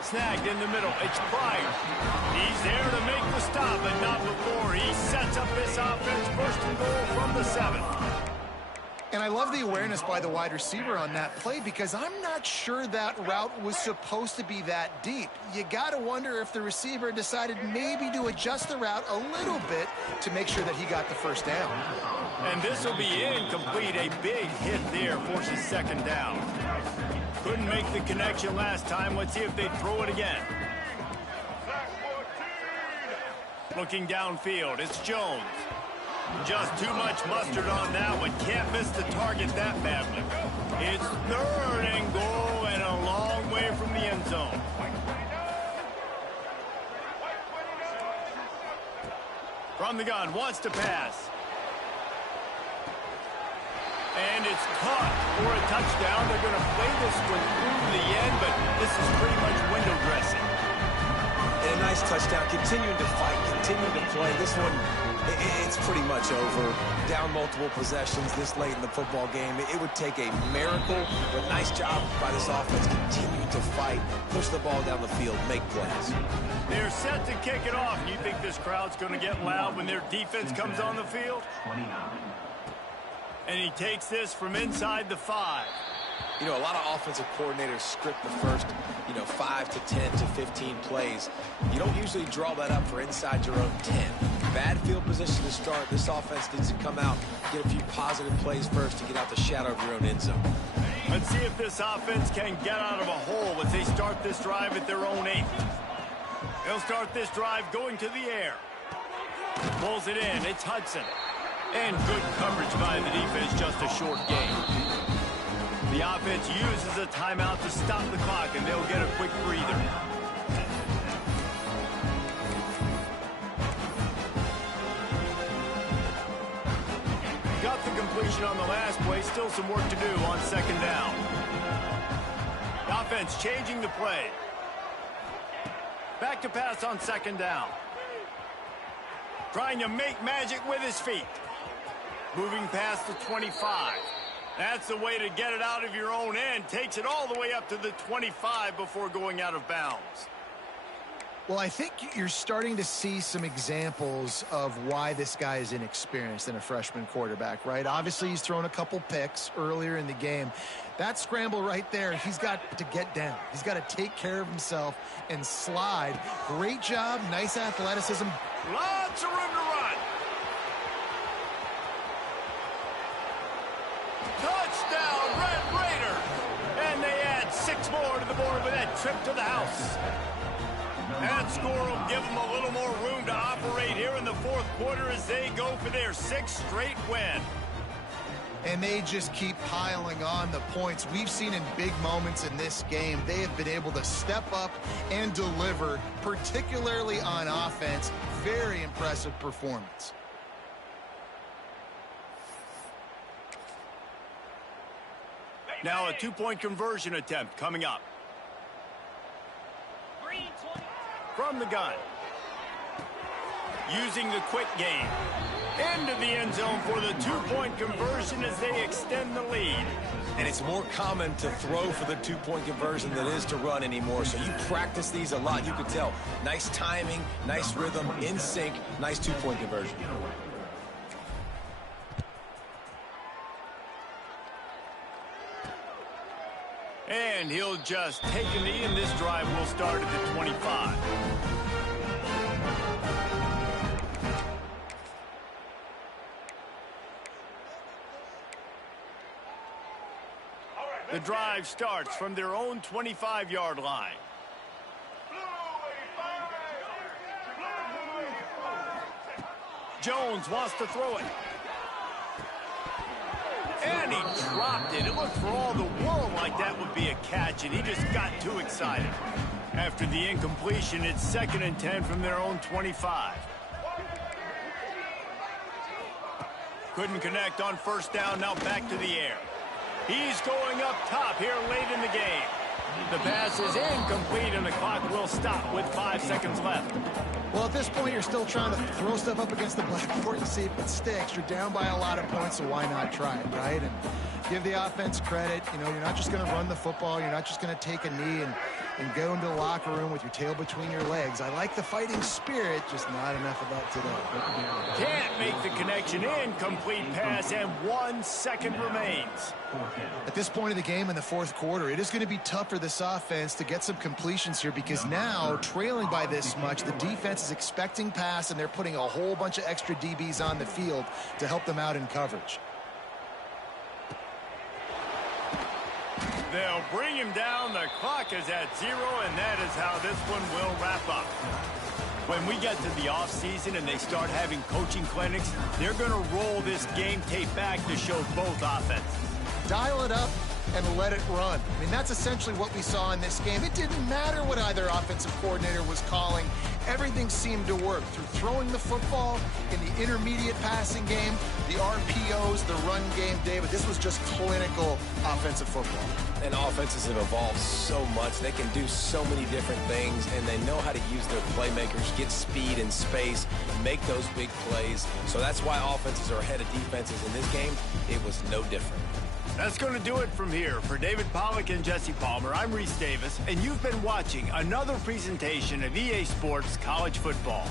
Snagged in the middle. It's Pryor. He's there to make the stop, but not before. He sets up this offense first and goal from the 7. And I love the awareness by the wide receiver on that play because I'm not sure that route was supposed to be that deep. You got to wonder if the receiver decided maybe to adjust the route a little bit to make sure that he got the first down. And this will be incomplete. A big hit there forces second down. Couldn't make the connection last time. Let's see if they throw it again. Looking downfield, it's Jones. Just too much mustard on that one. Can't miss the target that badly. It's 3rd and goal and a long way from the end zone. From the gun, wants to pass. And it's caught for a touchdown. They're going to play this one through the end, but this is pretty much window dressing. And a nice touchdown. Continuing to fight, continuing to play. This one, it's pretty much over. Down multiple possessions this late in the football game. It would take a miracle, but nice job by this offense. Continuing to fight, push the ball down the field, make plays. They're set to kick it off. You think this crowd's going to get loud when their defense comes on the field? 29. And he takes this from inside the 5. You know, a lot of offensive coordinators script the first, 5 to 10 to 15 plays. You don't usually draw that up for inside your own 10. Bad field position to start. This offense needs to come out, get a few positive plays first to get out the shadow of your own end zone. Let's see if this offense can get out of a hole as they start this drive at their own 8. They'll start this drive going to the air. Pulls it in. It's Hudson. And good coverage by the defense, just a short gain. The offense uses a timeout to stop the clock, and they'll get a quick breather. Got the completion on the last play. Still some work to do on second down. The offense changing the play. Back to pass on second down. Trying to make magic with his feet. Moving past the 25. That's the way to get it out of your own end. Takes it all the way up to the 25 before going out of bounds. Well, I think you're starting to see some examples of why this guy is inexperienced in a freshman quarterback, right? Obviously, he's thrown a couple picks earlier in the game. That scramble right there, he's got to get down. He's got to take care of himself and slide. Great job, nice athleticism. Lots of room to run. Touchdown, Red Raiders. And they add 6 more to the board with that trip to the house. That score will give them a little more room to operate here in the fourth quarter as they go for their 6th straight win. And they just keep piling on the points. We've seen in big moments in this game, they have been able to step up and deliver, particularly on offense. Very impressive performance. Now a 2-point conversion attempt coming up. From the gun. Using the quick game. Into the end zone for the 2-point conversion as they extend the lead. And it's more common to throw for the 2-point conversion than it is to run anymore. So you practice these a lot. You can tell. Nice timing, nice rhythm, in sync, nice 2-point conversion. And he'll just take a knee, and this drive will start at the 25. The drive starts from their own 25-yard line. Jones wants to throw it. And he dropped it. It looked for all the world like that would be a catch, and he just got too excited. After the incompletion, it's 2nd and 10 from their own 25. Couldn't connect on first down, now back to the air. He's going up top here late in the game. The pass is incomplete, and the clock will stop with 5 seconds left. Well, at this point, you're still trying to throw stuff up against the blackboard and see if it sticks. You're down by a lot of points, so why not try it, right? And give the offense credit. You know, you're not just going to run the football. You're not just going to take a knee and go into the locker room with your tail between your legs. I like the fighting spirit, just not enough of that today. Can't make the connection. Incomplete pass, and 1 second remains. At this point of the game in the fourth quarter, it is going to be tough for this offense to get some completions here because now, trailing by this much, the defense is expecting pass, and they're putting a whole bunch of extra DBs on the field to help them out in coverage. They'll bring him down. The clock is at 0, and that is how this one will wrap up. When we get to the offseason and they start having coaching clinics, they're going to roll this game tape back to show both offenses. Dial it up and let it run. I mean, that's essentially what we saw in this game. It didn't matter what either offensive coordinator was calling. Everything seemed to work through throwing the football in the intermediate passing game, the RPOs, the run game, David. This was just clinical offensive football. And offenses have evolved so much. They can do so many different things, and they know how to use their playmakers, get speed and space, make those big plays. So that's why offenses are ahead of defenses in this game. It was no different. That's going to do it from here. For David Pollack and Jesse Palmer, I'm Reese Davis, and you've been watching another presentation of EA Sports College Football.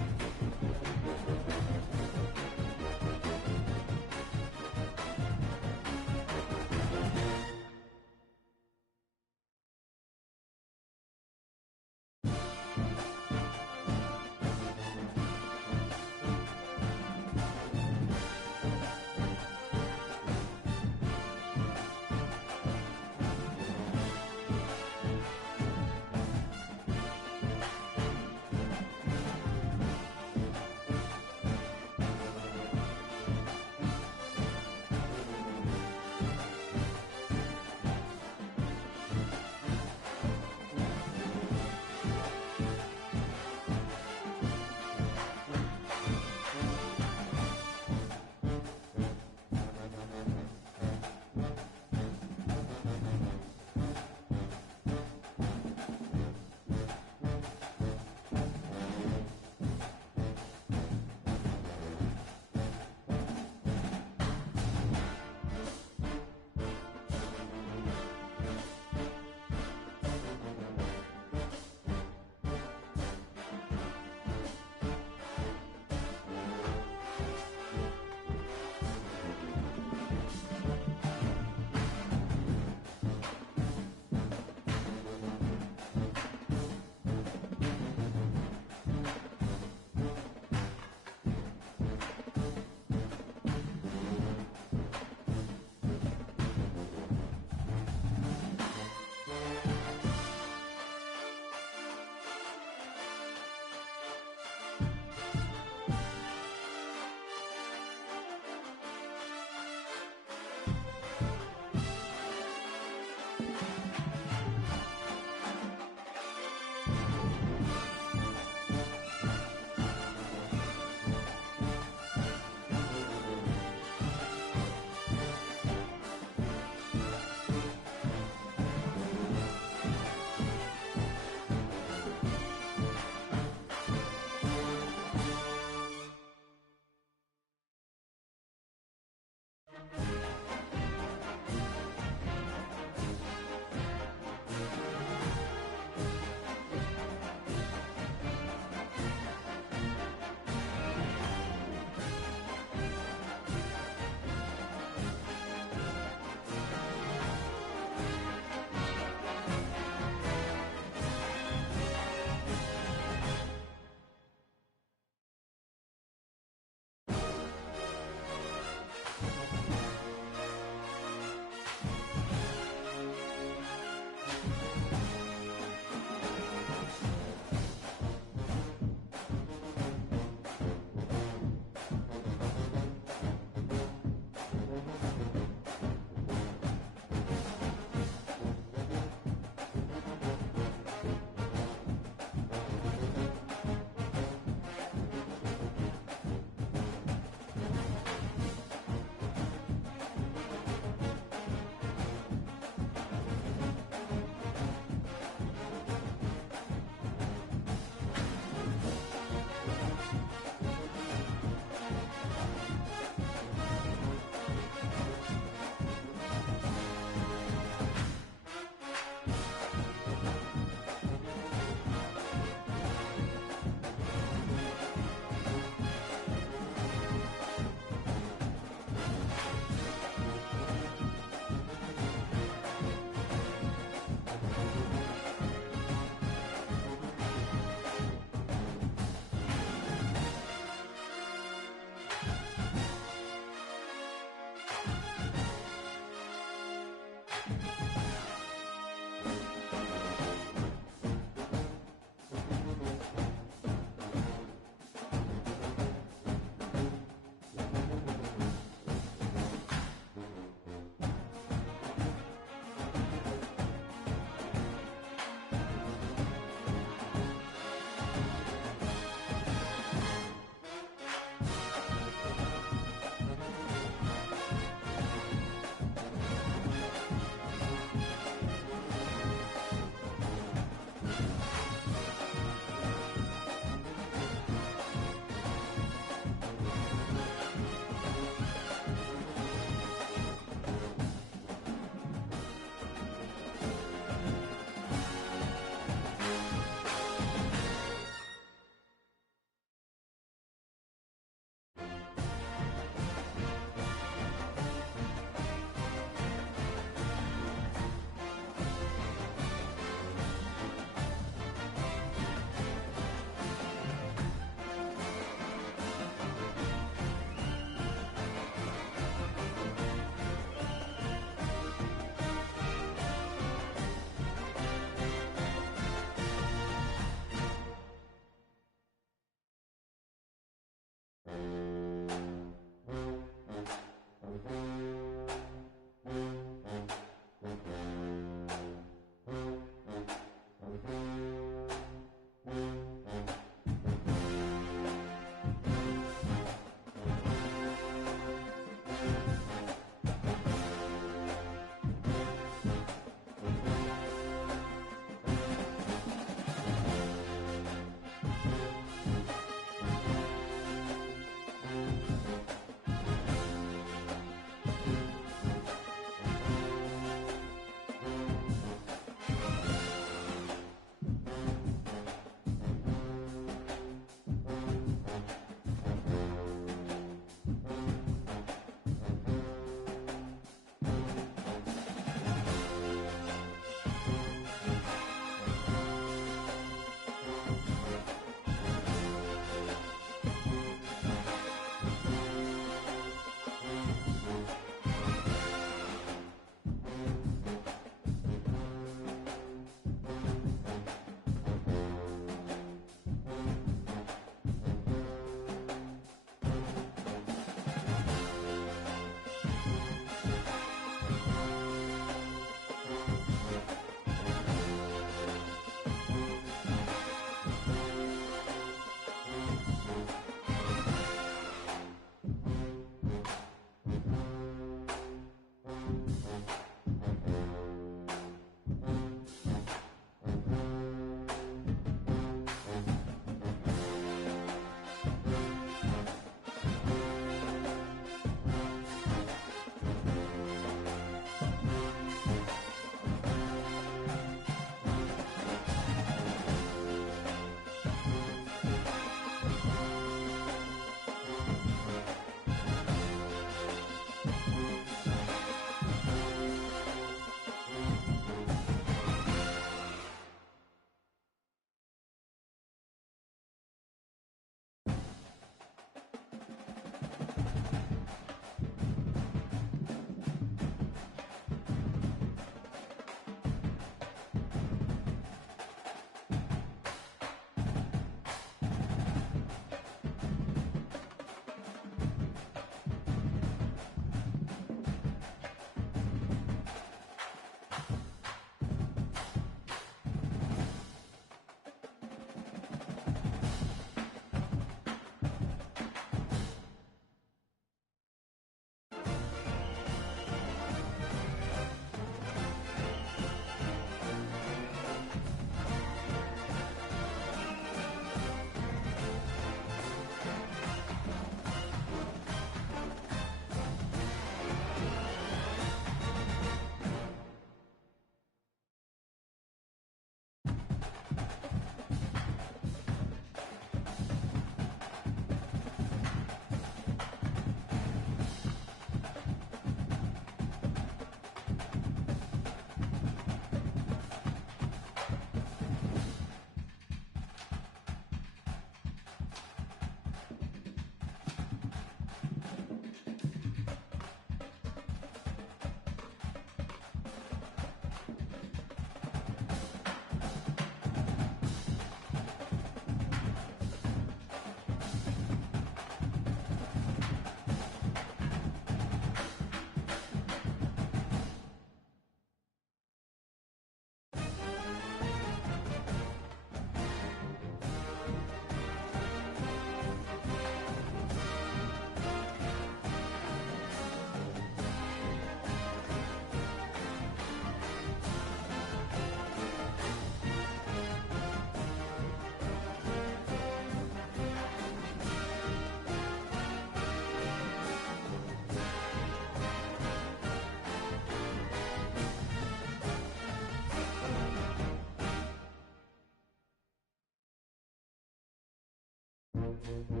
Thank you.